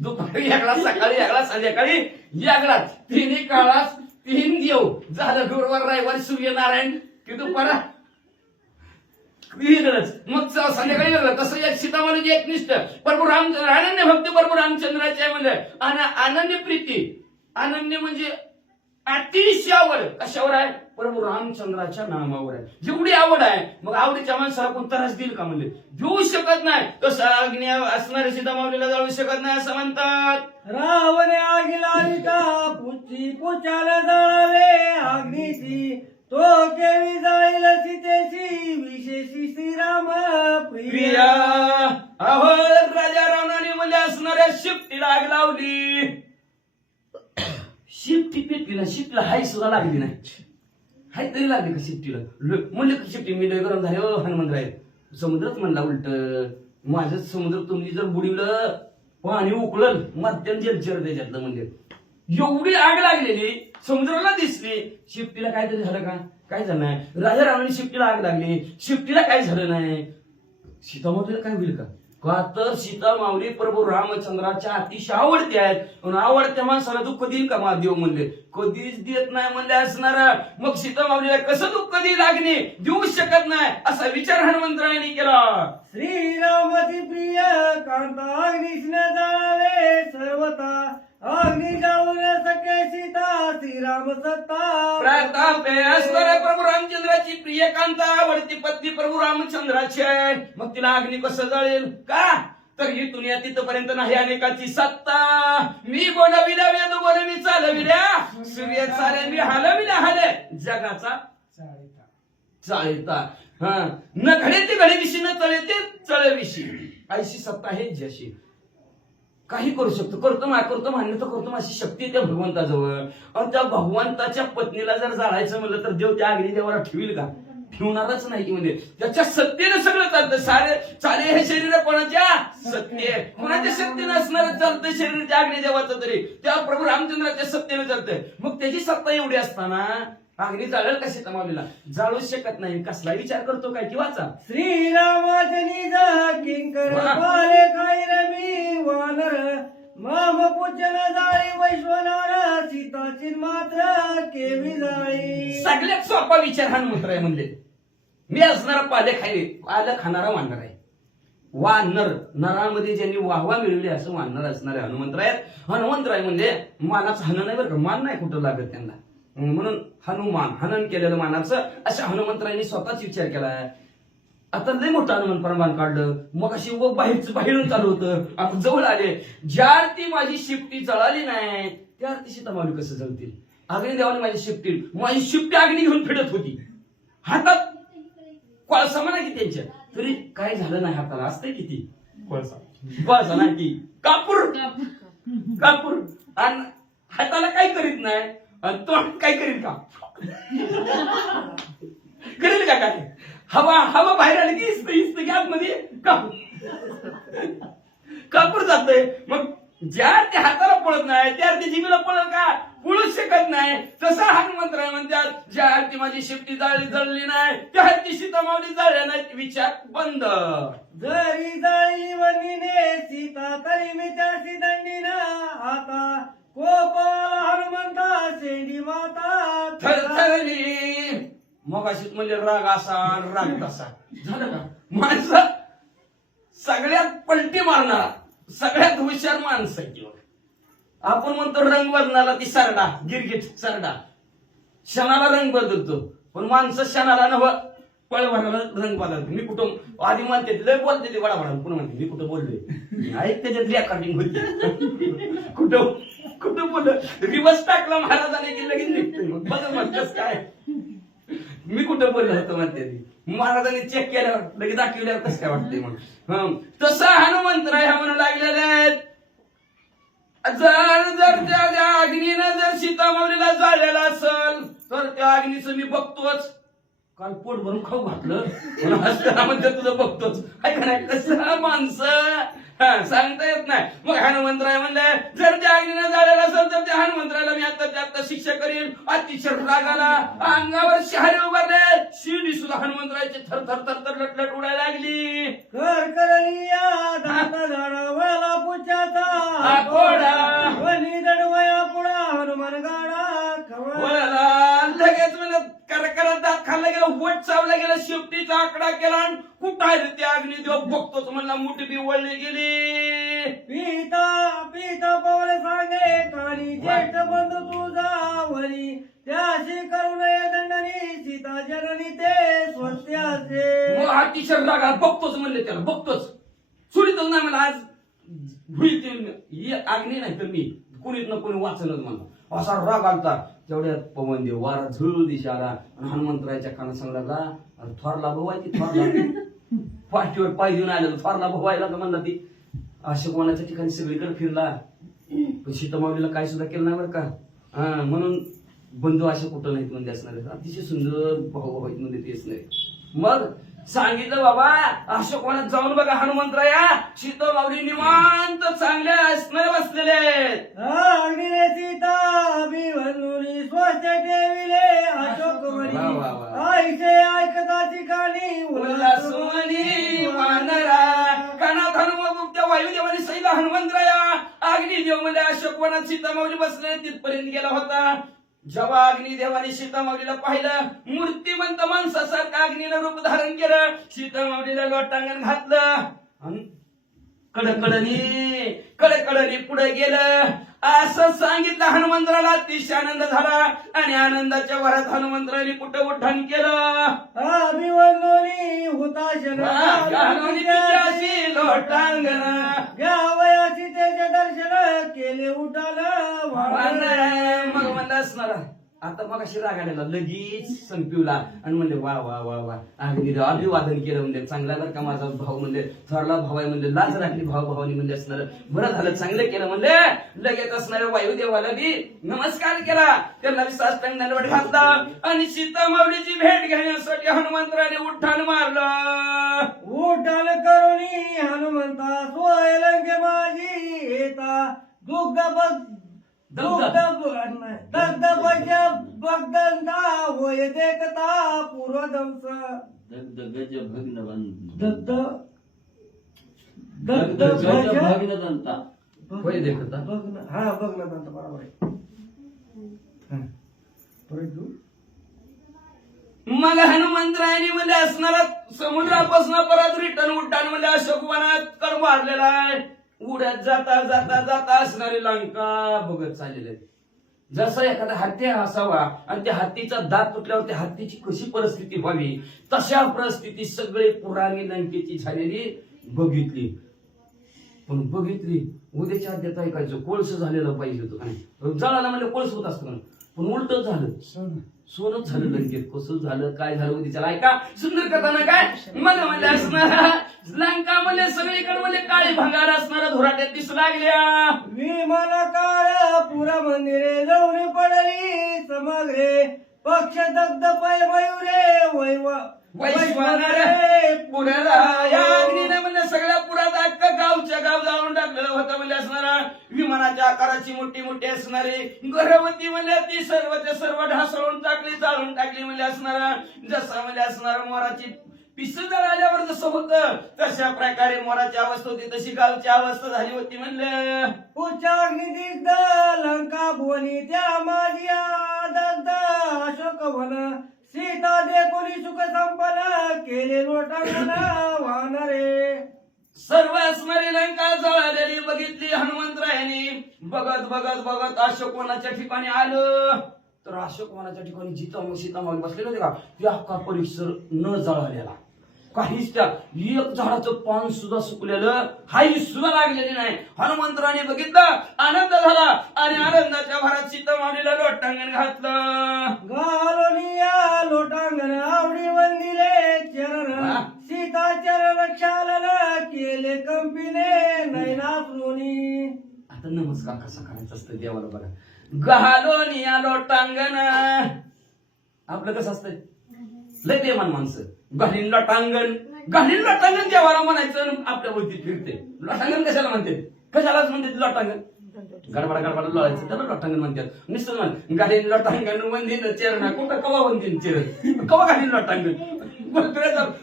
दुपारी वेगळा, सकाळी वेगळा, संध्याकाळी वेगळा. तिन्ही काळात तीन देव झालं. गुरुवार रविवार सूर्यनारायण की दुपारा वेगळंच मग संध्याकाळी वेगळं. तसं एक सीतामाऊली एकनिष्ठ प्रभू रामचंद्र अनन्य भक्ती प्रभू रामचंद्राच्या म्हणजे अनन्य प्रीती. अनन्य म्हणजे अतिशय आवड कशावर आहे. प्रभू रामचंद्राच्या नामावर आहे. जेवढी आवड आहे मग आवडीच्या माणसाला कोण त्रास देईल का म्हणजे देऊ शकत नाही. तसं अग्नी असणाऱ्या सीतामाऊलीला जाळू शकत नाही असं म्हणतात. रावणे आगी लाविता पुची पुचाला जाळावे अग्नीची, तो केवी जाईल सीतेची विशेषी श्रीराम प्रिया. अहो राजा रावणाने म्हणजे असणाऱ्या शिफ्टीला आग लावली. शिफ्टी पेटली ना, शिफ्टीला हाय सुद्धा लागली नाही. हाय तरी लागली का शिफ्टीला? म्हणलं का शिफ्टी मी लय गरम झाले हो हनुमंतराय. समुद्रच म्हणला उलट, माझं समुद्र तुम्ही जर बुडीवलं पाणी उकळल मध्यम जलचर त्याच्यातलं. म्हणजे एवढी आग लागलेली समुद्राला दिसली, शिफ्टीला काहीतरी झालं का? काय झालं नाही. राजा रावणाने शिफ्टीला आग लागली, शिफ्टीला काय झालं नाही. सीतामाऊलीला काय होईल का? का तर सीता माऊली प्रभू रामचंद्राच्या अतिशय आवडते आहेत. पण आवडत्या माणसाला दुःख देईल का महादेव म्हणले? कधीच देत नाही म्हणले असणार. मग सीता माऊलीला कसं दुःख देईल लागणे? देऊच शकत नाही असा विचार हनुमंतरायाने केला. श्रीरामाची प्रिय कांता अग्निष्ण जाळे सर्वता, अग्नि जाऊन सखे सीता श्रीराम सत्ता. प्रतापे असणाऱ्या प्रभू रामचंद्राची प्रिय कांता आवडती पत्नी प्रभू रामचंद्राची आहे. मग तिला अग्नी कसं जळेल का? तर इथून या तिथपर्यंत नाही अनेकाची सत्ता. मी बोलविल्या वेद बोलवी चालविल्या, सूर्य चाले मी हलविल्या हाले जगाचा चाळीता. हा न घडे ते घडेविषयी न तळे ते चळविषयी, ऐशी सत्ता आहे जशी. काही करू शकतो, करतो म्हणलं तर करतो, अशी शक्ती त्या भगवंताजवळ. आणि त्या भगवंताच्या पत्नीला जर जाळायचं म्हणलं तर देव त्या अग्नी देवाला ठेवील का? ठेवणारच नाही की. म्हणजे त्याच्या सत्तेनं सगळं चालतं. सारे चाले हे शरीर कोणाच्या सत्ते, कोणाच्या सत्तेनं असणारं चालतं शरीर त्या अग्निदेवाचं, तरी त्या प्रभू रामचंद्राच्या सत्तेनं चालतंय. मग त्याची सत्ता एवढी असताना अग्नी जाळेल का सीतामाऊलीला? जाळूच शकत नाही. कसला विचार करतो काय की वाचा. श्रीरामाचे निज किंकर पाले खाई रमी वानर, माम पूजन जाळी वैश्वनार, सीताची मात्र केवी जाळी. सगळ्यात सोपा विचार हनुमंतराय म्हणले. मी असणारा पाले खाणारा वानर आहे. वानर नरामध्ये ज्यांनी वाहवा मिळवली असं वानर असणारे हनुमंतराय. हनुमंतराय म्हणजे मानाचं हनन आहे बरं का, मान नाही कुठं लागत त्यांना, म्हणून हनुमान हनन केलेलं मानाचं. अशा हनुमंतरायांनी स्वतःच विचार केलाय. आता लय मोठं हनुमान बाण काढलं, मग अशी बाहेरून चालू होतं, आता जवळ आले. ज्या ती माझी शिफ्टी जळाली नाही त्या ती सीतामाऊली कसं जळतील? अग्निदेवाने माझी शिफ्टी अग्नी घेऊन फिरत होती, हातात कोळसा म्हणा की त्यांच्या, तरी काय झालं नाही. हाताला असतंय किती कोळसा नाही की कापूर, आणि हाताला काय करीत नाही, आणि तोंड काय करीत का? करेल का काय? हवा बाहेर आली की इस्त गॅस मध्ये कापूर जातंय. मग ज्या त्या हाताला पळत नाही त्या त्या जीवीला पळत का? पळूच शकत नाही. तसा हनुमंतराय म्हणतात, ज्या हाती माझी शिफ्टी जळली नाही त्या हाती सीतामाऊली जळल्या नाही. विचार बंद. जरी जाळी वनीने सीता तरी मी त्याची दंडीन, आता कोपाला हनुमंता शेंडी माता थरथरली. मग अशीच म्हणजे राग असा राग तसा झालं का? माणसं सगळ्यात पलटी मारणारा सगळ्यात हुशार माणसं आहे. आपण म्हणतो रंग बदलाला ती सरडा, गिरगिट सरडा क्षणाला रंग बदलतो, पण माणसं क्षणाला नव पळ भरायला रंग बदलतो. मी कुठं आधी म्हणते लय बोलते ते बडा पुन्हा म्हणते मी कुठं बोललोय, ऐक त्याच्यात रेकॉर्डिंग होती. कुठं बोललं रिवर्स टाकला महाराजाने की लगेच निघतोय. मग बघ म्हणतेस काय मी कुठं बोललो होतो म्हणते ती. महाराजांनी चेक केल्यावर लगेच दाखवल्यावर कसं काय वाटतंय मग. तसं हनुमंतराय हा म्हणू लागलेले आहेत, जर त्या अग्नीनं जर सीतामाऊलीला जाळलेला असेल तर त्या अग्नीचं मी बघतोच. काल पोट भरून खाऊ घातलं म्हणते तुझं बघतोच. कसं माणसं सांगता येत नाही. मग हनुमंतराय म्हणले, जर त्या अग्नीनं जाळलेला असेल तर त्या हनुमंतरायला मी आता शिक्षा करीन. अतिशय रागाला अंगावर शहारे उभारले, शिडी सुद्धा हनुमंतरायचे थर लटलट उडायला लागली. करकरलिया दात झाडावळला पुच्याचा आकोडा वनी दडवया पुढा हनुमान गाडा वळला. लगेच म्हणत करकरात दात खाल्ला गेला, वट चावला गेला, शेपटीचा आकडा केला, आणि कुठं आहे त्या अग्निदेव बघतोच म्हणला. मुठी बी वळली गेली. पिता पवल सांगे कानी ज्येष्ठ बंधू तुझा वरी, त्याशी करू नये दंडनी सीता जननी ते स्वस्त्याचे. मग अतिशय रागा बघतोच म्हणले, त्याला बघतोच सुरीतच नाही मला. आज भुईत अग्नी नाही तर मी कुणीत ना कोणी वाचलच म्हणला. असा राग आलता. तेवढ्यात पवन देव वारा झुळ दिशा आला आणि हनुमंतरायच्या कानात सांगला, थोरला भाऊ आहे ती, थोरला पाठीवर पाय देऊन आलेला थोरला भाऊ आहे का म्हणला ती. अशोकवनाच्या ठिकाणी सगळीकडे फिरला पण सीतामाऊलीला काय सुद्धा केलं नाही बरं का. हा म्हणून बंधू अशा कुठं नाहीत म्हणजे असणार, अतिशय सुंदर भाऊ भाऊ म्हणजे ते असणार. मग सांगितलं बाबा अशोकवनात जाऊन बघा हनुमंतराया सीतामाऊली निवांत चांगल्या असणार बसलेले आहेत. अग्नी रे सीता अभिवंदुनी स्वस्त ठेविले अशोक वा, वा, वा. आईचे ऐकता ठिकाणी उल्हासवनी वानरा कानात हनुमंत वायुदेवाने सैला हनुमंतराया अग्निदेव म्हणजे अशोकवनात सीतामाऊली बसले तिथपर्यंत गेला होता. जेव्हा अग्निदेवाने सीतामाऊलीला पाहिलं मूर्तिमंत माणसासारखं अग्नीला रूप धारण केलं, सीतामाऊलीला लोटांगण घातलं आणि कडकडणी पुढे गेलं. असं सांगितलं हनुमंतराला अतिशय आनंद झाला आणि आनंदाच्या भरात हनुमंतराने कुठं उड्डाण केलं. अभिवंदुनी हुताशन लोटांगण घ्यावया सीतेचे दर्शन केले उठाला मग म्हणलं असणार आता मग अशी राग आलेला लगेच संपीवला आणि म्हणले वा वा वा वा अग्निदेव अभिवादन केलं म्हणजे चांगला बरं का माझा भाऊ म्हणजे थोरला भाऊ आहे म्हणजे लाज राखली भाऊ भावानी म्हणजे असणार बरं झालं चांगलं केलं म्हणले. लगेच असणाऱ्या वायुदेवाला बी नमस्कार केला, त्यांना साष्टांग दंडवत घातला आणि सीतामाऊलीची भेट घेण्यासाठी हनुमंतराने उड्डाण मारलं. उड्डाण करुणी हनुमंता सोय लंके माझी येता दुग्ध दग्ध बगदंता होय देखता पूर्वदंस होय देखता हा बघणं बरोबर आहे. मग हनुमंतरायनी मध्ये असणारा समुद्रापासून परत रिटर्न उड्डाण म्हणजे अशोकवनात कर मारलेला आहे. उड्यात जाता जाता जाता असणारी लंका बघत चाललेले. जसं एखादा हत्ती असावा आणि त्या हत्तीचा दात तुटल्यावर त्या हत्तीची कशी परिस्थिती व्हावी तशा परिस्थिती सगळे पुराणी लंकेची झालेली बघितली. पण बघितली उद्याच्या अध्यात ऐकायचं कोळस झालेलं पाहिजे होतं. जळाला म्हणजे कोळस होत असतं पण उलट झालं सोनच झालं लंकेत. कसं झालं काय झालं उद्याच्याला ऐका सुंदर कथा ना काय मला म्हणजे असणार लंका म्हणजे सगळीकडे म्हणजे काळी भंगार असणारा धोराट्यात दिसू लागल्या. विमान काळ पुरा मंदिरे जाऊन पडली समग्रे पक्ष दग्ध पय मयुरे वैश्वानरे पुण्याला या अग्नीने म्हणजे सगळ्या पुरात अख्खं गावच्या गाव जाळून टाकलेलं होतं म्हणजे असणारा विमानाच्या आकाराची मोठी मोठी असणारी गर्भवती म्हणजे ती सर्वच्या सर्व ढासळून टाकली जाळून टाकली म्हणजे असणारा जसं म्हणजे असणारा मोराची पिस जळाल्यावर जसं होतं तशा प्रकारे मोराची अवस्था होती तशी गावची अवस्था झाली होती म्हणलं. उच्चाग्निदिग्ध लंका भुवनी त्या माझी दग्ध अशोकवन सीता देखोली सुख संपन्न केले लोटांगण वानरे. सर्व असणारी लंका जळालेली बघितली हनुमंतरायाने. बघत बघत बघत अशोकवनाच्या ठिकाणी आलं तर अशोकवनाच्या ठिकाणी जिथं सीतामाऊली बसलेलं होते का ते अख्खा परिसर न जळालेला काहीच त्या एक झाडाचं पान सुद्धा सुकलेलं हाही सुद्धा लागलेली नाही. हनुमंतराने बघितलं आनंद झाला आणि आनंदाच्या भरात सीतामाऊलीला लोटांगण घातलं. घालोनिया लोटांगण आवडी वंदिले चरण सीता चरण क्षालन केले कंपिने नैनासुनी. आता नमस्कार कसा करायचा असतं देवाला बघा. घालोनिया लोटांगण आपलं कसं असतंय लय देवान माणसं घालीन लोटांगण देवाला म्हणायचं आपल्या वरती फिरते. लोटांगण कशाला म्हणते कशालाच म्हणते लोटांगण गडबड लोळायचं त्याला लोटांगण म्हणतात. निश्चित म्हण घालीन लोटांगण वंदीन चरण कुठं कवा वंदीन चरण कवा घालीन लोटांगण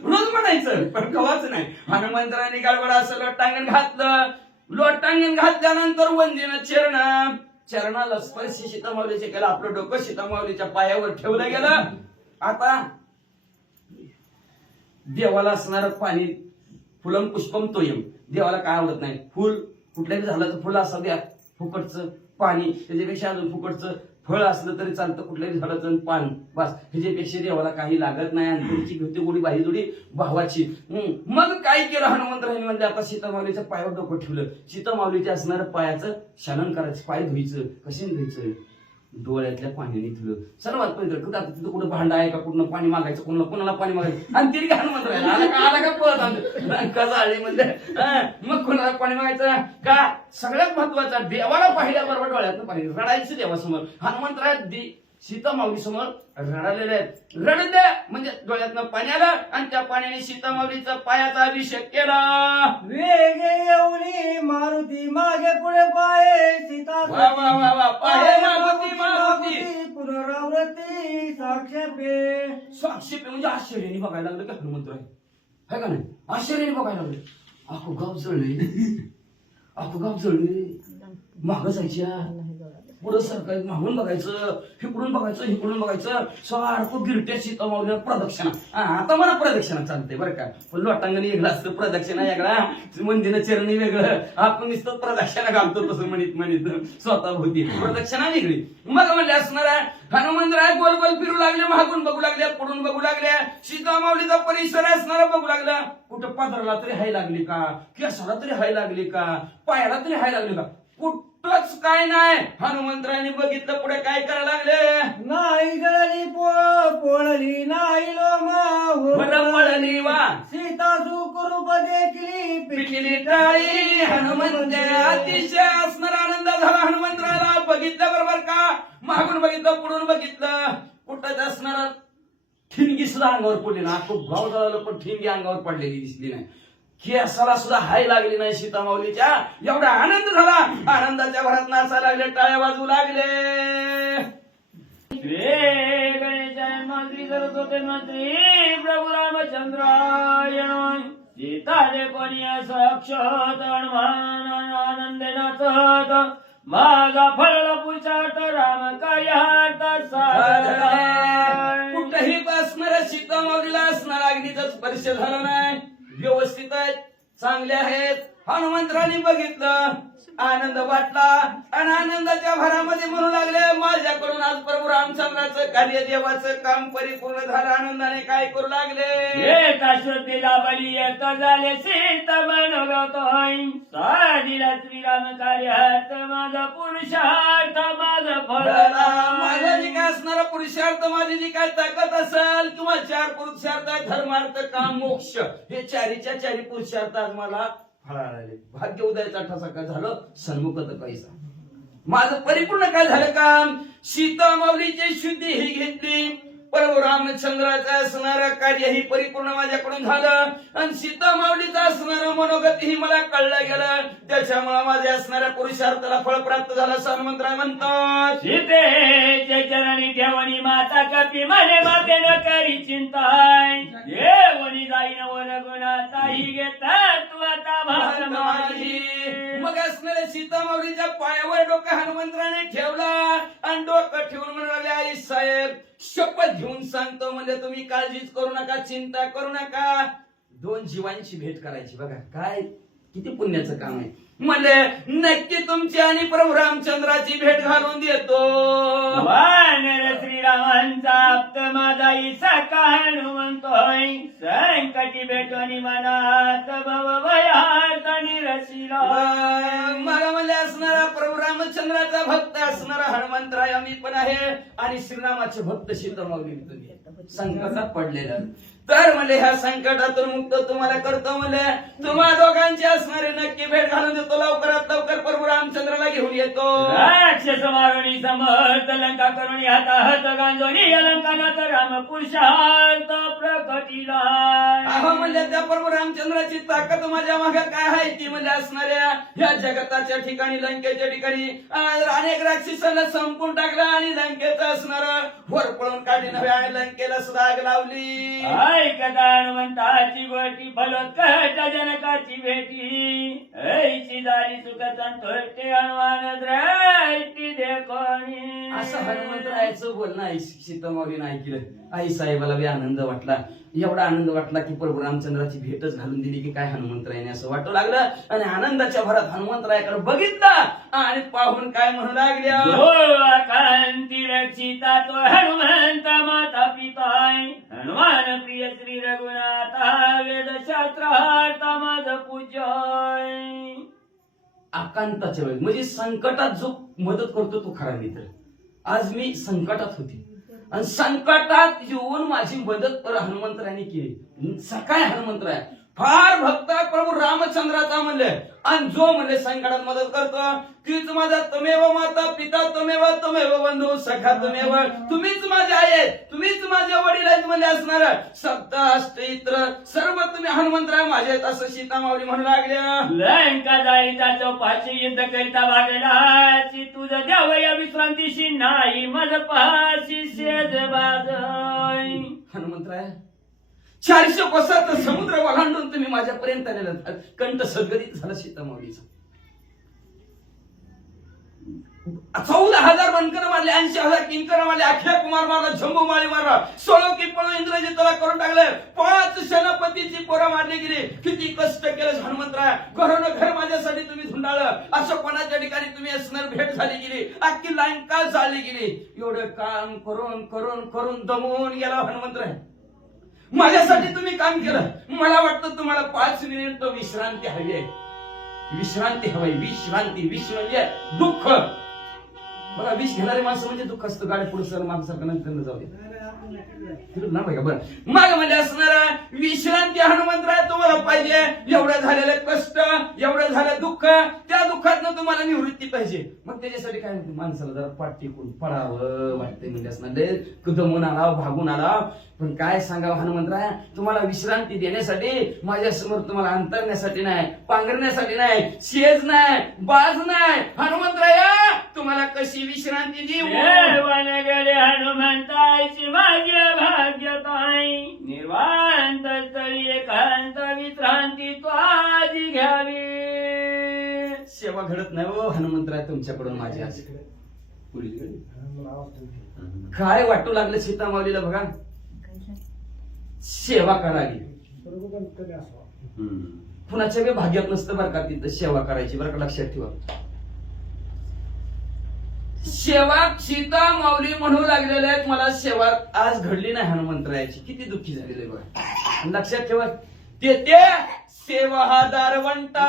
रोज म्हणायचं पण कवाच नाही. हनुमंतराने गडबड असं लोटांगण घातलं. लोटांगण घातल्यानंतर वंदीन चरण चरणाला स्पर्श सीतामाऊलीचे केला. आपलं डोकं सीतामाऊलीच्या पायावर ठेवलं गेलं. आता देवाला असणारं पाणी फुलम पुष्पम तोयम देवाला काय आवडत नाही. फुल कुठल्याही झाडाचं फुल असं द्या फुकटचं पाणी त्याच्यापेक्षा अजून फुकटचं फळ असलं तरी चालतं कुठल्याही झाडाचं पान बस ह्याच्यापेक्षा देवाला काही लागत नाही. आणि तुमची घेते गोडी बाही जोडी भावाची. मग काय केलं हनुमंतराने म्हणजे आता सीतामाऊलीच्या पायावर डोकं ठेवलं. सीतामाऊलीच्या असणारं पायाचं शालन करायचं पाय धुईचं कशाने धुईचं डोळ्यातल्या पाण्याने तुला सर्वात पहिले कुठं आता तिथं कुठं भांडा आहे का कुठं पाणी मागायचं कोणाला पाणी मागायचं आणि तिने हनुमंत राहिला आला का पळत आलं कसं आले म्हणजे मग कोणाला पाणी मागायचं का सगळ्यात महत्वाचा देवाला पाहिल्याबरोबर डोळ्यातनं पाणी रडायचं देवासमोर हनुमंतराय सीता माऊली समोर रडालेले आहेत रडू द्या म्हणजे डोळ्यातनं पाणी आलं आणि त्या पाण्याने सीता माऊलीचा पायाचा अभिषेक केला वेगे येऊनी मारुती मागे पुढे पाये सीता वा वा वा वा पाहे मारुती पुनरावृत्ती साक्षेपे साक्षेपे म्हणजे आश्चर्याने बघायला लागलं का हनुमंतराय है का नाही आश्चर्याने बघायला लागले अख्खं गाव जळले मागं जायच्या पुढं सरकार मागून बघायचं इकडून बघायचं सारखं गिरट्या सीता माऊली प्रदक्षिणा आता मला प्रदक्षिणा चालते बरं का पण लोटांगणी वेगळं असतं प्रदक्षिणा वेगळा मंदिर चरणी वेगळं आपण नुसतं प्रदक्षिणा घालतो तसं म्हणित स्वतः होती प्रदक्षिणा वेगळी मग म्हणले असणारा हनुमंतराय गोल गोल फिरू लागले मागून बघू लागल्या पुढून बघू लागल्या सीता माऊलीचा परिसर असणारा बघू लागला कुठं पदराला तरी हाय लागली का केसाला तरी हाय लागली का पायाला तरी हाय लागली का कुठंच काय नाही हनुमंतरायने बघितलं पुढे काय करायला लागले नाही गळली पोळली नाही बरं पडली वा सीता सुखरूप देखली पिकली टाळी हनुमंत अतिशय असणारा आनंद झाला हनुमंतरायला बघितलं बरोबर का मागून बघितलं पुढून बघितलं कुठंच असणारा ठिणगी सुद्धा अंगावर पडली ना खूप गाव जळालं पण ठिणगी अंगावर पडलेली दिसली नाही केसाला सुद्धा हाय लागली नाही सीता माऊलीच्या एवढा आनंद झाला आनंदाच्या भरात नाचायला लागले टाळ्या वाजू लागले गणेशाय मंत्री सरस्वती मंत्री प्रभू रामचंद्रायण सीता दे कोणी साक्षात हनुमान आनंदे नाचत माझा फळला पुरुषार्थ राम कार्यार्थ कुठेही बसणाऱ्या सीता माऊलीला असणारा अग्नीचा स्पर्श झाला नाही व्यवस्थित आहेत चांगले आहेत हनुमंतराने बघितलं आनंद वाटला आणि आनंदाच्या भरामध्ये म्हणू लागले माझ्याकडून आज प्रभू रामचंद्राचं कार्य देवाचं काम परिपूर्ण झालं आनंदाने काय करू लागले श्रद्धेला बली येत झाले सीता मनोगतोय साधीला श्रीराम कार्यात माझा पुरुषार्थ माझा फळला माझा जी काय असणारा पुरुषार्थ माझी जी काय ताकद असेल किंवा 4 पुरुषार्थ धर्मार्थ काम मोक्ष हे चारीच्या चारी पुरुषार्थ आज मला फळाले भाग्य उदयाचा ठसा काय झालं सन्मुखत कैसा माझं परिपूर्ण काय झालं काम सीता माऊलीची शुद्धी ही घेतली प्रभू रामचंद्राचं असणारं कार्य ही परिपूर्ण माझ्याकडून झालं आणि सीता माऊलीचं असणारं मनोगत ही मला कळलं गेलं त्याच्यामुळे माझ्या असणाऱ्या पुरुषार्थाला फळ प्राप्त झालं हनुमंतराय म्हणतात सीतेचे चरणी ठेवणी माता कपी मने माते न करी चिंताय देवणी जाईन वर गुणाताही घेतात तू आता भात माझी मग असणाऱ्या सीता माऊलीच्या पायावर डोकं हनुमंतराने ठेवला आणि डोकं ठेवून म्हणाले आई साहेब शपथ घेऊन सांगतो म्हणजे तुम्ही काळजीच करू नका चिंता करू नका 2 जीवांची भेट करायची बघा काय किती पुण्याचं काम आहे म्हणजे नक्की तुमची आणि प्रभू रामचंद्राची भेट घालून देतो वानर श्रीरामांचा आप्त माझा इसा का हनुमंतोय संकटी भेटोनी मनात भव भयात निरशिला मला म्हणजे असणारा प्रभू रामचंद्राचा भक्त असणारा हनुमंतराय आम्ही पण आहे आणि श्रीरामाचे भक्त सीता माऊली तुम्ही संकटात पडलेला तर म्हणजे ह्या संकटातून मुक्त तुम्हाला करतो म्हणजे तुम्हा दोघांची असणारे नक्की भेट घालून देतो लवकरात लवकर प्रभू रामचंद्राला घेऊन येतो राक्षस मारुणी समर्थ लंका करुणी हातात गांजोनी अलंकानात राम पुरुषार्थ प्रकटीला अहो म्हणजे त्या प्रभू रामचंद्राची ताकद माझ्या मागे काय आहे ती म्हणजे असणाऱ्या या जगताच्या ठिकाणी लंकेच्या ठिकाणी अनेक राक्षसांना संपून टाकला आणि लंकेचं असणारं वर पळून काढली नव्हे आणि लंकेला सुद्धा आग लावली ऐकता हनुमंताची गोटी फलोत्कट जनकाची भेटी ऐची झाली सुख संतोष्टी हनुमान दृष्टी देखोनी असं हनुमंतरायचं बोलणं आई सीता माऊलीनं ऐकलं आई साहेबाला बी आनंद वाटला एवढा आनंद वाटला की प्रभू रामचंद्राची भेटच घालून दिली की काय हनुमंतरायने असं वाटू लागलं आणि आनंदाच्या भरात हनुमंतरायाकडे बघितलं आणि पाहून काय म्हणू लागल्या कांती रक्षिता तो हनुमंत माता पिताय हनुमान प्रिय श्री रघुनाथ वेद शास्त्रार्थ माझ पूजय आकांताच्या वेळेस म्हणजे संकटात जो मदत करतो तो खरा मित्र आज मी संकटात होती आणि संकटात येऊन माझी मदत हनुमंतरायाने केली. सकाळी हनुमंतराय फार भक्त आहे प्रभू रामचंद्राचा म्हणले आणि जो म्हणले संकटात मदत करतो तीच माझा तमेव माता पिता तमेव बंधू सखा तमेव, तुम्हीच माझे आहे, तुम्हीच माझे वडील आहेत म्हणले असणार. सप्त अष्टइत्र सर्व तुम्ही हनुमंतराय माझे आहेत असं सीता माऊली म्हणू लागल्या. लंका जाळीचा चौपाशी युद्ध करिता भागला तुझं द्यावया विश्रांतीशी नाही मज पहाशी शेज बाजाई. हनुमंतराय 400 कोसाचा समुद्र ओलांडून तुम्ही माझ्यापर्यंत आलेला, कंठ सद्गदित झाला सीता माऊलीचा. 14,000 बनकर मारले, 80,000 किंकर मारले, अक्षय कुमार मारला, जम्बू माळी मारला, 16 की पळून इंद्रजितला करून टाकले, 5 सेनापतीची पोरं मारली गेली. किती कष्ट केलं हनुमंतराय, घरोन घर माझ्यासाठी तुम्ही धुंडाळलं. असं कोणाच्या ठिकाणी तुम्ही असणार भेट झाली गेली, अख्खी लंका जाळली गेली. एवढं काम करून करून करून दमून गेला हनुमंतराय. माझ्यासाठी तुम्ही काम केलं. मला वाटतं तुम्हाला 5 मिनिट विश्रांती हवी आहे. विश्रांती हवी, विश्रांती. विष म्हणजे दुःख. बघा विष घेणारे माणसं म्हणजे दुःख असतं. गाडी पुढे सर माणसाकडे नंतर जाऊ दे ना बघा. बरं मग म्हणजे असणार विश्रांती हनुमंतराय तुम्हाला पाहिजे. एवढं झालेलं कष्ट, एवढं झालं दुःख, त्या दुःखातनं तुम्हाला निवृत्ती पाहिजे. मग त्याच्यासाठी काय म्हणते माणसाला जरा पाठ टेकून पडावं वाटतंय म्हणजे असणार. दमून आला, भागून आला. पण काय सांगावं हनुमंतराय, तुम्हाला विश्रांती देण्यासाठी माझ्यासमोर तुम्हाला अंतरण्यासाठी नाही, पांघरण्यासाठी नाही, शेज नाही, बाज नाही. हनुमंतराय तुम्हाला कशी विश्रांती देऊ. देवानगरे हनुमंताची भाग्य भाग्यताई निवांत स्थळी एकांत विश्रांती तू आजी घ्यावी. सेवा घडत नाही हो हनुमंतराय तुमच्याकडून माझी आज. काय वाटू लागलं सीता माऊलीला बघा. सेवा करावी कुणाच्या बी भाग्यात नसतं बरं का तिथं सेवा करायची बरं का, लक्षात ठेवा. सेवा सीता माऊली म्हणू लागलेल्या आहेत. मला सेवा आज घडली नाही हनुमंतरायाची, किती दुःखी झालेली बघा. लक्षात ठेवा ते सेवा हा दारवंटा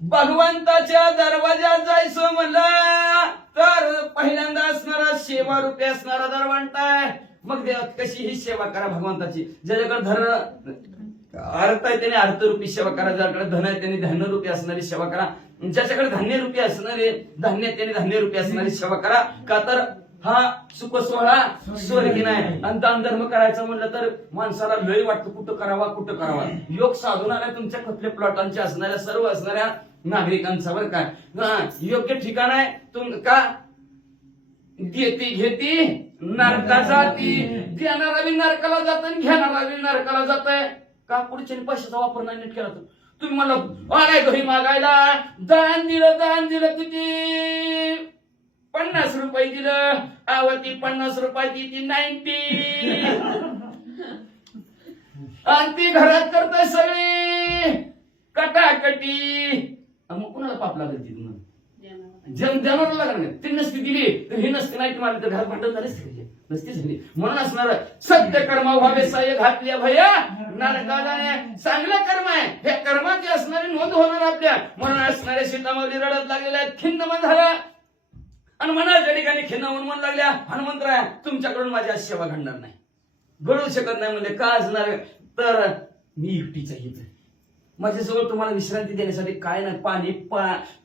भगवंताच्या दरवाज्यात जायचं म्हणलं तर पहिल्यांदा असणारा सेवा रूपी असणारा दारवंटा आहे. मग कशी ही सेवा करा भगवंताची. ज्याच्याकडे धन अर्थ आहे त्याने अर्थरूपी सेवा करा, ज्याकडे धन आहे त्याने धनरूपी असणारी सेवा करा, ज्याच्याकडे धान्यरूपी असणारे धान्य त्याने धान्यरूपी असणारी सेवा करा. का तर हा सुख सोहळा स्वर्गी नाही. आणि दान धर्म करायचं म्हणलं तर माणसाला लय वाटतं कुठं करावा. योग साधून आल्या तुमच्या कुठल्या प्लॉटांच्या असणाऱ्या सर्व असणाऱ्या नागरिकांचा बरं काय योग्य ठिकाण आहे. तुम का देती घेती नरका जाती. देणारा बी नरकाला जात आणि घेणारा बी नरकाला जात आहे. का पुढच्या पैशाचा वापर नाही नीट केला तर तुम्ही मला आलाय घरी मागायला. दान दिलं किती 50 रुपये दिलं. आवती 50 रुपये ती 90 आणि ती घरात करताय सगळी कटाकटी. मग कुणाला पाप लागत ती तुम्हाला जनावर लागणार. ती नसती दिली तर हे नसते नाही तुम्हाला तर घरात भांडण झालेच नसती झाली. म्हणून असणार सत्य कर्म व्हावे साय घातल्या भया नरकाला. चांगलं कर्म आहे, हे कर्माची असणारी नोंद होणार आपल्या. म्हणून असणाऱ्या सीता माऊली रडत लागलेल्या आहेत. खिन्न मन झाला आणि मनाच्या ठिकाणी खिन्न म्हणू लागल्या हनुमंतराय तुमच्याकडून माझी आज सेवा घडणार नाही, घडू शकत नाही. म्हणजे का असणार तर मी एकटीच आहे. माझ्याजवळ तुम्हाला विश्रांती देण्यासाठी काय नाही, पाणी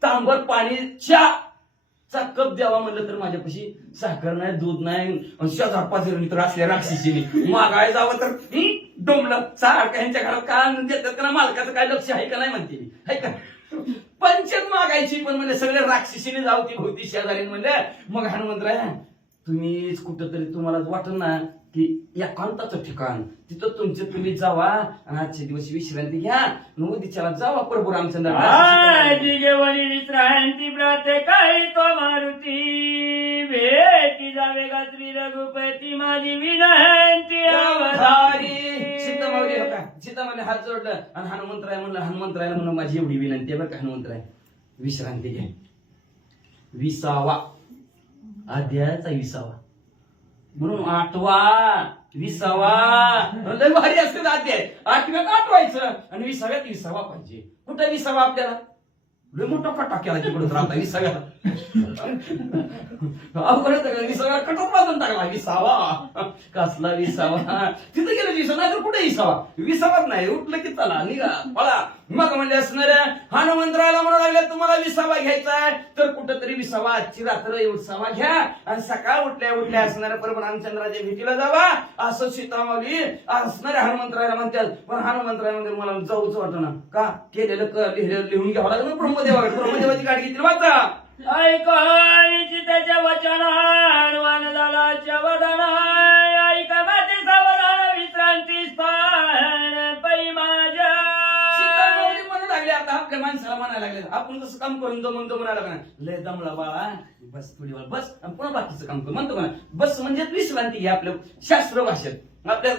तांबर पाणी चा कप द्यावा म्हणलं तर माझ्यापाशी साखर नाही, दूध नाही. 4-5 लिटर असल्या राक्षसीने मागाय जावं तर डोंबलं सारखं ह्यांच्या घरात का देतात का मालकाचं काय लक्ष आहे का नाही म्हणते मी, आहे का. पंचायत मागायची पण म्हणजे सगळ्या राक्षसीने जाऊ ती भोवती शेजारी म्हणले. मग हनुमंतराय तुम्हीच कुठंतरी तुम्हाला वाटत ना की एकांताचं ठिकाण तिथं तुम्ही जावा आणि आजच्या दिवशी विश्रांती घ्या. उद्याच्याला जावा प्रभू रामचंद्र विश्रांती प्रत्येकाळी तो मारुती भेटी जावे का श्री रघुपती माझी विनंती अवधारी. सीतामाऊली होता, सीतामाऊली हात जोडलं आणि हनुमंतराय म्हणलं हनुमंतरायला म्हणून माझी एवढी विनंती आहे बरं का हनुमंतराय विश्रांती घ्या. 20वा अध्यायाचा 20वा म्हणून 8वा 20वा लय भारी असते अध्याय. 8व्यात आठवायचं आणि 20व्यात 20वा पाहिजे. कुठं 20वा आपल्याला लय मोठा कटा केला तिकडून राहता विसाव्याला विसाव्या कटात बांधून टाकला विसावा कसला विसावा तिथं गेलं विसावा नाही तर कुठे विसावा विसावाच नाही उठलं की चला निघा पळा मग म्हणजे असणाऱ्या हनुमंतराला म्हणू लागल्या तुम्हाला विसावा घ्यायचा आहे तर कुठंतरी विसावा आजची रात्र विसावा घ्या आणि सकाळ उठल्या उठल्या असणाऱ्या परमरामचंद्राच्या भेटीला जावा असं सीतामाऊली असणाऱ्या हनुमंतराला म्हणतात पण हनुमंतराय म्हणजे मला जाऊच वाटना का केलेलं लिहिलेलं लिहून घ्यावं लागलं ब्रह्मदेवाकडे ब्रह्मदेवाची गाडी घेतली वाचा ऐकायची त्याच्या वचनान वान झाला वदन ऐका माते सावधान विश्रांती स्थान पै माझ्या सीतामाऊली म्हणू लागले आता आपल्या माणसाला म्हणायला लागले आपण कसं काम करून जमून म्हणायला लागला लय दमला बाळा बस थोडी वेळ बस आणि पुन्हा बाकीचं काम कर म्हणतो म्हणा बस म्हणजे विश्रांती घ्या आपल्या शास्त्र भाषेत आपल्या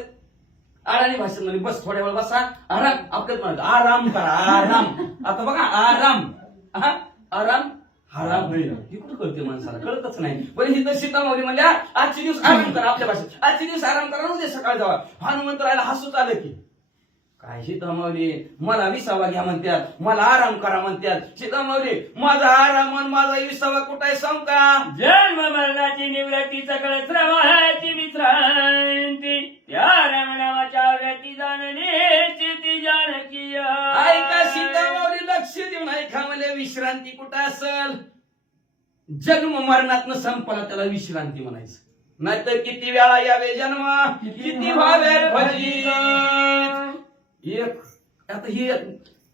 अडाणी भाषेत म्हणजे बस थोड्या वेळ बसा आराम आपल्यात म्हणायचं आराम करा आराम आता बघा आराम आराम आराम होईल ही कुठं कळते माणसाला कळतच नाही पण ही तर सीतामाऊली म्हणल्या आजचे दिवस आराम करा आपल्या भाषेत आजचे दिवस आराम करा उद्या सकाळ जावा हनुमंतरायला हसूच आलं की काय सीतामाऊली मला विसावा घ्या म्हणतात मला आराम करा म्हणतात सीतामाऊली माझा आराम आणि माझा विसावा कुठे सांग का जन्म मरणाची निवृत्ती सकळ श्रमाची विश्रांती त्या रामनामाच्या व्यक्ती जाणण्याची ती जानकी ऐका सीतामाऊली लक्ष देऊन ऐका मला विश्रांती कुठं असल जन्म मरणातनं संपला त्याला विश्रांती म्हणायचं नाहीतर किती वेळा यावे जन्म किती व्हावे फजित एक आता ही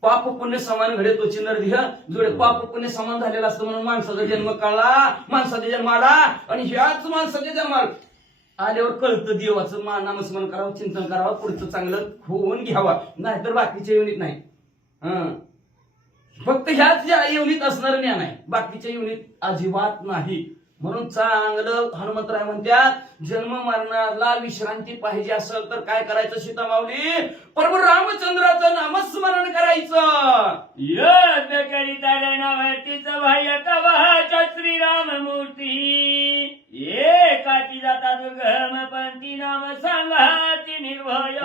पाप पुण्य समान घडे तो नरदेह जोडे पाप पुण्य समान झालेला असतं म्हणून माणसाचा जन्म काढला माणसाचा जन्म आला आणि ह्याच माणसाच्या जन्माला आल्यावर कळतं देवाचं नामस्मरण करावं चिंतन करावं पुढचं चांगलं होऊन घ्यावा नाहीतर बाकीच्या युनिट नाही फक्त ह्याच ज्या युनिट असणार ज्ञान आहे बाकीच्या युनिट अजिबात नाही म्हणून चांगलं हनुमंतराय म्हणतात जन्म मरणाला विश्रांती पाहिजे असेल तर काय करायचं सीतामाऊली प्रभू रामचंद्राचं नामस्मरण करायचं योद्ध करिता नावतीच बाह्य कवच श्रीराम मूर्ती एकाची जाता दुर्गम पंथी नाम सांगाती निर्भय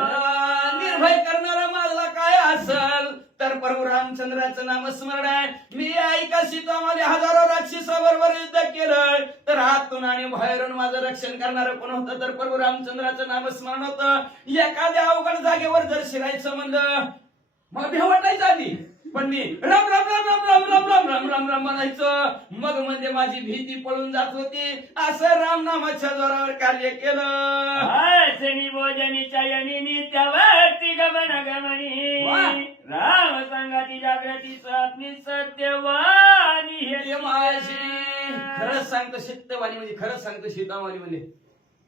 निर्भय करणारा माझला काय असल तर प्रभू रामचंद्राचं नामस्मरण आहे मी ऐका सीतामाऊली हजारो राक्षसाबरोबर युद्ध केलं तर आतून आणि बाहेरून माझं रक्षण करणार कोण होतं तर प्रभू रामचंद्राचं नामस्मरण होतं एखाद्या अवघड जागेवर जर शिरायचं म्हणलं मला भीती वाटायचं आधी पण मी राम राम राम राम राम राम राम राम राम राम म्हणायचं मग म्हणजे माझी भीती पळून जात होती असं रामनामाच्या जोरावर कार्य केलं शनी भोजनी चयनी नित्यावरती गमन गमनी राम संगाती जागृती स्वप्नी सत्यवाणी हे माझी खरंच सांगतो सत्यवाणी म्हणजे खरंच सांगतो सीतामाऊली म्हणजे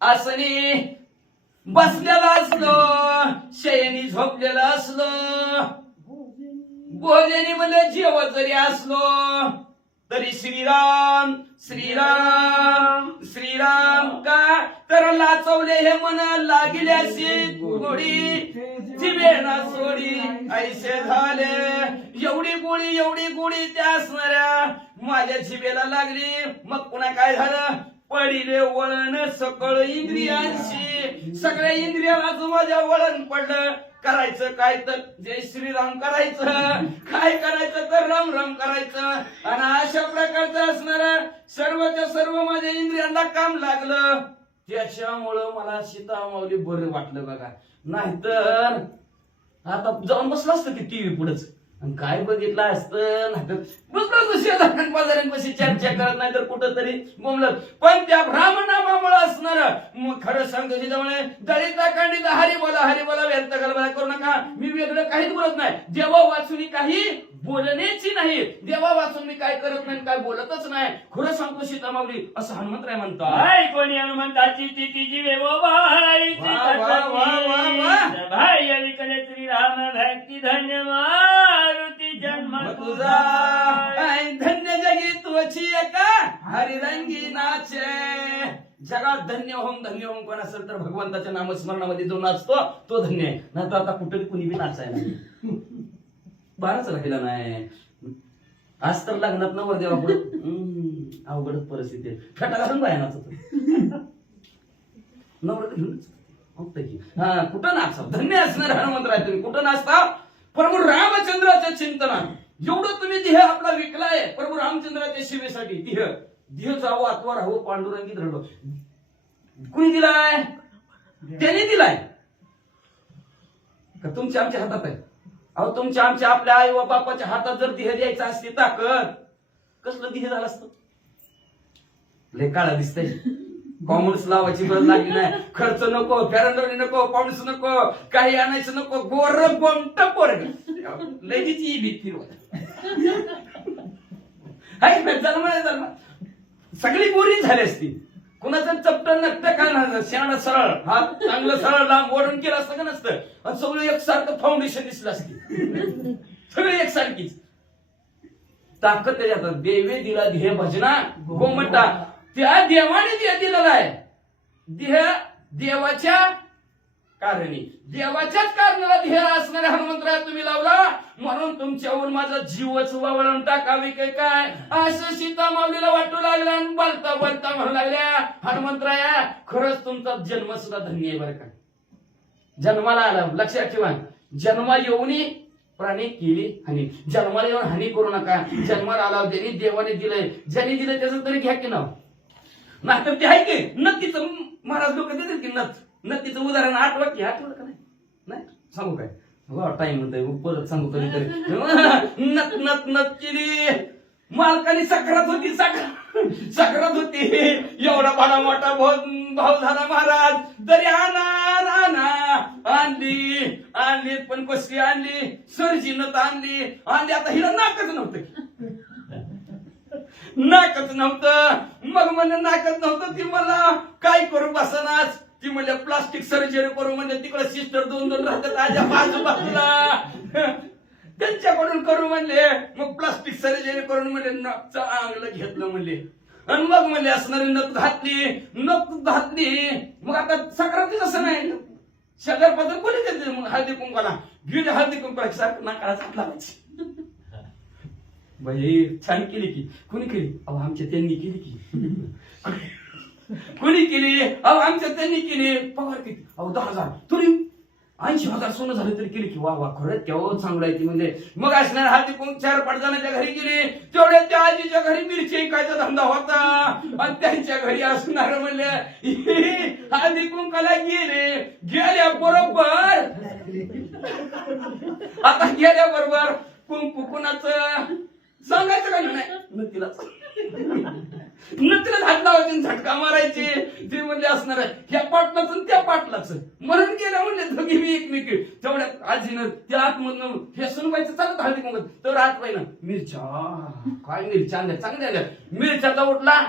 असनी बसलेला असलो शयनी झोपलेला असलो भोजनी म्हणजे जेवत जरी असलो तरी श्रीराम श्रीराम श्रीराम का तर लाचवले हे मन लागल्याशी गोडी जिवेना सोडी ऐसे झाले एवढी गोळी त्या असणाऱ्या माझ्या जिभेला लागली मग पुन्हा काय झालं पडिले वळण सकळ इंद्रियांशी सगळ्या इंद्रियाला माझ्या वळण पडलं करायचं काय तर जय श्रीराम करायचं काय करायचं तर राम राम करायचं आणि अशा प्रकारचं असणारं सर्वच्या सर्व माझ्या इंद्रियांना काम लागलं त्याच्यामुळं मला सीतामाऊली बरं वाटलं बघा नाहीतर आता जाऊन बसलं असतं की टीव्ही पुढेच आणि काय बघितलं असतं नाहीतर बसलं शेजाऱ्यां बाजाऱ्यांपाशी चर्चा करत नाही तर कुठं तरी बोंबलत पण त्या ब्राह्मणामुळे असणार मग खरं सांगतो त्याच्यामुळे दलिता कांडीचा हरी बोला व्यर्थ गलबला करू नका मी वेगळं काहीच बोलत नाही देवा वाचून काही बोलण्याची नाही देवा वाचून मी काय करत नाही काय बोलतच नाही खरं सांगतो सीतामाऊली असं हनुमंतराय म्हणतात कोणी हनुमंताची तिची जीवे बाह्य विकले श्रीराम भक्ती धन्य मारुती जन्म तुझा धन्य जगी तुझी एका हरिरंगी नाचे जगात धन्य होम कोण असेल तर भगवंताच्या नामस्मरणामध्ये जो नाचतो तो धन्य आहे नाही तर आता कुठे कुणी बी नाचायला नाही बाराच राहिला नाही आज तर लग्नात नवर देवा पुढे अवघडच परिस्थिती फेटा घालून बाया नाचत नवर घेऊन कुठं नाचा धन्य असणार हनुमंतराय तुम्ही कुठं नाचता प्रभू रामचंद्राच्या चिंतनात एवढं तुम्ही देह आपला विकलाय प्रभू रामचंद्राच्या सेवेसाठी. देह जावं आत्वा राहावं पांडुरंगी धरलं. कुणी दिलाय? त्याने दिलाय का तुमच्या आमच्या हातात आहे? अहो तुमच्या आमच्या आपल्या आई व बापाच्या हातात जर देह द्यायचा असते ताकद, कसलं देह झालं असतं? लय काळा दिसतंय. कॉमर्स लावायची गरज लागली नाही. खर्च नको, फॅरंडवली नको, पाऊंड्स नको, काही आणायचं नको. गोर गोमट पोरग लगेची भीत फिरवत जन्म सगळी गोरी झाली असती. कुणाचं चपटं नकट काय नाही, शेण सरळ, हात चांगलं सरळ लांब ओढून केलं असतं का नसतं? आणि सगळं एकसारखं फाउंडेशन दिसलं असते. सगळी एकसारखीच ताकद त्याच्यात. देवे दिला ध्येय भजना गोमटा. त्या देवाने देह दिलेला आहे. देह देवाच्या कारणी, देवाच्याच कारणाला ध्येय असणाऱ्या हनुमंतराया तुम्ही लावला, म्हणून तुमच्यावर माझा जीवच वळवून टाकावी काय असं सीता माऊलीला वाटू लागला. आणि बोलता बोलता म्हणू लागल्या, हनुमंतराया खरंच तुमचा जन्म सुद्धा धन्य आहे बरं का. जन्माला आला, लक्षात ठेवा, जन्मा येऊनी प्राणी केली हानी. जन्माला येऊन हानी करू नका. जन्माला आला ज्यांनी देवाने दिलंय, ज्यांनी दिलंय त्याचं तरी घ्या की नाव. नाहीतर ते आहे की नत्तीचं महाराज लोक देतील की नत्तीचं उदाहरण आठवत की आठवलं का नाही? सांगू काय? टाइम होतोय परत सांगू कधीतरी. नत नत नत केली मालकाने सकरात होती, सकरात होती. एवढा बडा मोठा भाऊ झाला महाराज, तरी आणली पण कसली आणली? सरची नत आणली. आता हिला नाकच नव्हतं. मग म्हणलं नाकच नव्हतं. ती मला काय करू बसनाच. ती म्हणजे प्लास्टिक सर्जरी करू म्हणजे तिकडे सिस्टर दोन राहतात आजा बाजूला, त्यांच्याकडून करू म्हणले. मग प्लास्टिक सर्जरी करून म्हणजे नखचं आंगलं घेतलं म्हणले. आणि मग म्हणले असणारी नख घातली. मग आता सक्रातीच असं नाही, शगर पद्धत कोणी देते? मग हळदी कुंकाला गेले, हळदी कुंकाला सारखं नाकाला हात लावायची. बाई छान केली की. कोणी केली? अहो आमच्या त्यांनी केली की. कोणी केली? अहो आमच्या त्यांनी केली. पगार किती? अहो 10,000. तरी 80,000 सोनं झालं तरी केली की. वा वा खरंच केव्हा चांगलं आहे ती म्हणजे. मग असणार हळदी कुंक 4-5 जणांच्या घरी गेली. तेवढ्या त्या आजीच्या घरी मिरची ऐकायचा धंदा होता. आणि त्यांच्या घरी असणार म्हणले हळदी कुंकाला गेल्या बरोबर. आता गेल्या बरोबर कुंकू कुणाचं सांगायचं काही नाही. नक्कीच हात लावायचे, झटका मारायचे. ते म्हणजे असणार आहे ह्या पाटलाच त्या पाटलाच. म्हणून गेल्या म्हणले दोघी मी एकमेकी. तेवढ्यात आजीनं त्या आतमधून हे सुनवायचं चालत हळदी कुंकू. तर आत पाहिलं मिरच्या, काय मिरच्या आणल्या चांगल्या आल्या. मिरच्याचा उठला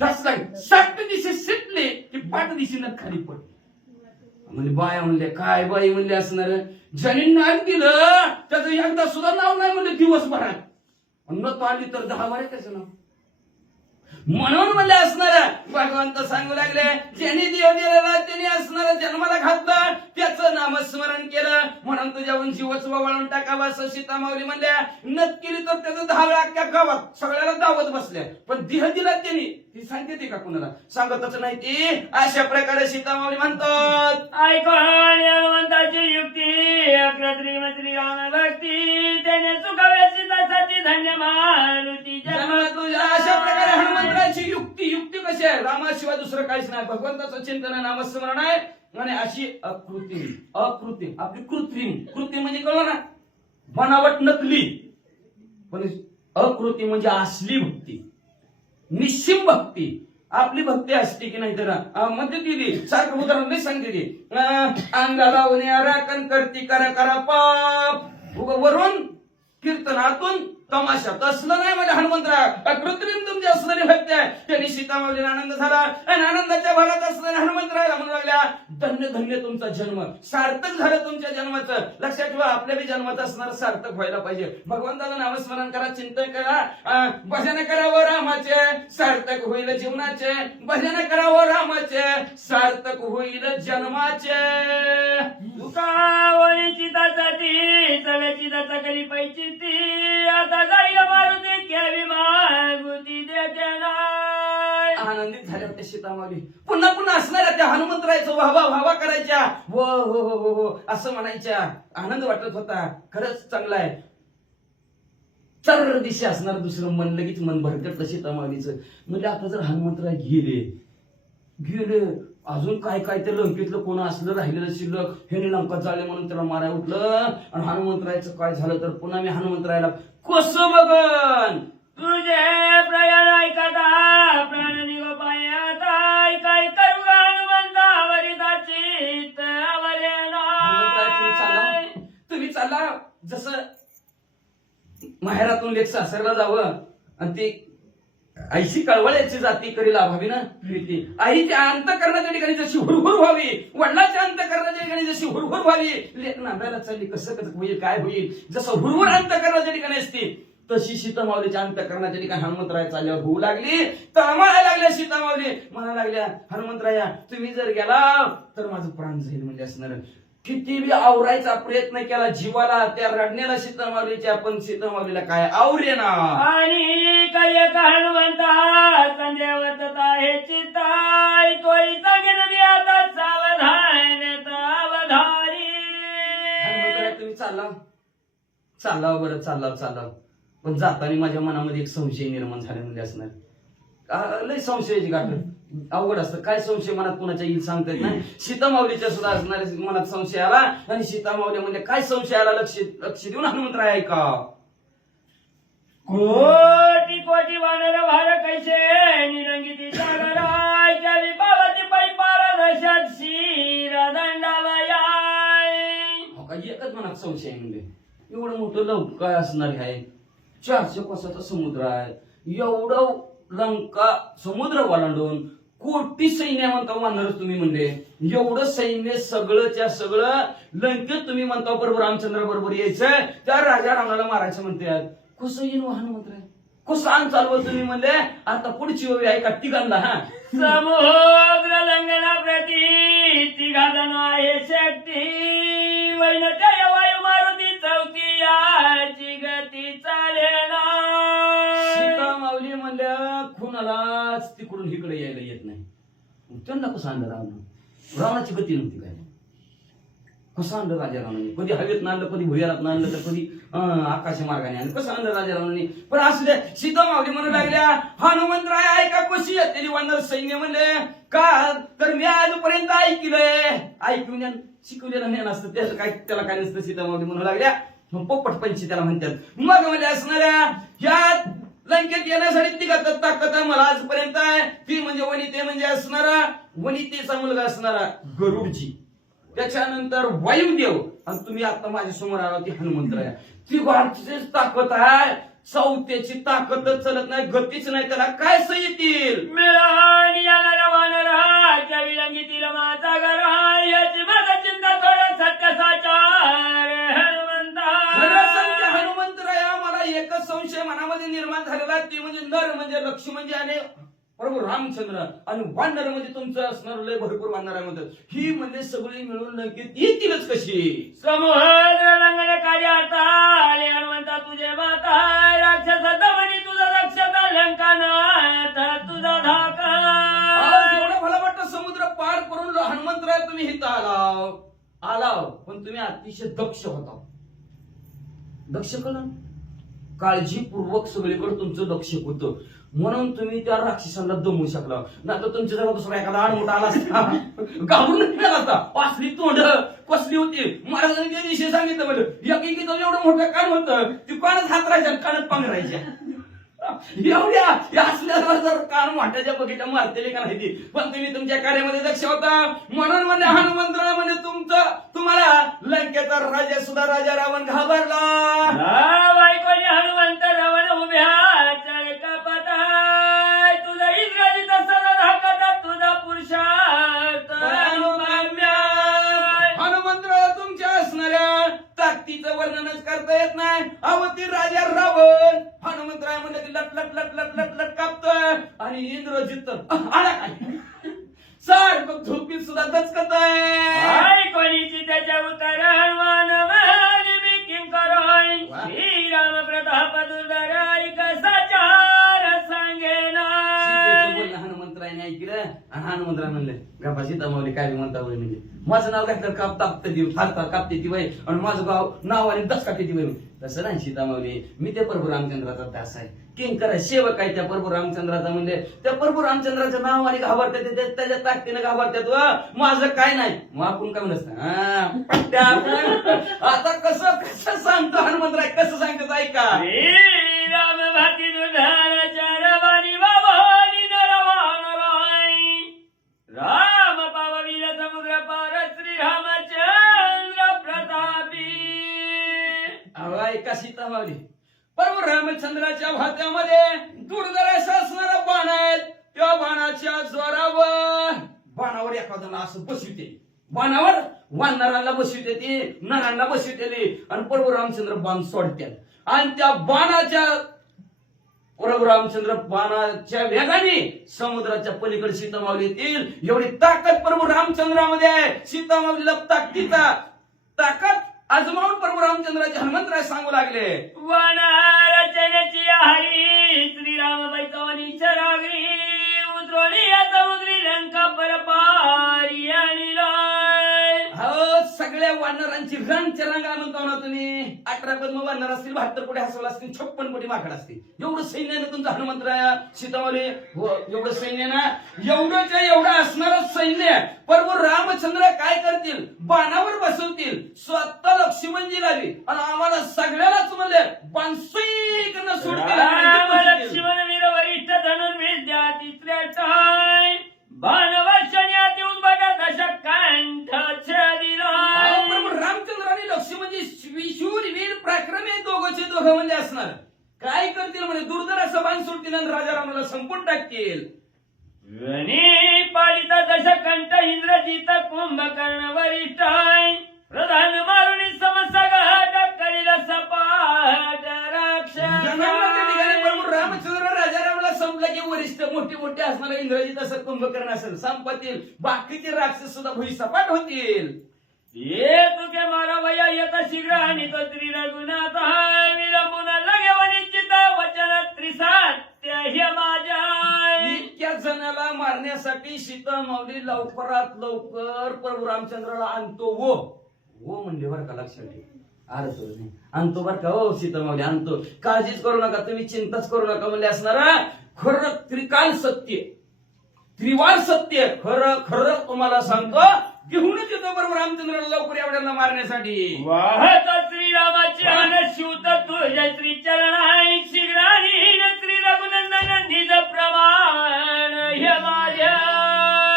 ठसला, साठ दिशे शिटले की पाठ दिशेनं खाली पड. म्हणजे बाया म्हणले काय बाई म्हणले असणार. ज्यांनी नाक दिलं त्याचं एकदा सुद्धा नाव नाही म्हणले दिवसभरात. न तो आली तर 10 वारे त्याचं नाव. म्हणून म्हणले असणार भगवंत सांगू लागले, ज्यांनी देव दिलेला त्यांनी असणार जन्माला घातलं त्याचं नामस्मरण केलं म्हणून तुझ्याहून जीवच वळवून टाकावा असं सीता माऊली म्हणल्या. नत केली तर त्याचं 10 वेळा अख्ख्या गावात सगळ्याला दावत बसल्या. पण देह दिला त्यांनी ती सांगते ती का कुणाला? सांगतच नाही ती. अशा प्रकारे सीता माऊली म्हणतात, ऐकून हनुमंताची युक्ती अकृत्रिम श्रीराम भक्ती त्याने चुकावे सीतासाठी धन्य मारुती जन्म तुझ्या. अशा प्रकारे हनुमंताची युक्ती कशी आहे? रामाशिवाय दुसरं काहीच नाही. भगवंताचं चिंतन नामस्मरण आहे. आणि अशी अकृत्रिम आपली कृत्रिम म्हणजे कळलं ना, बनावट नकली. पण अकृत्रिम म्हणजे असली भक्ती, निश्चिम भक्ती. आपली भक्ती असते की नाही तर मध्ये दिली सारखं उदाहरण नाही सांगते ती. अंगाला राखण करती करा पाप वरून कीर्तनातून तमाशा. तसलं नाही म्हणजे हनुमंतराय कृत्रिम तुमची असणारी भक्ती आहे. त्यांनी सीता माऊलीला आनंद झाला आणि आनंदाच्या भरात असणाऱ्या हनुमंतरायला म्हणू लागल्या, धन्य धन्य तुमचा जन्म, सार्थक झालं तुमच्या जन्माचं. लक्षात ठेवा आपल्या बी जन्मात असणार सार्थक व्हायला पाहिजे. भगवंताचं नामस्मरण करा, चिंतन करा, भजन करावं रामाचे सार्थक होईल जीवनाचे. भजन करावं रामाचे सार्थक होईल जन्माचे. तुकावणी चितासाठी सगळ्याची दाचा करी पाहिजे ती. आता जाईल मारुती घ्यावी मागुती देते नाही. आनंदित झाल्या होत्या सीता माऊली. पुन्हा पुन्हा असणाऱ्या त्या हनुमंतरायचं वाहवा करायच्या. हो असं म्हणायच्या. आनंद वाटत होता. खरंच चांगला आहे. तर दिशा असणार दुसरं मन लगेच मन भरकटलं सीतामाऊलीचं. म्हणजे आता जर हनुमंतराय गेले अजून काय काय त्या लंकेतलं कोण असलं राहिलेलं शिल्लक हे लंका जाळे म्हणून त्याला माराय उठलं आणि हनुमंतरायचं काय झालं तर पुन्हा मी हनुमंतरायला कसं बघन. तुझे प्रयाण ऐकता प्राण निगोपायाता काय करू हनुमंता वरिदाची तुम्ही चालला जसं माहेरातून लेख सासरला जावं आणि ती आईशी कळवळ्याची जाती करी लाभावी ना प्रीती. आईच्या अंतकरणाच्या ठिकाणी जशी हुरहुर व्हावी, वडिलाच्या अंतकरणाच्या ठिकाणी जशी हुरहुर व्हावी, लेख नांदायला चालली कसं कसं होईल काय होईल, जसं हुरहुर अंतकरणाच्या ठिकाणी असते तशी सीतामाऊलीच्या अंतकरणाच्या ठिकाणी हनुमंतराय चालल्यावर होऊ लागली. तळमळायला लागल्या सीतामाऊली, म्हणा लागल्या हनुमंतराया तुम्ही जर गेला तर माझं प्राण जाईल म्हणजे असणार. किती बी आवरायचा प्रयत्न केला जीवाला त्या रडण्याला सीतामाऊलीच्या, पण सीतामाऊलीला काय आवरे ना. आणि काय हनुमंता संध्यावत आहे चिताय तोही सांगेन मी आता सावधान अवधारी. हनुमंतराय तुम्ही चालला बरं चालला पण जाताना माझ्या मनामध्ये एक संशय निर्माण झाल्यामध्ये असणार. लय संशयाची गाठ अवघड असतं. काय संशय मनात कुणाच्या येईल सांगता येत नाही. सीतामाऊलीच्या सुद्धा असणाऱ्या मनात संशय आला आणि सीतामाऊली म्हणजे काय संशय आला लक्ष देऊन हनुमंतराय ऐका. कोटी कोटी वानर भार कैसे निरंगिती सागराय कवी पावती पै पार दशात शिर दंडावया. एकच मनात संशय आहे म्हणजे एवढं मोठं लंका काय असणार आहे, 400 कोसाचा समुद्र आहे, एवढं लंका समुद्र ओलांडून कोटी सैन्य म्हणता वानरच तुम्ही म्हणले, एवढं सैन्य सगळंच्या सगळं लंकेत तुम्ही म्हणता बरोबर रामचंद्र बरोबर यायचं त्या राजा रावणाला मारायचं म्हणतात. कसं येईन हनुमंतराय कसं आण चालवत तुम्ही म्हणले. आता पुढची ओवी आहे का तिघांना हा समुद्र लंघना प्रती तिघा जण आहे शक्ती वैनत्या वायू मारुती चौथी याची गती चालेना. सीतामाऊली म्हणल्या कुणालाच तिकडून इकडे यायला येत नाही. त्यांना कसं आणलं रावणाची गती नव्हती काय, कसं आणलं राजा रावणाने, कधी हवेत आणलं कधी भुयारात आणलं तर कधी आकाश मार्गाने आणलं, कसं आणलं राजा रावणाने. पण असू द्या सीतामाऊली म्हणू लागल्या हनुमंतराय ऐका कशी येते वानर सैन्य म्हणले का तर मी आजपर्यंत ऐकून शिकवलेलं ज्ञान असतं त्याचं काय त्याला काय नसतं. सीतामाऊली म्हणू लागल्या पोपट पंची त्याला म्हणतात. मग म्हणजे असणाऱ्या या लंकेत येण्यासाठी ती ताकद मला आजपर्यंत आहे. ती म्हणजे वनिते म्हणजे असणारा वनितेचा मुलगा असणारा गरुडजी, त्याच्यानंतर वायुदेव आणि तुम्ही आता माझ्या समोर आला ती हनुमंतराय. ती वाढतीच ताकद आहे, चौथ्याची ताकदच चलत नाही, गतीच नाही, त्याला काय सही येतील. मिळान याला वानरा विलंगीतील माझा घरा याची माझा चिंता थोडा सत्य साचार हनुमंता. हनुमंतराया मला एकच संशय मनामध्ये निर्माण झालेला ती म्हणजे नर म्हणजे लक्ष्मण म्हणजे आणि प्रभू रामचंद्र आणि वानर म्हणजे तुमचं असणार लय भरपूर वानर आहे म्हणतात. ही म्हणजे सगळी मिळून लंकेत येतीलच कशी. समुद्र लंघन कार्यार्थ आले हनुमंता तुझे माता राक्षस दमनी तुझा दक्षता लंकानाथ तुझा धाका. एवढं भला वाटतं समुद्र पार करून हनुमंतराय तुम्ही इथं आलाव पण तुम्ही अतिशय दक्ष होता. दक्ष कळलं काळजीपूर्वक सगळीकडे तुमचं लक्ष होतं म्हणून तुम्ही त्या राक्षसांना दमवू शकला. नाही तर तुमच्या जवळ दुसरा एखादा आडमोठा आला असता घाबरून गेला असता. वासली तोंड कसली होती महाराजांनी त्या दिवशी सांगितलं म्हणजे एकेकीचं एवढं मोठं कान होतं ती कानच हात राहायच्या कानच पांघरायच्या. एवढ्या असल्यावर जर कान वाटायच्या बघितल्या मारतेली का नाही ती. पण तुम्ही तुमच्या कार्यामध्ये दक्ष होता म्हणून म्हणजे हनुमंतराय म्हणजे तुम्हाला लंकेचा राजा सुद्धा राजा रावण घाबरला. बायकोनी हनुमंत रावण उभ्या चळका पताय तुझा इंद्रजित सदा धाकता तुझा पुरुषार्थ हनुमंतराय तुमच्या असणाऱ्या ताकदीचं वर्णनच करता येत नाही. अवती राजा रावण हनुमंतराय म्हणजे लट लट लट लट लट लट कापतोय आणि इंद्रजित आला काय सारखं झोपीत सुद्धा दचकत आहे. कोणीची त्याच्या उतर हनुमान मी किंकरोय श्रीराम प्रताप दुर्धराय कसा चार सांगेना. हनुमंतरायने ऐकलं आणि हनुमंतराय म्हणले गप्पा सीतामाऊली काय रे म्हणता वय म्हणजे माझं नाव घातलं काप तापत ती फारता कापते ती वय आणि माझं गाव नाव आणि दस कापते ती वय तसं नाही सीतामाऊली मी ते प्रभू रामचंद्राचा दास आहे किंकर सेवक आहे त्या प्रभू रामचंद्राचा म्हणजे त्या प्रभू रामचंद्राचं नाव आणि घाबरतात त्याच्या ताकदीने घाबरतात माझं काय नाही मग आपण काय म्हणत आता कसं कसं सांगतो हनुमंतराय कसं सांगतो ऐका राम भाती दुधाराच्या रवानी वावानी नरवानराय राम पाववीर समुद्र पार श्री रामचंद्र प्रतापी अहो ऐका सीतामाऊली प्रभू रामचंद्राच्या भात्यामध्ये दुर्धरास असणारा बाण आहेत त्या बाणाच्या जोरावर बाणावर एखाद्याला असं बसविते बाणावर वानराला बसविते ती नरांना बसवितेली आणि प्रभू रामचंद्र बाण सोडतात आणि त्या बाणाच्या प्रभू रामचंद्र बाणाच्या वेगाने समुद्राच्या पलीकडे सीतामाऊली येतील एवढी ताकद प्रभू रामचंद्रामध्ये आहे सीतामाऊलीला ताकद आजमावून प्रभू रामचंद्राचे हनुमंतराय सांगू लागले वनारचनेची हरी श्रीरामबाई चवनी चरागरी उतरवली या समुद्री लंका परपारी आणि हो सगळ्या वानरांची रंगच्या रंगा म्हणतो ना तुम्ही 18 पद्म वानर असतील 72 कोटी हसवला असतील 56 कोटी माकड असतील एवढं सैन्य ना तुमचं हनुमंतराय सीतामाऊली हो एवढं सैन्य ना एवढं असणारं सैन्य प्रभू रामचंद्र काय करतील बाणावर बसवतील स्वतः लक्ष्मणजी लावी आणि आम्हाला सगळ्यालाच म्हणले बाणसुईकडनं सोडतील लक्ष्मण वीर वरिष्ठ धनुर्विद्या तिसऱ्या टाय बाणवर्षण्यात येऊन बघा दशक कंठ प्रभू रामचंद्र आणि लक्ष्मणजी शूर वीर पराक्रमी दोघं म्हणजे असणार काय करतील म्हणजे दुर्धर असं बाण सोडतील आणि राजा रामाला संपून टाकतील पालित दशकंठ इंद्रजित कुंभकर्ण वरिष्ठ प्रधान मारुनी समसगट करील सपाट प्रभू रामचंद्र राजा रामाला संपला की वरिष्ठ मोठे असणारे इंद्रजित असं कुंभकर्ण असेल संपतील बाकीचे राक्षस सुद्धा भुई सपाट होतील ये तुके मारा वया येता शीघ्र आणि तो श्री रघुनाथ विलंबून लगे वनिश्चित वचन त्रिसात्य हे माझ्या इतक्या जणाला मारण्यासाठी सीतामाऊली लवकरात लवकर प्रभू रामचंद्राला आणतो वो म्हणजे बरं का लक्षात ठेव अर्थ नाही आणतो बरं का हो सीतामाऊली आणतो काळजीच करू नका तुम्ही चिंताच करू नका म्हणजे असणारा खरं त्रिकाल सत्य त्रिवार सत्य खरं तुम्हाला सांगतो घेऊनच येतो बरोबर रामचंद्राला लवकर एवढ्यांना मारण्यासाठी वाहत श्रीरामाचे अनश्यूत तुझ्या श्री चरण शीघ्रानी श्री रघुनंदन निज प्रमाण हे माझ्या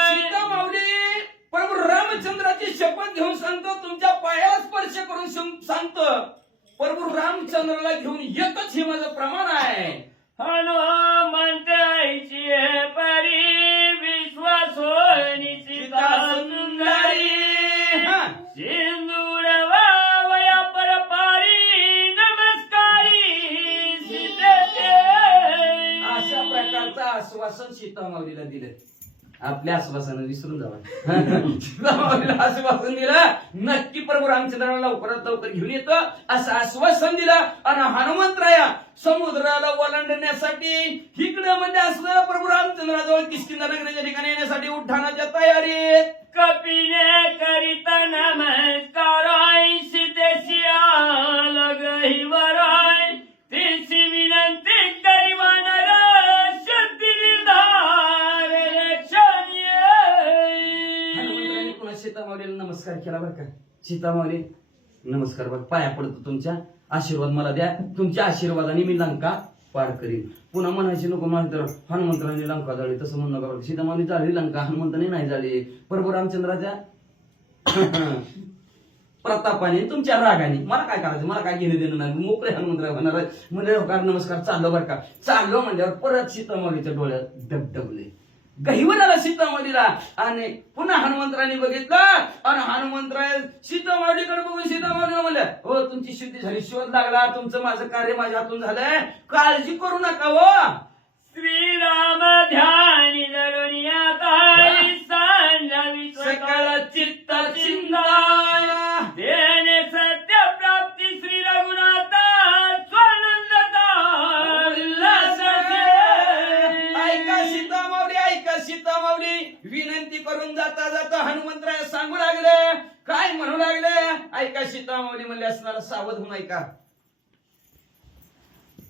सीतामाऊली प्रभू रामचंद्राची शपथ घेऊन सांगतो तुमच्या पायाला स्पर्श करून सांगतो प्रभू रामचंद्राला घेऊन येतच हे माझं प्रमाण आहे हनुमंत आईची परी विश्वासोनी सीता सुंदरी सिंदूर वया परपारी नमस्कारी सीतेचे अशा प्रकारचं आश्वासन सीतामाऊलीला दिलं आपल्या आश्वासानं विसरून जावा सीतामाऊलीला आश्वासन दिलं नक्की प्रभू रामचंद्राला लवकरात लवकर घेऊन येतो असं आश्वासन दिलं आणि हनुमंतराया समुद्राला ओलांडण्यासाठी इकडे म्हणजे असणारा प्रभू रामचंद्राजवळ किष्किंधा नगरीच्या ठिकाणी येण्यासाठी उड्डाणाच्या तयारीत कपिने करिता नमस्कार सीतेशी आलग हिवराय तिची विनंती करी वानर शक्ती निर्धार हनुमंतरायाने पुन्हा सीतामाऊलीला नमस्कार केला बरं का सीतामाऊली नमस्कार बघ पाया पडतो तुमच्या आशीर्वाद मला द्या तुमच्या आशीर्वादाने मी लंका पार करीन पुन्हा म्हणायचे नको म्हणतर हनुमंतराने लंका जाळली तसं म्हणू नका सीतामाऊली जाळली लंका हनुमंताने नाही जाळली प्रभू रामचंद्राच्या प्रतापाने तुमच्या रागाने मला काय करायचं मला काय घेणं देणं नाही मोकळे हनुमंतराव म्हणणार म्हणजे नमस्कार चाललो बरं का चाललो म्हणल्यावर परत सीतामाऊलीच्या डोळ्यात डबडबले गहिवर आला सीतामाऊलीला आणि पुन्हा हनुमंतराने बघितलं आणि हनुमंतराय सीतामाऊलीकडे बघून सीतामाऊली म्हणलं हो तुमची शुद्धी झाली शोध लागला तुमचं माझं कार्य माझ्या हातून झालंय काळजी करू नका हो श्रीराम ध्यानी सकळ चित्त चिंता देणे सत्य प्राप्ती श्री रघुनाथा स्वानंदता ऐका सीतामाऊली ऐका सीता माऊली विनंती करून जाता जाता हनुमंतराय सांगू लागले, काय म्हणू लागले ऐका. सीता माऊली म्हणले असणार, सावध होऊन ऐका.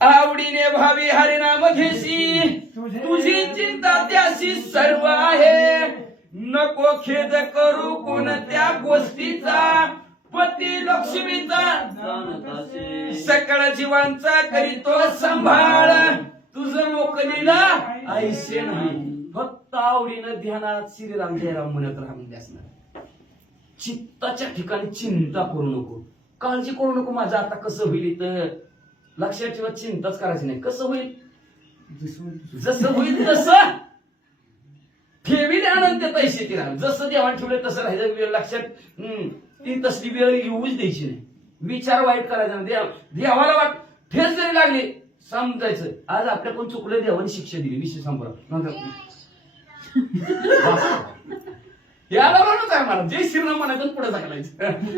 आवडीने भावी हरिनाम घेशी, तुझी चिंता त्याशी सर्व आहे. नको खेद करू कोणत्या गोष्टीचा, पती लक्ष्मीचा सकळ जीवांचा करीतो सांभाळ. तुझं मोकलीला ऐसे नाही, फक्त आवडीनं ध्यानात श्रीराम जयराम म्हणत राहा म्हणजे असणार. चित्ताच्या ठिकाणी चिंता करू नको, काळजी करू नको. माझं आता कसं होईल तर लक्षात ठेवा, चिंताच करायची नाही. कसं होईल, जसं होईल तसं ठेवी आनंद पैसे ती राहा. जसं देवान ठेवलं तसं राहायचं. वेळ लक्षात ती तसली वेळ येऊच द्यायची नाही. विचार वाईट करायचा नाही. देवाला वाट ठेच जरी लागली समजायचं आज आपल्या कोण चुकलं, देवाने शिक्षा दिली, विषय संपला. याला म्हणूच आहे मला जय श्रीराम म्हणायचं पुढे टाकलायचं.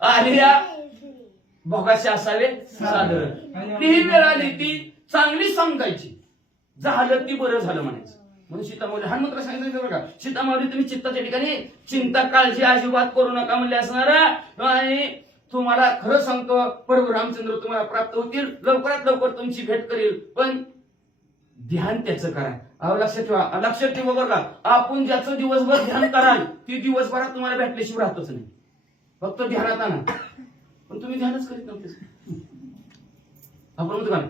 आणि या भोगाशी असावे साधारण. ती वेळ आली ती चांगली समजायची, झालं ती बरं झालं म्हणायचं. म्हणून सीतामाऊली हनुमंतराय सांगितलं बरं का, सीतामाऊली तुम्ही चित्ताच्या ठिकाणी चिंता काळजी अजिबात करू नका म्हणले असणार. आणि तुम्हाला खरं सांगतो प्रभू रामचंद्र तुम्हाला प्राप्त होतील, लवकरात लवकर तुमची भेट करेल. पण ध्यान त्याचं करा. अहो लक्षात ठेवा बरं का, आपण ज्याचं दिवसभर ध्यान कराल ती दिवसभरात तुम्हाला भेटल्याशिवाय राहतच नाही. फक्त ध्यानात आणा. पण तुम्ही ध्यानच करीत नव्हते. आपण म्हणतो का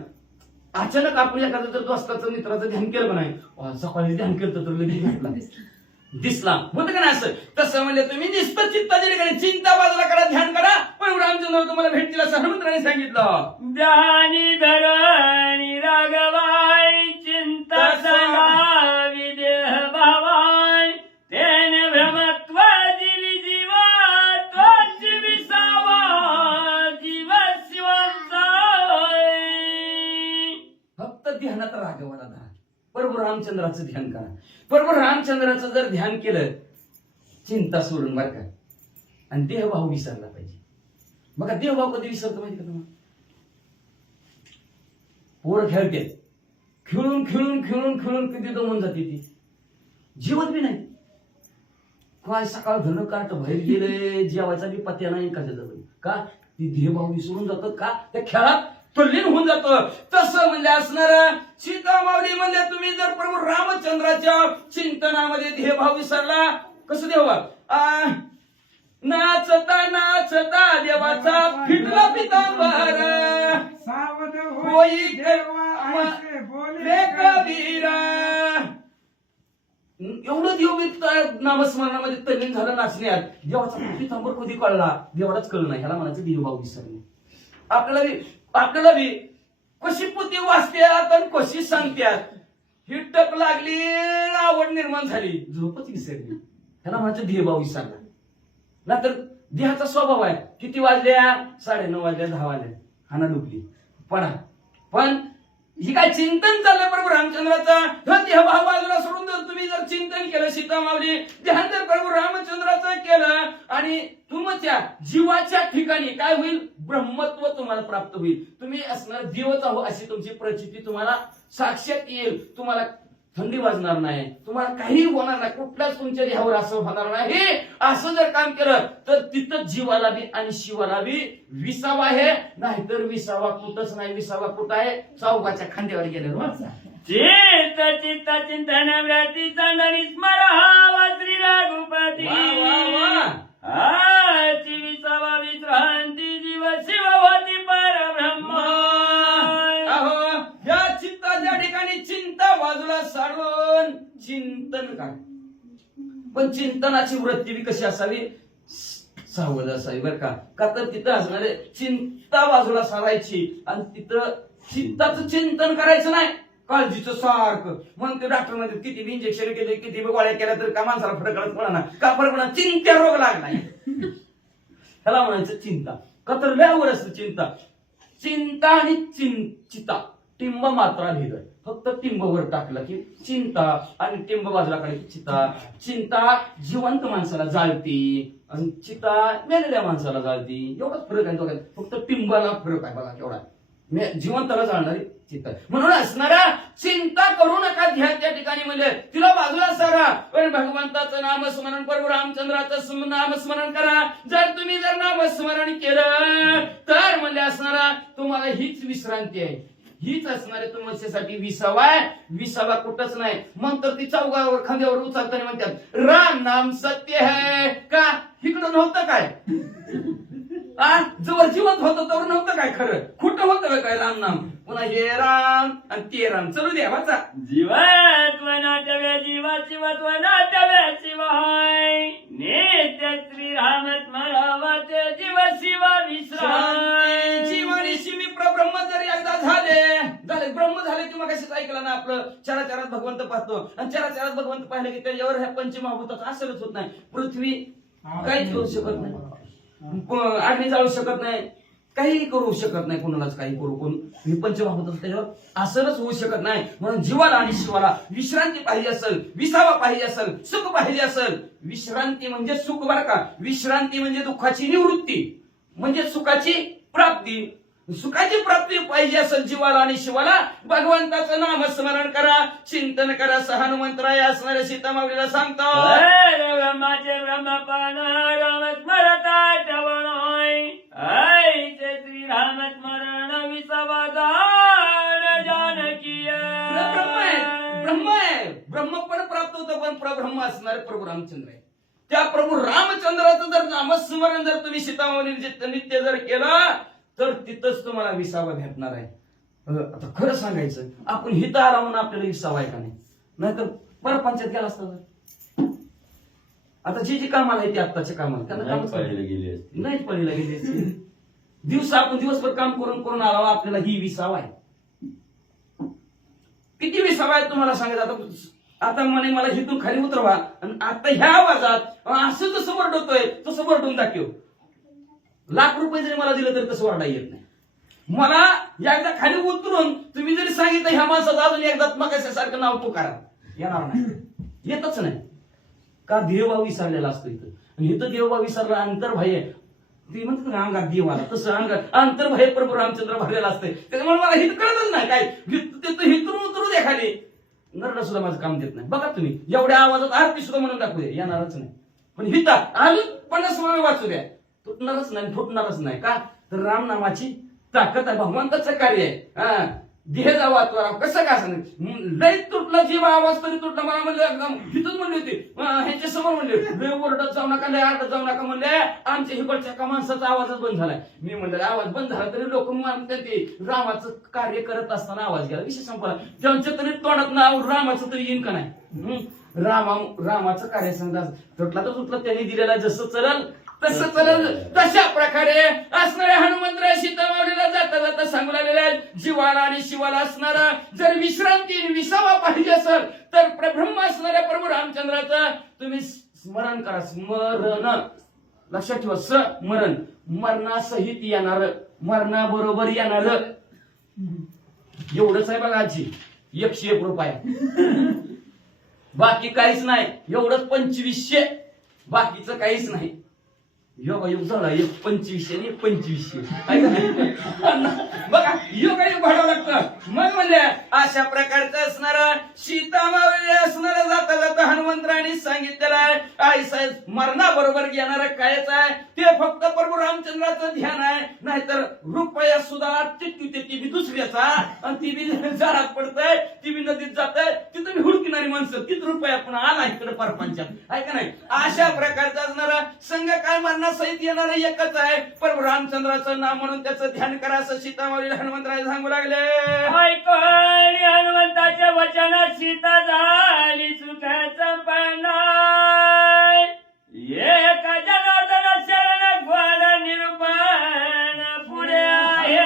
अचानक आपण एखादं जर दोस्ताचं मित्राचं ध्यान केलं नाही, सकाळी ध्यान केलं तर लगेच भेटला दिसला होतं का नाही असं. तसं म्हणजे तुम्ही निस्तर चित्ताच्या ठिकाणी चिंता बाजूला करा, ध्यान करा, पण रामचंद्र तुम्हाला भेटतील असं हनुमंतराने सांगितलं. ध्यानी धरणी राघवाय चिंता सदावी देह भावाय, तेने भ्रमत्व दिली जीवा तोच विसावा जीव शिवांचा. फक्त ध्यानात राघवाला धरा, प्रभू रामचंद्राचं ध्यान करा. प्रभू रामचंद्राचं जर ध्यान केलं चिंता सोडून बरं का, आणि देहभाव विसरला पाहिजे. बघा देहभाव कधी विसरतो माहिती का तुम्हाला, पोरं खेळते, खेळून खेळून खेळून खेळून किती दमून जाते ती, जेवत बी नाही. काय सकाळ धन काट बाहेर गेले, जेवायचा बी पत्या नाही कशाचा का, ती देहभाव विसरून जातात का, त्या खेळात तल्लीन होऊन जातो. तसं म्हणजे असणार सीता माऊली म्हणजे तुम्ही जर प्रभू रामचंद्राच्या चिंतनामध्ये देहभाव विसरला, कसं देवा नाचता नाचता देवाचा फिटला पितांबर, सावध होई देवा ऐसे बोले रे कबीरा. एवढं देव नामस्मरणामध्ये तल्लीन झालं नाचण्यात, देवाचा पितांबर कधी कळला, देवालाच कळलं नाही. ह्याला म्हणायचं देहभाव विसरणे. आपल्याला बी कशी पुती वाचत्यात आणि कशी सांगत्यात, ही टक लागली, आवड निर्माण झाली, झोपच विसरली. ह्याला म्हणायचं देहभाव विसरला. नाहीतर देहाचा स्वभाव आहे, किती वाजल्या, 9:30 वाजल्या, 10 वाजल्या, हाना डुबली पडा. पण ही काय चिंतन चाललंय प्रभू रामचंद्राचा, देहभाव बाजूला सोडून जर तुम्ही जर चिंतन केलं सीता माऊली, ध्यान जर प्रभू रामचंद्राचं केलं, आणि तुमच्या जीवाच्या ठिकाणी काय होईल, ब्रह्मत्व तुम्हाला प्राप्त होईल. तुम्ही असणार देवच आहो अशी तुमची प्रचिती तुम्हाला साक्षात येईल. तुम्हाला थंडी वाजणार नाही, तुम्हाला काही होणार नाही, कुठल्याच तुमच्या देहावर असं होणार नाही. असं जर काम केलं तर तिथं जीवाला बी आणि शिवाला बी विसावा आहे. नाहीतर विसावा कुठंच नाही. विसावा कुठं आहे, चौकाच्या खांद्यावर गेल्यावर. चित्त चित्त चिंतन व्रती चंदनी स्मरावा श्री रघुपती. विसावा विश्रांती जीव शिववती परब्रह्म. या चित्ताच्या ठिकाणी चिंता बाजूला सारून चिंतन काय, पण चिंतनाची वृत्ती बी कशी असावी, सावध असावी बरं का. तर तिथं असणारे चिंता बाजूला सारायची आणि तिथं चित्ताचं चिंतन करायचं नाही, काळजीचं सारखं. मग ते डॉक्टर मध्ये किती बी इंजेक्शन केले, किती बी गोळ्या केल्या तर का माणसाला फरक कळत पडा का, फरक पडा, चिंत्या रोग लागलाय. त्याला म्हणायचं चिंता. का तर लयावर असतं चिंता. चिंता आणि चिता टिंब मात्रा भेद. फक्त टिंबवर टाकलं की चिंता आणि टिंब बाजूला काढली की चिता. चिंता जिवंत माणसाला जाळती आणि चिता मेलेल्या माणसाला जाळती. एवढाच फरक आहे दोघांत, फक्त टिंबाला फरक आहे बघा केवढा. जिवंताला जाणणारी चिंता. म्हणून असणारा चिंता करू नका ध्या त्या ठिकाणी म्हणजे तिला बाजूला सारा, पण भगवंताचं नामस्मरण, प्रभू रामचंद्राचं नामस्मरण करा. जर नामस्मरण केलं तर म्हणजे असणारा तुम्हाला हीच विश्रांती आहे, हीच असणारे तुमच्यासाठी विसावा आहे. विसावा कुठंच नाही. मग तर ती चौघावर खांद्यावर उचलताना म्हणतात राम नाम सत्य है का? इकडं नव्हतं काय? जवळ जिवंत होतं तर नव्हतं काय? खरं खोटं होतं काय? राम नाम पुन्हा हे राम आणि ते राम. चलू द्या वाचा. जीवात्व नाटव्या जीवाची वत्व नाटव्या शिवाय नित्य श्रीराम स्मरावते जीव शिवा विश्रांती. जीव आणि शिवी ब्रह्म जरी एकदा झाले ब्रह्म झाले की मग कशीच ऐकलं ना आपलं चराचरात भगवंत पाहतो आणि चराचरात भगवंत पाहिलं की त्याच्यावर ह्या पंचमहाभूताचं असलच होत नाही. पृथ्वी काहीच करू शकत नाही, अग्नी जाळू शकत नाही, काही करू शकत नाही, कोणालाच काही करू कोण पंचमहाभूत त्याच्यावर असलच होऊ शकत नाही. म्हणून जीवाला आणि शिवाला विश्रांती पाहिजे असेल, विसावा पाहिजे असेल, सुख पाहिजे असेल. विश्रांती म्हणजे सुख बरं का. विश्रांती म्हणजे दुःखाची निवृत्ती, म्हणजे सुखाची प्राप्ती. सुखाची प्राप्ती पाहिजे असेल जीवाला आणि शिवाला भगवंताचं नामस्मरण करा, चिंतन करा. हनुमंतराय असणाऱ्या सीतामाऊलीला सांगतो ब्रह्माचे ब्रह्मपान राम स्मरता ठेवणोय ऐचे श्रीराम स्मरण विसावा जाण जानकी. ब्रह्म आहे, ब्रह्म पण प्राप्त होतं, पण प्रब्रह्म असणारे प्रभू रामचंद्र आहे. त्या प्रभू रामचंद्राचं जर नामस्मरण जर तुम्ही सीतामाऊली नित्य जर केलं तर तिथंच तुम्हाला विसावा भेटणार आहे. आता खरं सांगायचं आपण हित आला म्हणून आपल्याला विसावा आहे का नाही? नाहीतर परपंचायत गेला असता. आता जी कामाला आहे ती आत्ताच्या कामाला त्यांना कामच नाहीच पळीला गेली असती. आपण दिवसभर काम करून करून आला आपल्याला ही विसावा आहे. किती विसावा आहे तुम्हाला सांगायचं. आता म्हणे मला हिथून खाली उतरवा आणि आता ह्या आवाजात असं जसं वरडतोय तसं वरडून दाखव. लाख रुपये जरी मला दिलं तरी तसं वरडा येत नाही. मला एकदा खाली उतरून तुम्ही जरी सांगितलं ह्या माणसाचं अजून एकदा मगासारखं नाव तू करा, येणार नाही, येतच नाही. का? देवभाव विसरलेला असतो इथं. आणि इथं देवभाव विसरला अंतर्बाह्य ती म्हणतात ना अंगात देव आला तसं अंगात अंतर्बाह्य प्रभू रामचंद्र भरलेला असते. त्याच्यामुळे मला हित कळतच नाही काय हितून उतरू दे खाली. नरडा सुद्धा माझं काम देत नाही. बघा तुम्ही एवढ्या आवाजात आरती सुद्धा म्हणून दाखवू दे, येणारच नाही. पण हिता अजून 50 वेळा वाचू द्या, तुटणारच नाही, फुटणारच नाही. का? तर रामनामाची ताकद आहे, भगवंताचं कार्य आहे. देह जावा त्वरा कसं काय सांग लय तुटला जीव आवाज तरी तुटला. मला म्हणलं एकदम तिथूच म्हणली होती ह्यांच्या समोर म्हणले लय ओरडत जाऊ नका, लय आरडत जाऊ नका म्हणले. आमच्या हिकडच्या का माणसाचा आवाजच बंद झालाय. मी म्हणलं आवाज बंद झाला तरी लोक म्हणतात ते रामाचं कार्य करत असताना आवाज गेला, विषय संपला. त्यांच्या तरी तोंडात नाव रामाचं तरी येईन का नाही. रामाचं कार्य सांगा तुटला तर तुटला, त्यांनी दिलेला जसं चलल तसं चलल. तशा प्रकारे असणाऱ्या हनुमंतराय सीतामाऊलीला जाता जाता सांगू लागलेले आहेत जीवाला आणि शिवाला असणारा जर विश्रांती विसावा पाहिजे असेल तर ब्रह्म असणाऱ्या प्रभू रामचंद्राचं तुम्ही स्मरण करा. स्मरण लक्षात ठेवा. स्मरण मरणासहित येणार, मरणाबरोबर येणार. एवढंच आहे बघा आजी. 101 रुपये बाकी काहीच नाही. एवढंच 2500 बाकीचं काहीच नाही. योगायोग झाला 2500 आणि 2500 बघा योगायोग वाढावं लागतं. मग म्हणले अशा प्रकारचं असणारा सीतामाऊली असणारा जाता जाता हनुमंतरायांनी सांगितलेलं आहे आई साहेब मरणाबरोबर घेणारा कायच आहे ते फक्त प्रभू रामचंद्राचं ध्यान आहे. नाहीतर रुपया सुद्धा ती बी दुसऱ्याचा आणि ती बी झाडात पडतंय, ती बी नदीत जातंय, तिथं बी हुडकिणारी माणसं तिथं रुपया पुन्हा आला इकडे परपंचात आहे का नाही. अशा प्रकारचा असणारा संघ काय मरणा सहित येणार एकच आहे प्रभू रामचंद्राचं नाम म्हणून त्याचं ध्यान करा असं सीतामाऊली हनुमंतराय सांगू लागले. ऐकून हनुमंताच्या वचन सीता झाली सुखाचं पानाय एक जनार्दन शरण ग्वाड निरूपण पुढे आहे.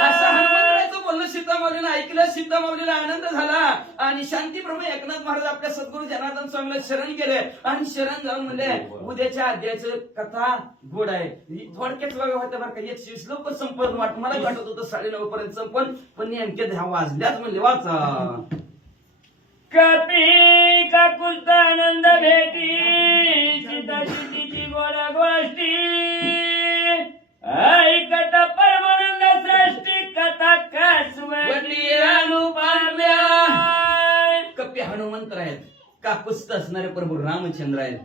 असं हनुमंतरायचं बोलणं सीतामाऊलीला ऐकलं. सीतामाऊलीला आनंद झाला आणि शांतीप्रभू एकनाथ महाराज आपल्या सद्गुरू जनार्दन स्वामीला शरण गेले आणि शरण जाऊन म्हणले उद्याच्या अध्यायाचं कथा गोड आहे. थोडक्यात बघा होतं बरं का 120 लोक संपन्न वाट मला वाटत होतं 9:30 पर्यंत संपन्न पण नेमके 10 वाजल्याच म्हणले वाचा. कपी काकुलता आनंद भेटी सीताची तिची गोड गोष्टी ऐकता परमानंद सृष्टी कथा हनुमंत आहेत, काकुस्त असणारे प्रभू रामचंद्र आहेत.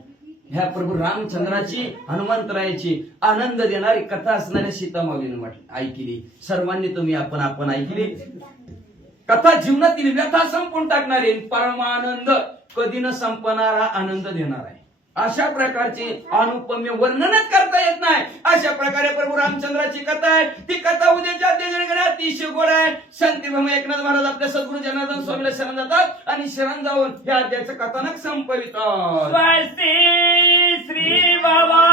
ह्या प्रभू रामचंद्राची हनुमंतरायाची आनंद देणारी कथा असणाऱ्या सीतामाऊलीने ऐकली. सर्वांनी तुम्ही आपण ऐकली. कथा जीवनातील व्यथा संपून टाकणारी, परमानंद कधी न संपणारा आनंद देणार आहे. अशा प्रकारची अनुपम्य वर्णनच करता येत नाही. अशा प्रकारे प्रभू रामचंद्राची कथा आहे. ती कथा उद्याच्या अध्याय अतिशय गोड आहे. संत भीमा एकनाथ महाराज आपल्या सद्गुरू जनार्दन स्वामीला शरण जातात आणि शरण जाऊन या अध्यायाचं कथानक संपवितात. स्वस्ति श्री बाबा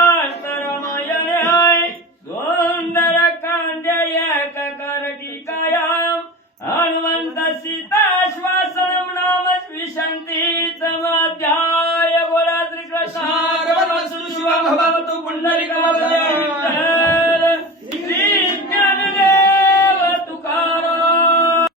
रामायण आहे सुंदर कांद्या करटिकायाम हनुमंत सीता श्वासनम नाम विशांती समाध्याय बोला श्री कृष्ण शिवा भगवतो पुंडलिक